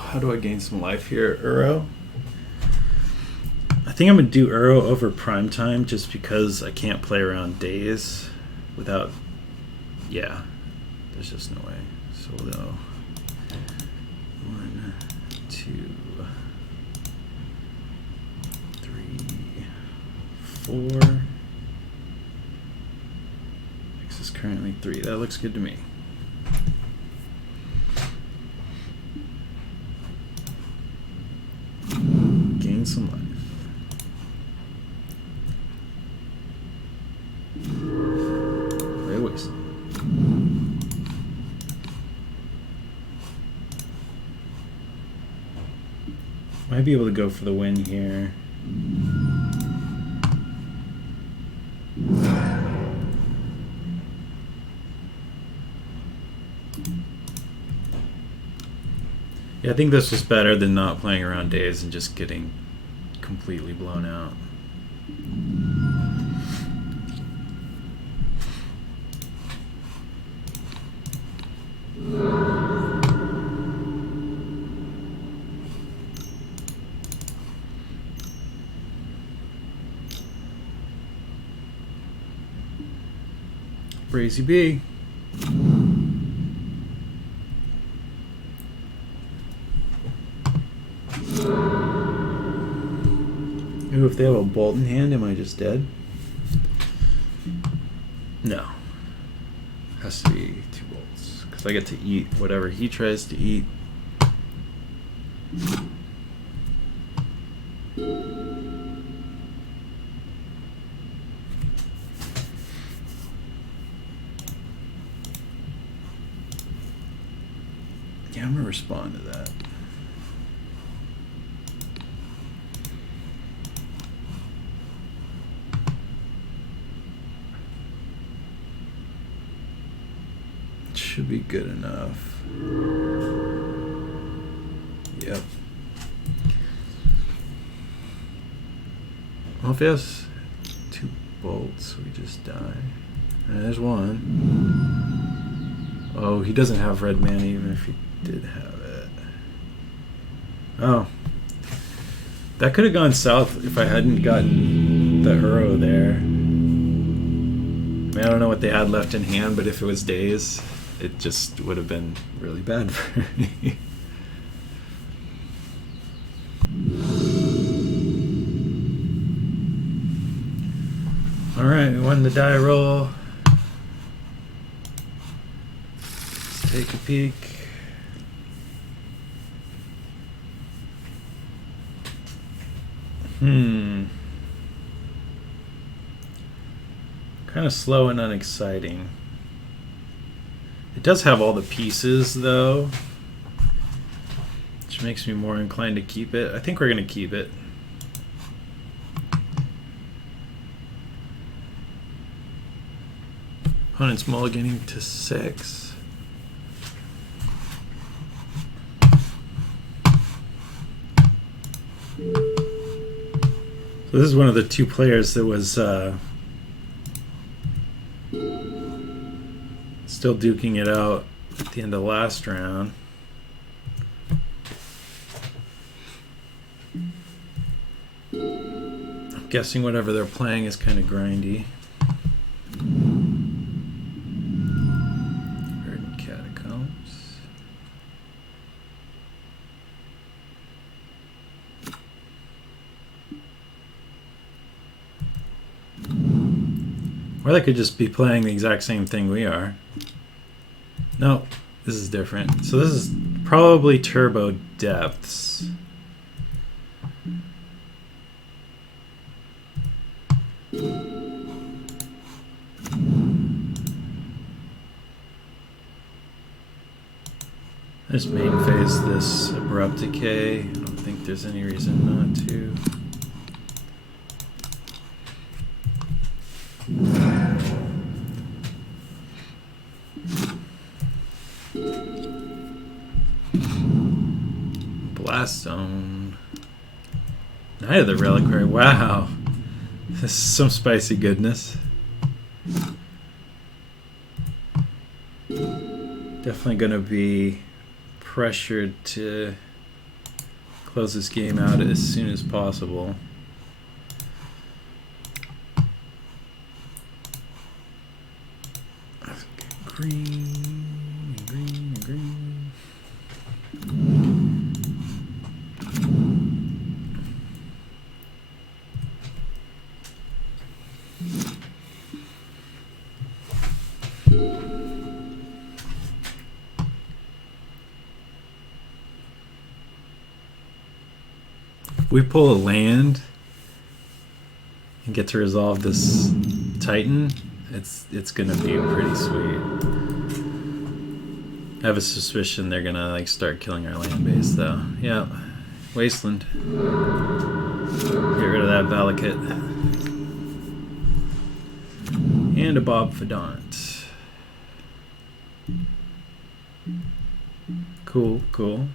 How do I gain some life here? Uro? I think I'm going to do Uro over prime time just because I can't play around days without... Yeah, there's just no way. So we'll go 1, 2, 3, 4. X is currently 3. That looks good to me. Some life. Play a waste. Might be able to go for the win here. Yeah, I think this was better than not playing around days and just getting completely blown out. Brazy B. Ooh, if they have a bolt in hand, am I just dead? No. Has to be 2 bolts. Because I get to eat whatever he tries to eat. Yeah, I'm going to respond to that. Should be good enough. Yep. Well, if he has 2 bolts, we just die. There's one. Oh, he doesn't have red mana even if he did have it. Oh. That could have gone south if I hadn't gotten the Uro there. I mean, I don't know what they had left in hand, but if it was days, it just would have been really bad for me. Alright, we won the die roll. Let's take a peek. Kind of slow and unexciting. It does have all the pieces, though, which makes me more inclined to keep it. I think we're going to keep it. Opponent's mulliganing to 6. So this is one of the 2 players that was still duking it out at the end of the last round. I'm guessing whatever they're playing is kind of grindy. Verdant Catacombs. Or they could just be playing the exact same thing we are. No, this is different. So this is probably Turbo Depths. I just main phase this Abrupt Decay. I don't think there's any reason not to. Stone. Knight of the Reliquary. Wow. This is some spicy goodness. Definitely going to be pressured to close this game out as soon as possible. Green, green, green. If we pull a land and get to resolve this Titan, it's gonna be pretty sweet. I have a suspicion they're gonna like start killing our land base though. Yeah, Wasteland. Get rid of that Valakut. And a Bob Fidant. Cool, cool.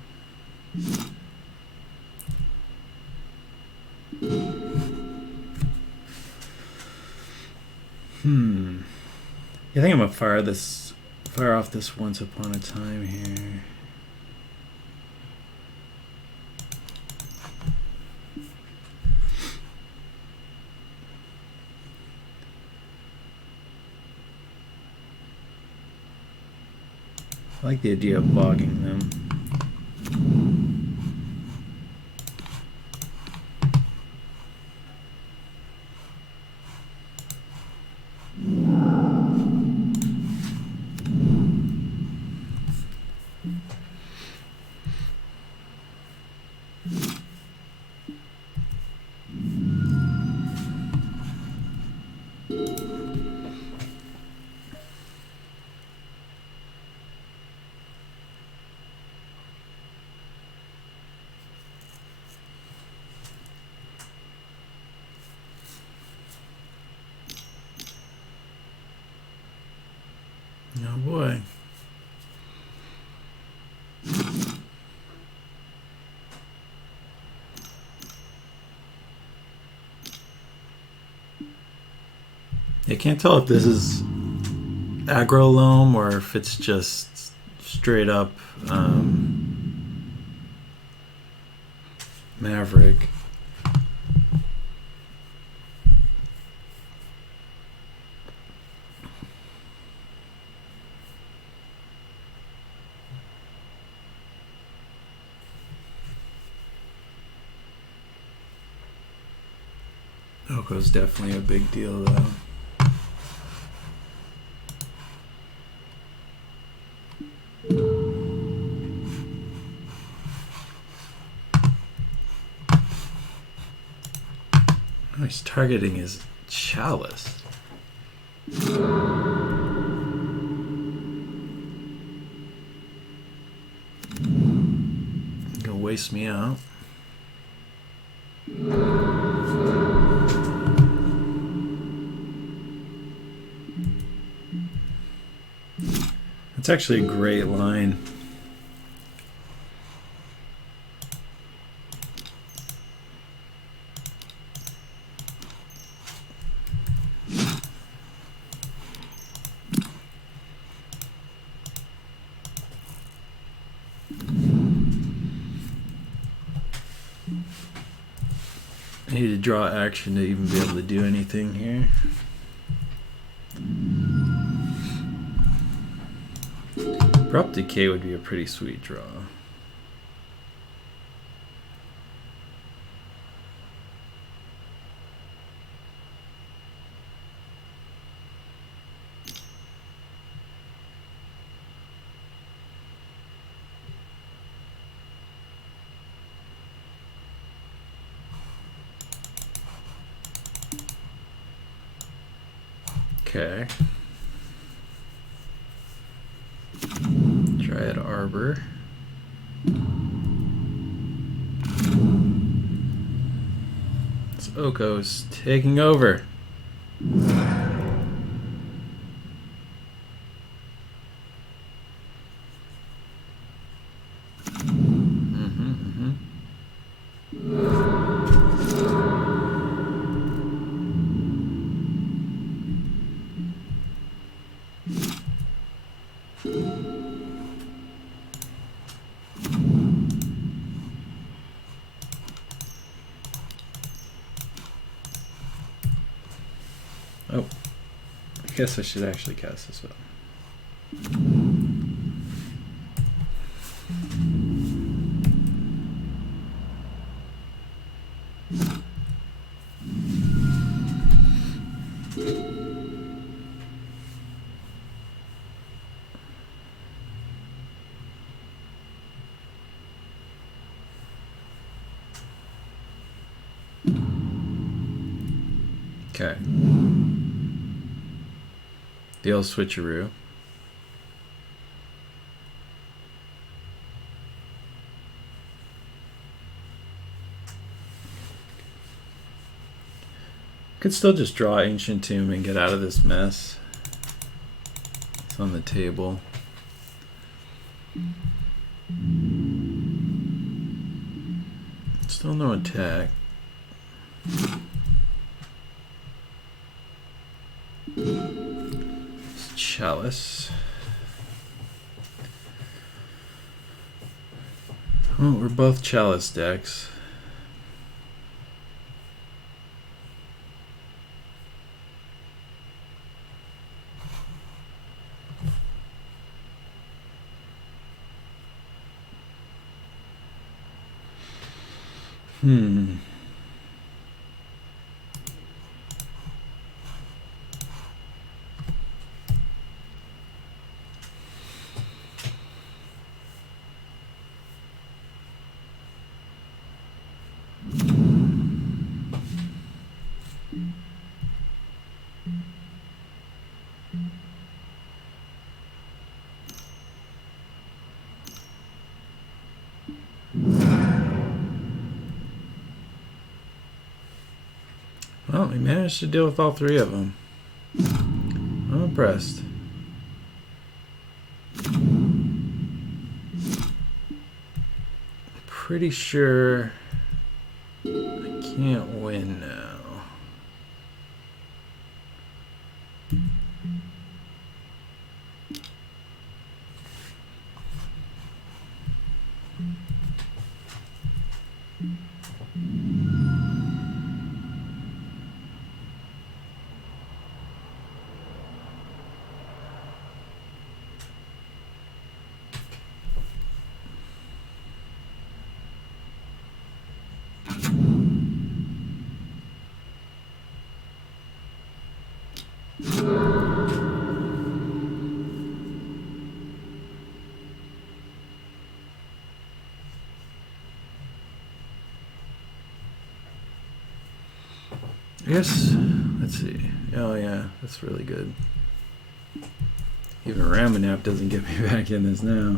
I think I'm gonna fire off this Once Upon a Time here. I like the idea of bogging them. Oh boy. I can't tell if this is aggro loam or if it's just straight up Maverick. Oko's definitely a big deal though. Oh, he's targeting his Chalice. Gonna waste me out. It's actually a great line. I need to draw action to even be able to do anything here. Abrupt Decay would be a pretty sweet draw. Okay. Dryad Arbor. It's Oko's taking over. Oh, I guess I should actually cast this one. Okay. Deal switcheroo. Could still just draw Ancient Tomb and get out of this mess. It's on the table. Still no attack. It's Chalice. Oh, we're both Chalice decks. Well, we managed to deal with all three of them. I'm impressed. Pretty sure I can't win now. Yes, let's see. Oh yeah, that's really good. Even Ramanap doesn't get me back in this now.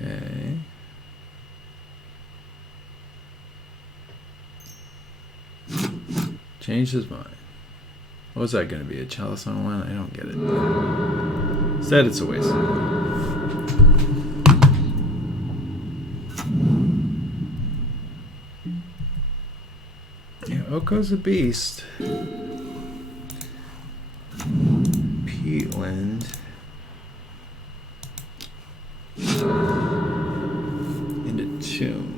Okay. Changed his mind. What was that going to be? A Chalice on one? I don't get it. Instead, it's a waste. Yeah, Oko's a beast. Peatland. Into Tomb.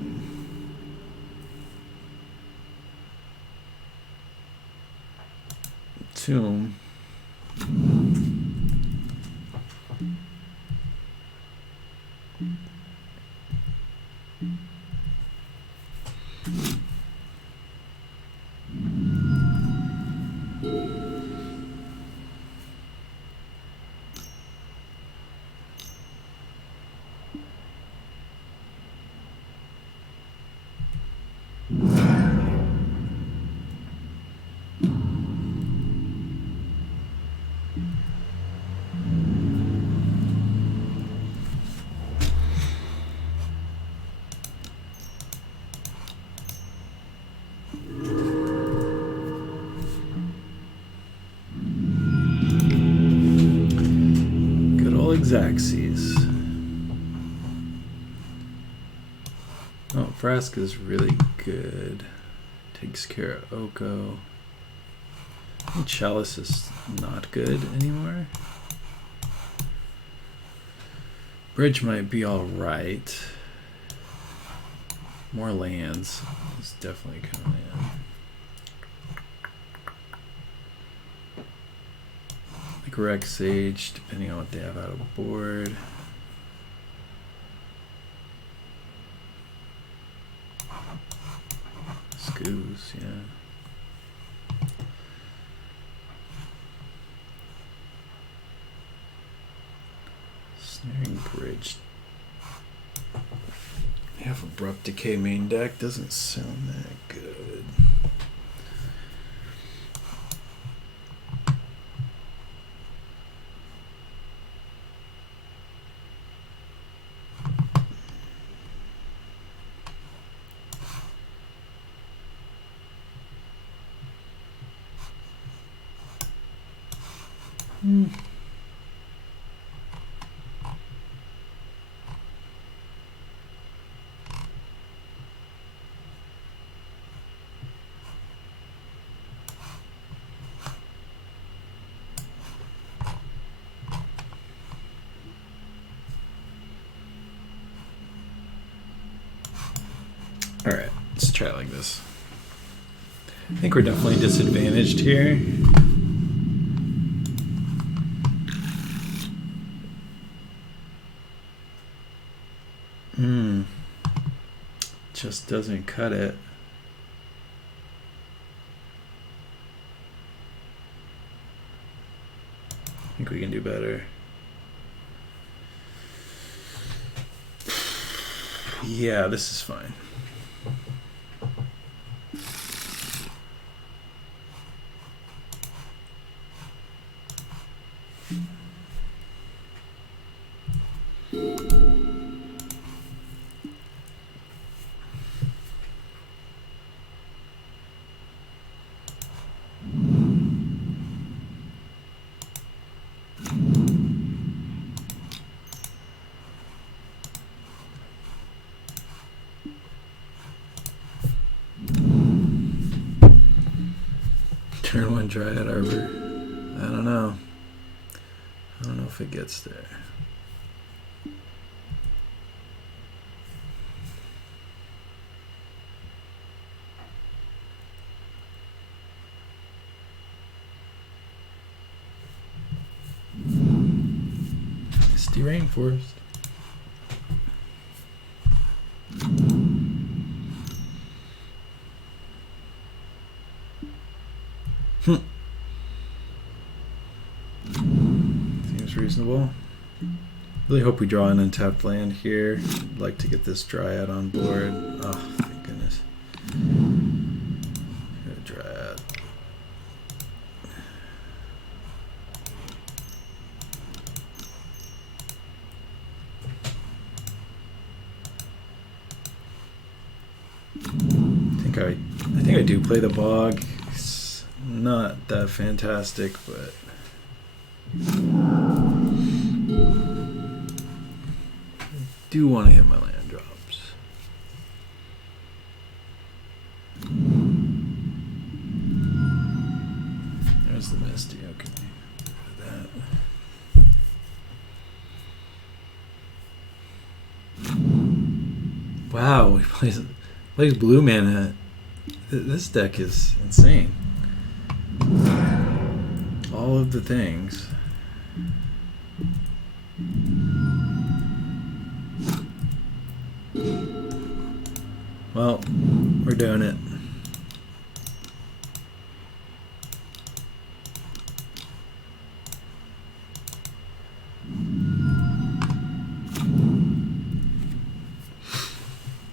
Tomb. Xaxes. Oh, Vraska's really good. Takes care of Oko. Chalice is not good anymore. Bridge might be alright. More lands is definitely coming in. Like Rex Sage, depending on what they have out of board. Scoos, yeah. Snaring Bridge. You have Abrupt Decay main deck, doesn't sound that good. Alright, let's try it like this. I think we're definitely disadvantaged here. Just doesn't cut it. I think we can do better. Yeah, this is fine. Turn 1 Dryad Arbor. I don't know. I don't know if it gets there. Misty Rainforest. Seems reasonable. Really hope we draw an untapped land here. I'd like to get this Dryad on board. Oh, thank goodness. Dryad. I think I do play the bog. It's not that fantastic, but I do want to hit my land drops. There's the Misty. Okay, that. Wow, he plays blue mana. This deck is insane. All of the things. Well, we're doing it.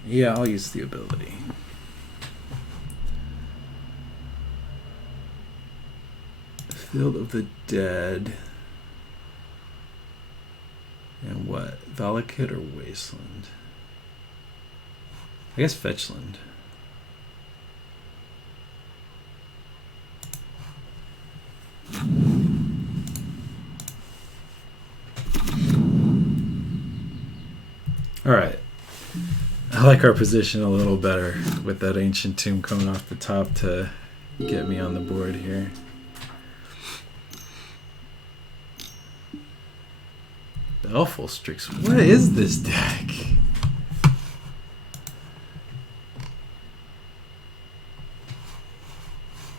Yeah, I'll use the ability. Field of the Dead. And what? Valakut or Wasteland? I guess Fetchland. Alright. I like our position a little better with that Ancient Tomb coming off the top to get me on the board here. Baleful Strix. What is this deck?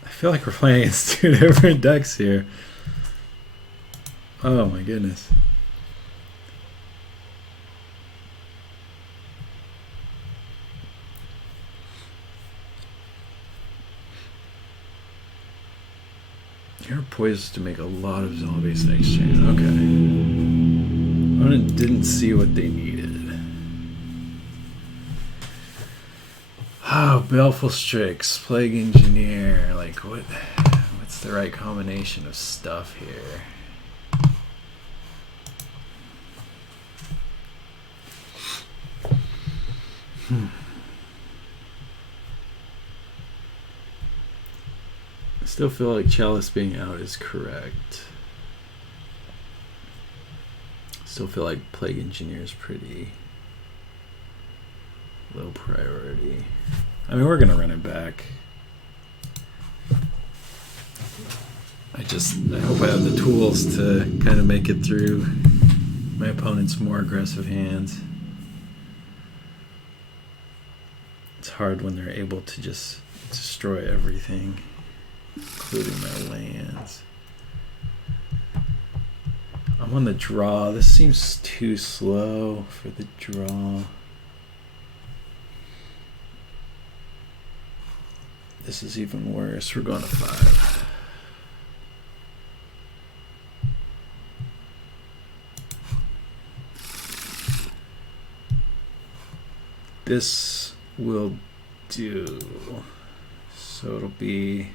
I feel like we're playing against two different decks here. Oh my goodness. You're poised to make a lot of zombies next turn. Okay. Opponent didn't see what they needed. Oh, Baleful Strix, Plague Engineer. Like, what's the right combination of stuff here? I still feel like Chalice being out is correct. Still feel like Plague Engineer is pretty low priority. I mean, we're gonna run it back. I hope I have the tools to kind of make it through my opponent's more aggressive hands. It's hard when they're able to just destroy everything, including my lands. I'm on the draw. This seems too slow for the draw. This is even worse. We're going to 5. This will do. So it'll be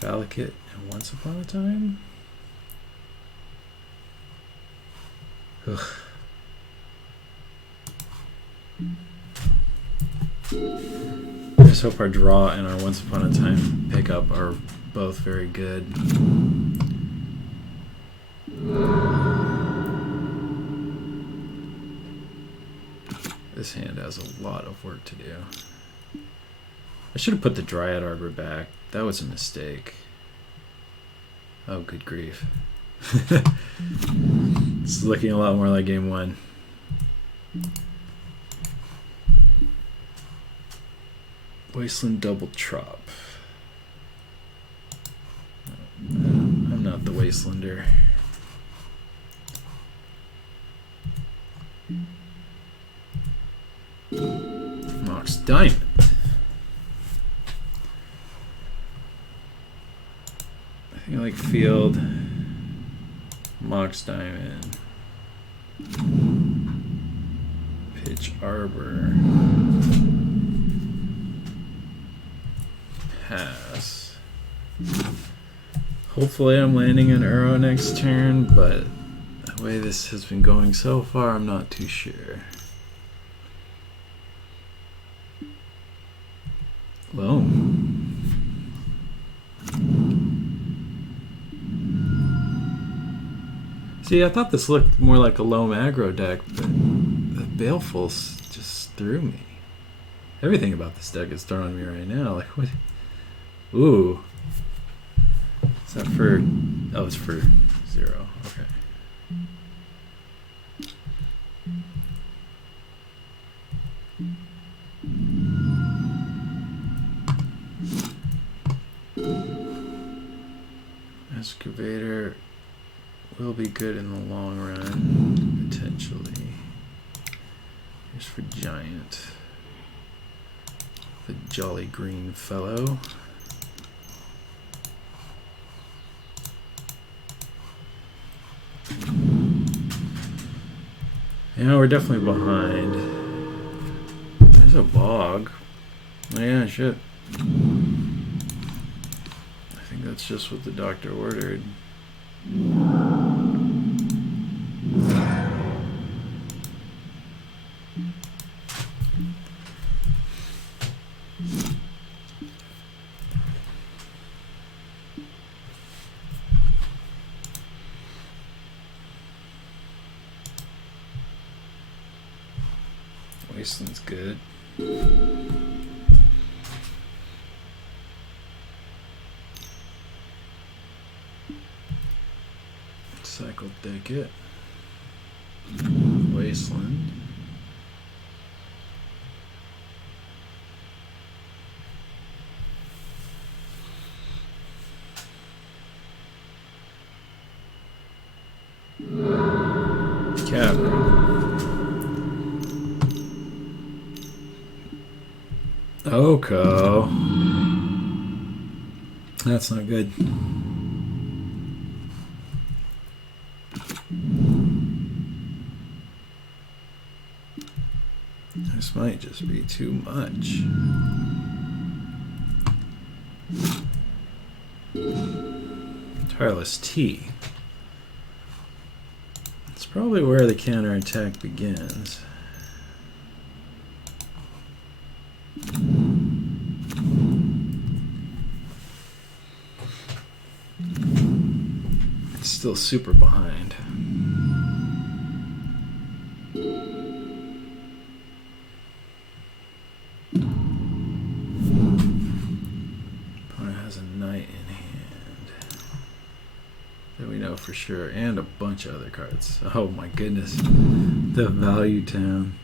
Valakut and Once Upon a Time. Ugh. I just hope our draw and our Once Upon a Time pickup are both very good. This hand has a lot of work to do. I should have put the Dryad Arbor back. That was a mistake. Oh, good grief. This is looking a lot more like game 1. Wasteland Double Trop. I'm not the Wastelander. Mox Diamond. I think I like Field. Mox Diamond. Pitch Arbor. Pass. Hopefully I'm landing an Uro next turn, but the way this has been going so far, I'm not too sure. Well. See, I thought this looked more like a low aggro deck, but the Balefuls just threw me. Everything about this deck is throwing me right now. Like, what? Ooh. Is that for... Oh, it's for 0. Okay. Excavator will be good in the long run, potentially. Here's for Giant. The Jolly Green Fellow. Yeah, we're definitely behind. There's a bog. Oh yeah, shit. I think that's just what the doctor ordered. Wasteland's good. Cycle Thicket. Wasteland. Cavern. Oko. That's not good. This might just be too much. Tireless Tea. It's probably where the counterattack begins. It's still super behind. Opponent has a knight in hand that we know for sure, and a bunch of other cards. Oh my goodness. The Value Town.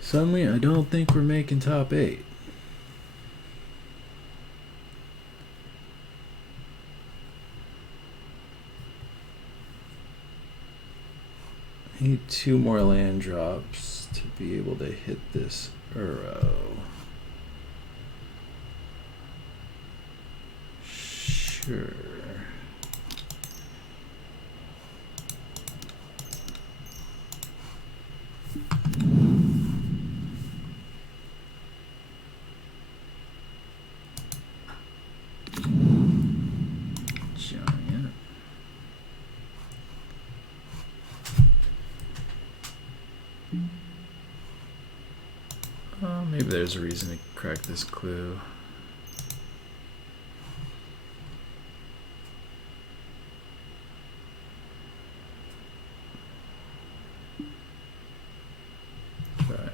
Suddenly, I don't think we're making top 8. I need 2 more land drops to be able to hit this Uro. Sure. Maybe there's a reason to crack this clue. Dryad.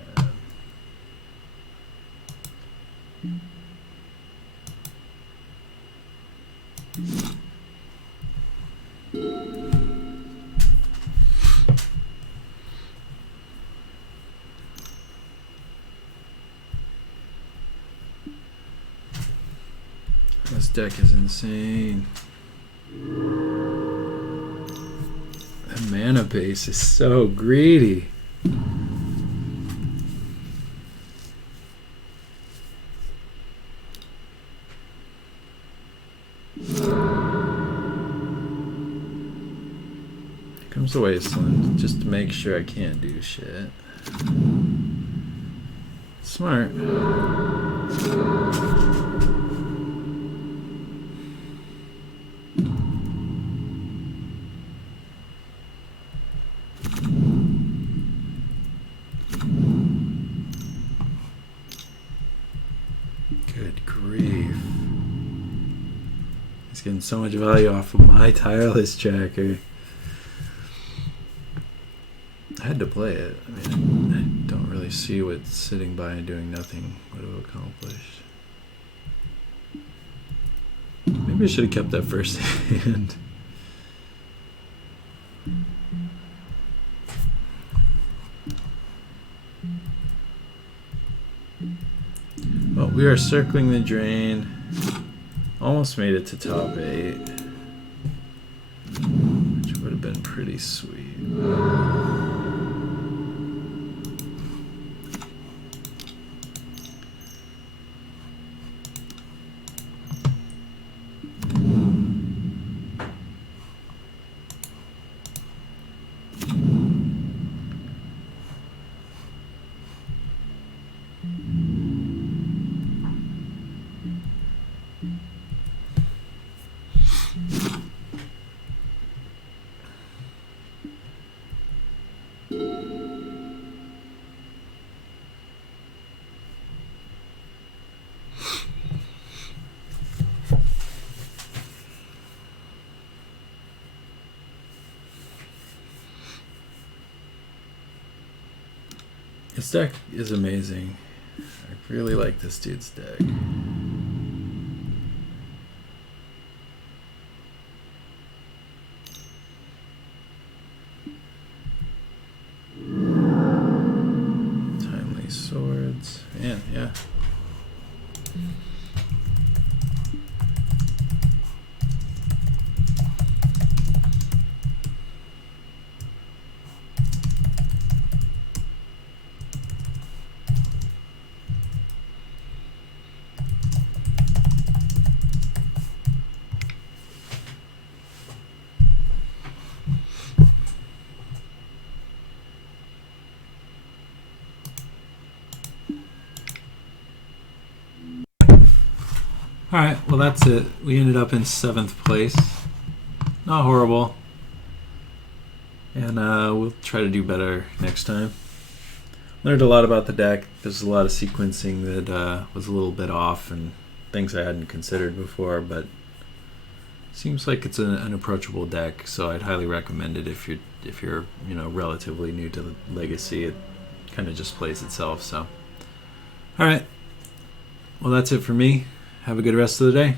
This deck is insane. The mana base is so greedy. Here comes the Wasteland, just to make sure I can't do shit. Smart. Good grief. He's getting so much value off of my tireless tracker. I had to play it. I mean, I don't really see what sitting by and doing nothing would have accomplished. Maybe I should have kept that first hand. Well, we are circling the drain. Almost made it to top 8. Which would have been pretty sweet. This deck is amazing. I really like this dude's deck. Timely Swords. Man, yeah. Alright, well that's it. We ended up in 7th place. Not horrible. And we'll try to do better next time. Learned a lot about the deck. There's a lot of sequencing that was a little bit off and things I hadn't considered before, but seems like it's an approachable deck, so I'd highly recommend it if you're relatively new to the Legacy. It kind of just plays itself. So, all right. Well, that's it for me. Have a good rest of the day.